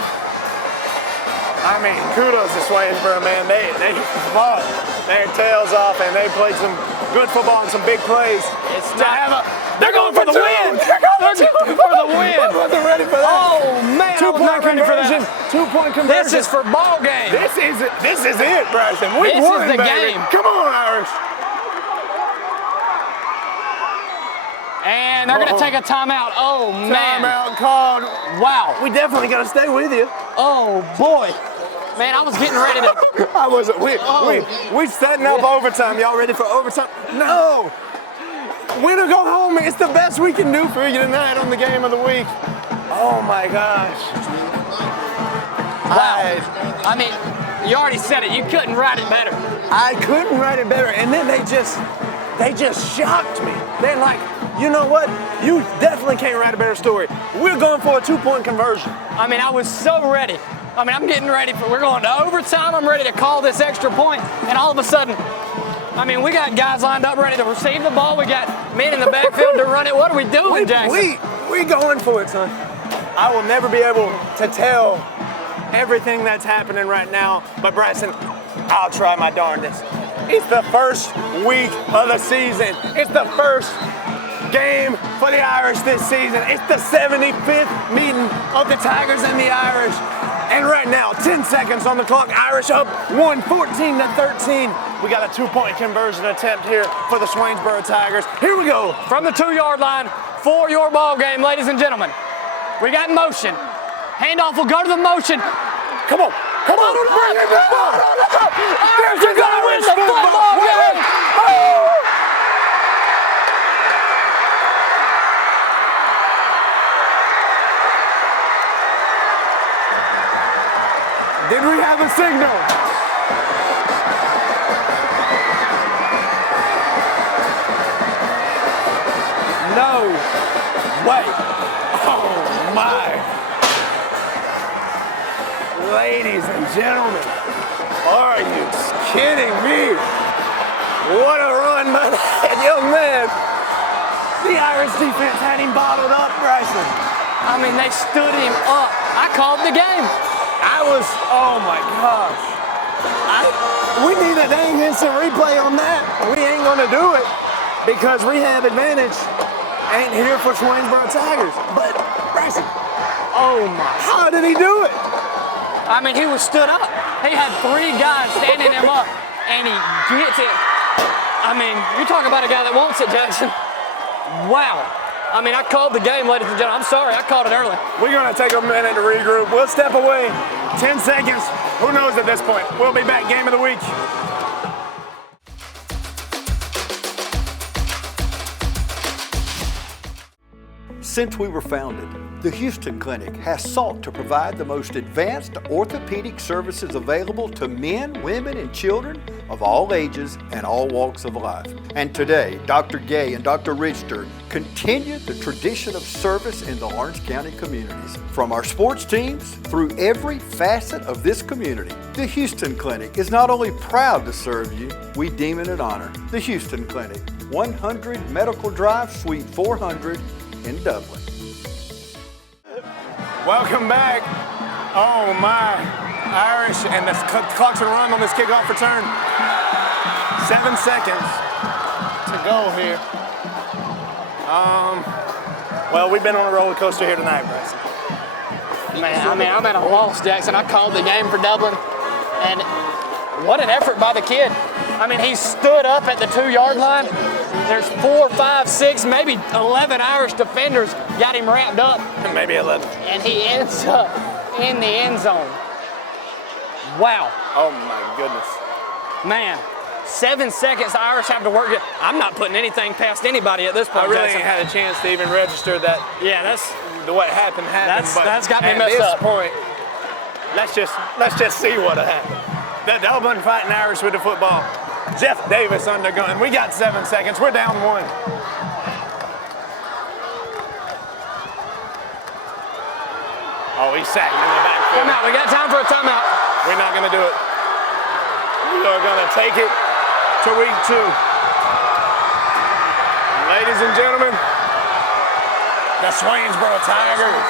I mean, kudos to Swainsboro, man. They fought their tails off and they played some good football and some big plays. They're going for the win. They're going for the win. I wasn't ready for that. Oh man, I was not ready for that. 2-point conversion. This is for ball game. This is it, Bryson. We this won, is the baby. game. Come on, Irish. And they're going to take a timeout. Oh man. Timeout called. Wow. We definitely got to stay with you. Oh boy. Man, I was getting ready to. I wasn't. We setting up overtime. Y'all ready for overtime? No. Win or go home. It's the best we can do for you tonight on the game of the week. Oh my gosh. Wow. I mean, you already said it. You couldn't write it better. I couldn't write it better. And then they just shocked me. They're like, you know what? You definitely can't write a better story. We're going for a 2-point conversion. I mean, I was so ready. I mean, I'm getting ready we're going to overtime. I'm ready to call this extra point. And all of a sudden, I mean, we got guys lined up ready to receive the ball. We got men in the backfield to run it. What are we doing, Jackson? We going for it, son. I will never be able to tell everything that's happening right now, but Bryson, I'll try my darndest. It's the first week of the season. It's the first game for the Irish this season. It's the 75th meeting of the Tigers and the Irish. And right now, 10 seconds on the clock, Irish up 14-13. We got a 2-point conversion attempt here for the Swainsboro Tigers. Here we go. From the 2-yard line for your ball game, ladies and gentlemen. We got motion. Handoff will go to the motion. Come on. Come on. Bring it down. Irish are going to win the football game. Did we have a signal? No way. Oh my. Ladies and gentlemen, are you kidding me? What a run by that young man. The Irish defense had him bottled up, Bryson. I mean, they stood him up. I called the game. Oh my gosh. We need a dang instant replay on that. We ain't gonna do it because rehab advantage ain't here for Swainsboro Tigers. But Bryson, oh my. How did he do it? I mean, he was stood up. He had 3 guys standing him up and he gets it. I mean, you're talking about a guy that wants it, Jackson. Wow. I mean, I called the game, ladies and gentlemen. I'm sorry, I called it early. We're going to take a minute to regroup. We'll step away. 10 seconds. Who knows at this point? We'll be back. Game of the week. Since we were founded, the Houston Clinic has sought to provide the most advanced orthopedic services available to men, women, and children of all ages and all walks of life. And today, Dr. Gay and Dr. Richter continue the tradition of service in the Orange County communities. From our sports teams through every facet of this community, the Houston Clinic is not only proud to serve you, we deem it an honor. The Houston Clinic, 100 Medical Drive, Suite 400 in Dublin. Welcome back. Oh my. Irish, and the clock's gonna run on this kickoff return. 7 seconds to go here. Well, we've been on a roller coaster here tonight, Bryson. Man, I mean, I'm at a loss, Jackson. I called the game for Dublin, and what an effort by the kid. I mean, he stood up at the 2-yard line. There's 4, 5, 6, maybe 11 Irish defenders got him wrapped up. Maybe 11. And he ends up in the end zone. Wow. Oh my goodness. Man, 7 seconds the Irish have to work it. I'm not putting anything past anybody at this point, I really Jackson. ain't had a chance to even register that. Yeah, that's what happened. That's got me at messed this up. point, let's just see what happened. The Dublin Fighting Irish with the football. Jeff Davis under gun. We got 7 seconds. We're down 1. Oh, he's sacked in the backfield. Timeout. We got time for a timeout. We're not going to do it. We are going to take it to week 2. Ladies and gentlemen, the Swainsboro Tigers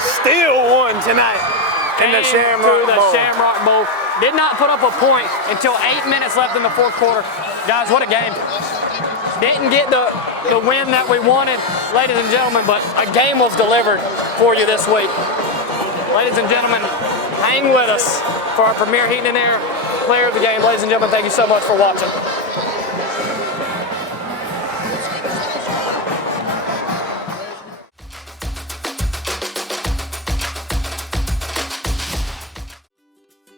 still won tonight in the Shamrock Bowl. Did not put up a point until 8 minutes left in the fourth quarter. Guys, what a game. Didn't get the win that we wanted, ladies and gentlemen, but a game was delivered for you this week. Ladies and gentlemen, hang with us for our Premier Heating and Air Player of the Game. Ladies and gentlemen, thank you so much for watching.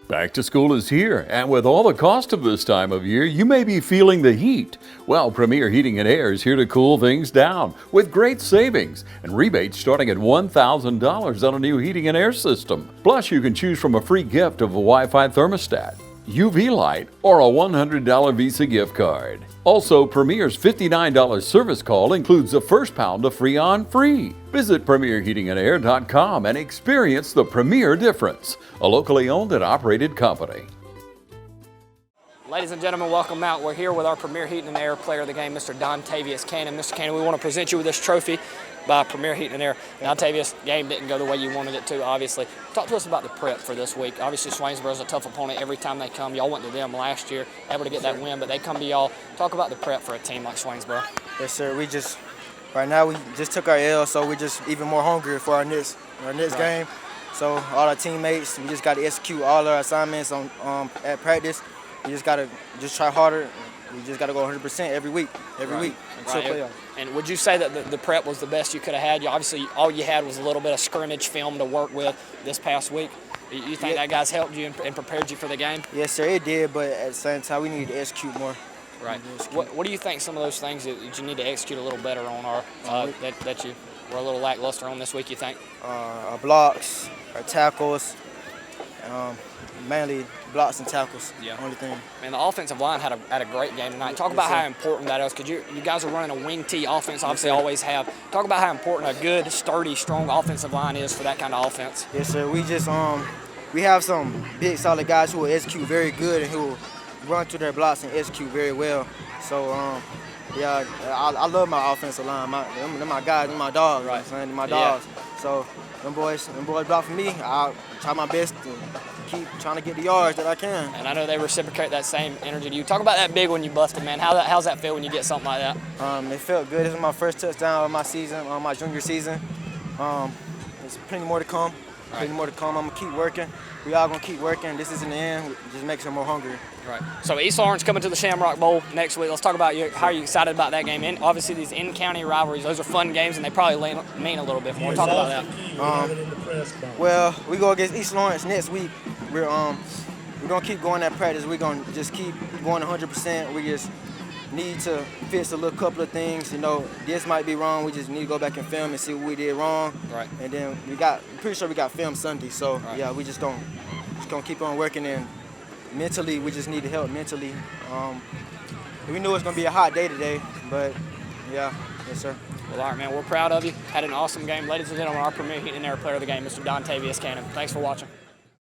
Back to school is here, and with all the cost of this time of year, you may be feeling the heat. Well, Premier Heating and Air is here to cool things down with great savings and rebates starting at $1,000 on a new heating and air system. Plus, you can choose from a free gift of a Wi-Fi thermostat, UV light, or a $100 Visa gift card. Also, Premier's $59 service call includes the first pound of Freon free. Visit PremierHeatingandAir.com and experience the Premier difference, a locally owned and operated company. Ladies and gentlemen, welcome out. We're here with our Premier Heating and Air Player of the Game, Mr. Dontavius Cannon. Mr. Cannon, we want to present you with this trophy by Premier Heating and Air. Dontavius, game didn't go the way you wanted it to, obviously. Talk to us about the prep for this week. Obviously, Swainsboro's a tough opponent every time they come. Y'all went to them last year, able to get that win, but they come to y'all. Talk about the prep for a team like Swainsboro. Yes, sir. Right now, we just took our L, so we're just even more hungry for our next game. So all our teammates, we just got to execute all our assignments at practice. We just got to try harder. We just got to go 100% every week until playoffs. And would you say that the prep was the best you could have had? Obviously, all you had was a little bit of scrimmage film to work with this past week. You think that guys helped you and prepared you for the game? Yes, sir, it did, but at the same time, we need to execute more. Right. What do you think some of those things that you need to execute a little better on are that you were a little lackluster on this week, you think? Our blocks, our tackles, mainly blocks and tackles. Yeah. Only thing. Man, the offensive line had a great game tonight. Talk about how important that is, because you guys are running a wing tee offense, obviously always have. Talk about how important a good, sturdy, strong offensive line is for that kind of offense. Yes, sir. We just we have some big, solid guys who will execute very good and who will run through their blocks and execute very well. So yeah, I love my offensive line. They're my guys, they're my dogs. Right. They're my dogs. Yeah. So them boys block for me. I'll try my best to keep trying to get the yards that I can. And I know they reciprocate that same energy to you. Talk about that big one you busted, man. How's that feel when you get something like that? It felt good. This is my first touchdown of my season, my junior season. There's plenty more to come. Plenty more to come. I'm gonna keep working. We all gonna keep working. This isn't the end. It just makes them more hungry. Right. So East Lawrence coming to the Shamrock Bowl next week. Let's talk about how you're excited about that game. And obviously these in-county rivalries, those are fun games, and they probably mean a little bit more. Talk about that. Well, we go against East Lawrence next week. We're gonna keep going at practice. We're gonna just keep going 100%. We just need to fix a little couple of things. You know, this might be wrong. We just need to go back and film and see what we did wrong. Right. And then I'm pretty sure we got film Sunday. So yeah, we just gonna keep on working, and mentally we just need to help mentally. We knew it was gonna be a hot day today, but yeah, yes sir. Well, all right, man, we're proud of you. Had an awesome game. Ladies and gentlemen, our Premier Heating and Air Player of the Game, Mr. Dontavius Cannon. Thanks for watching.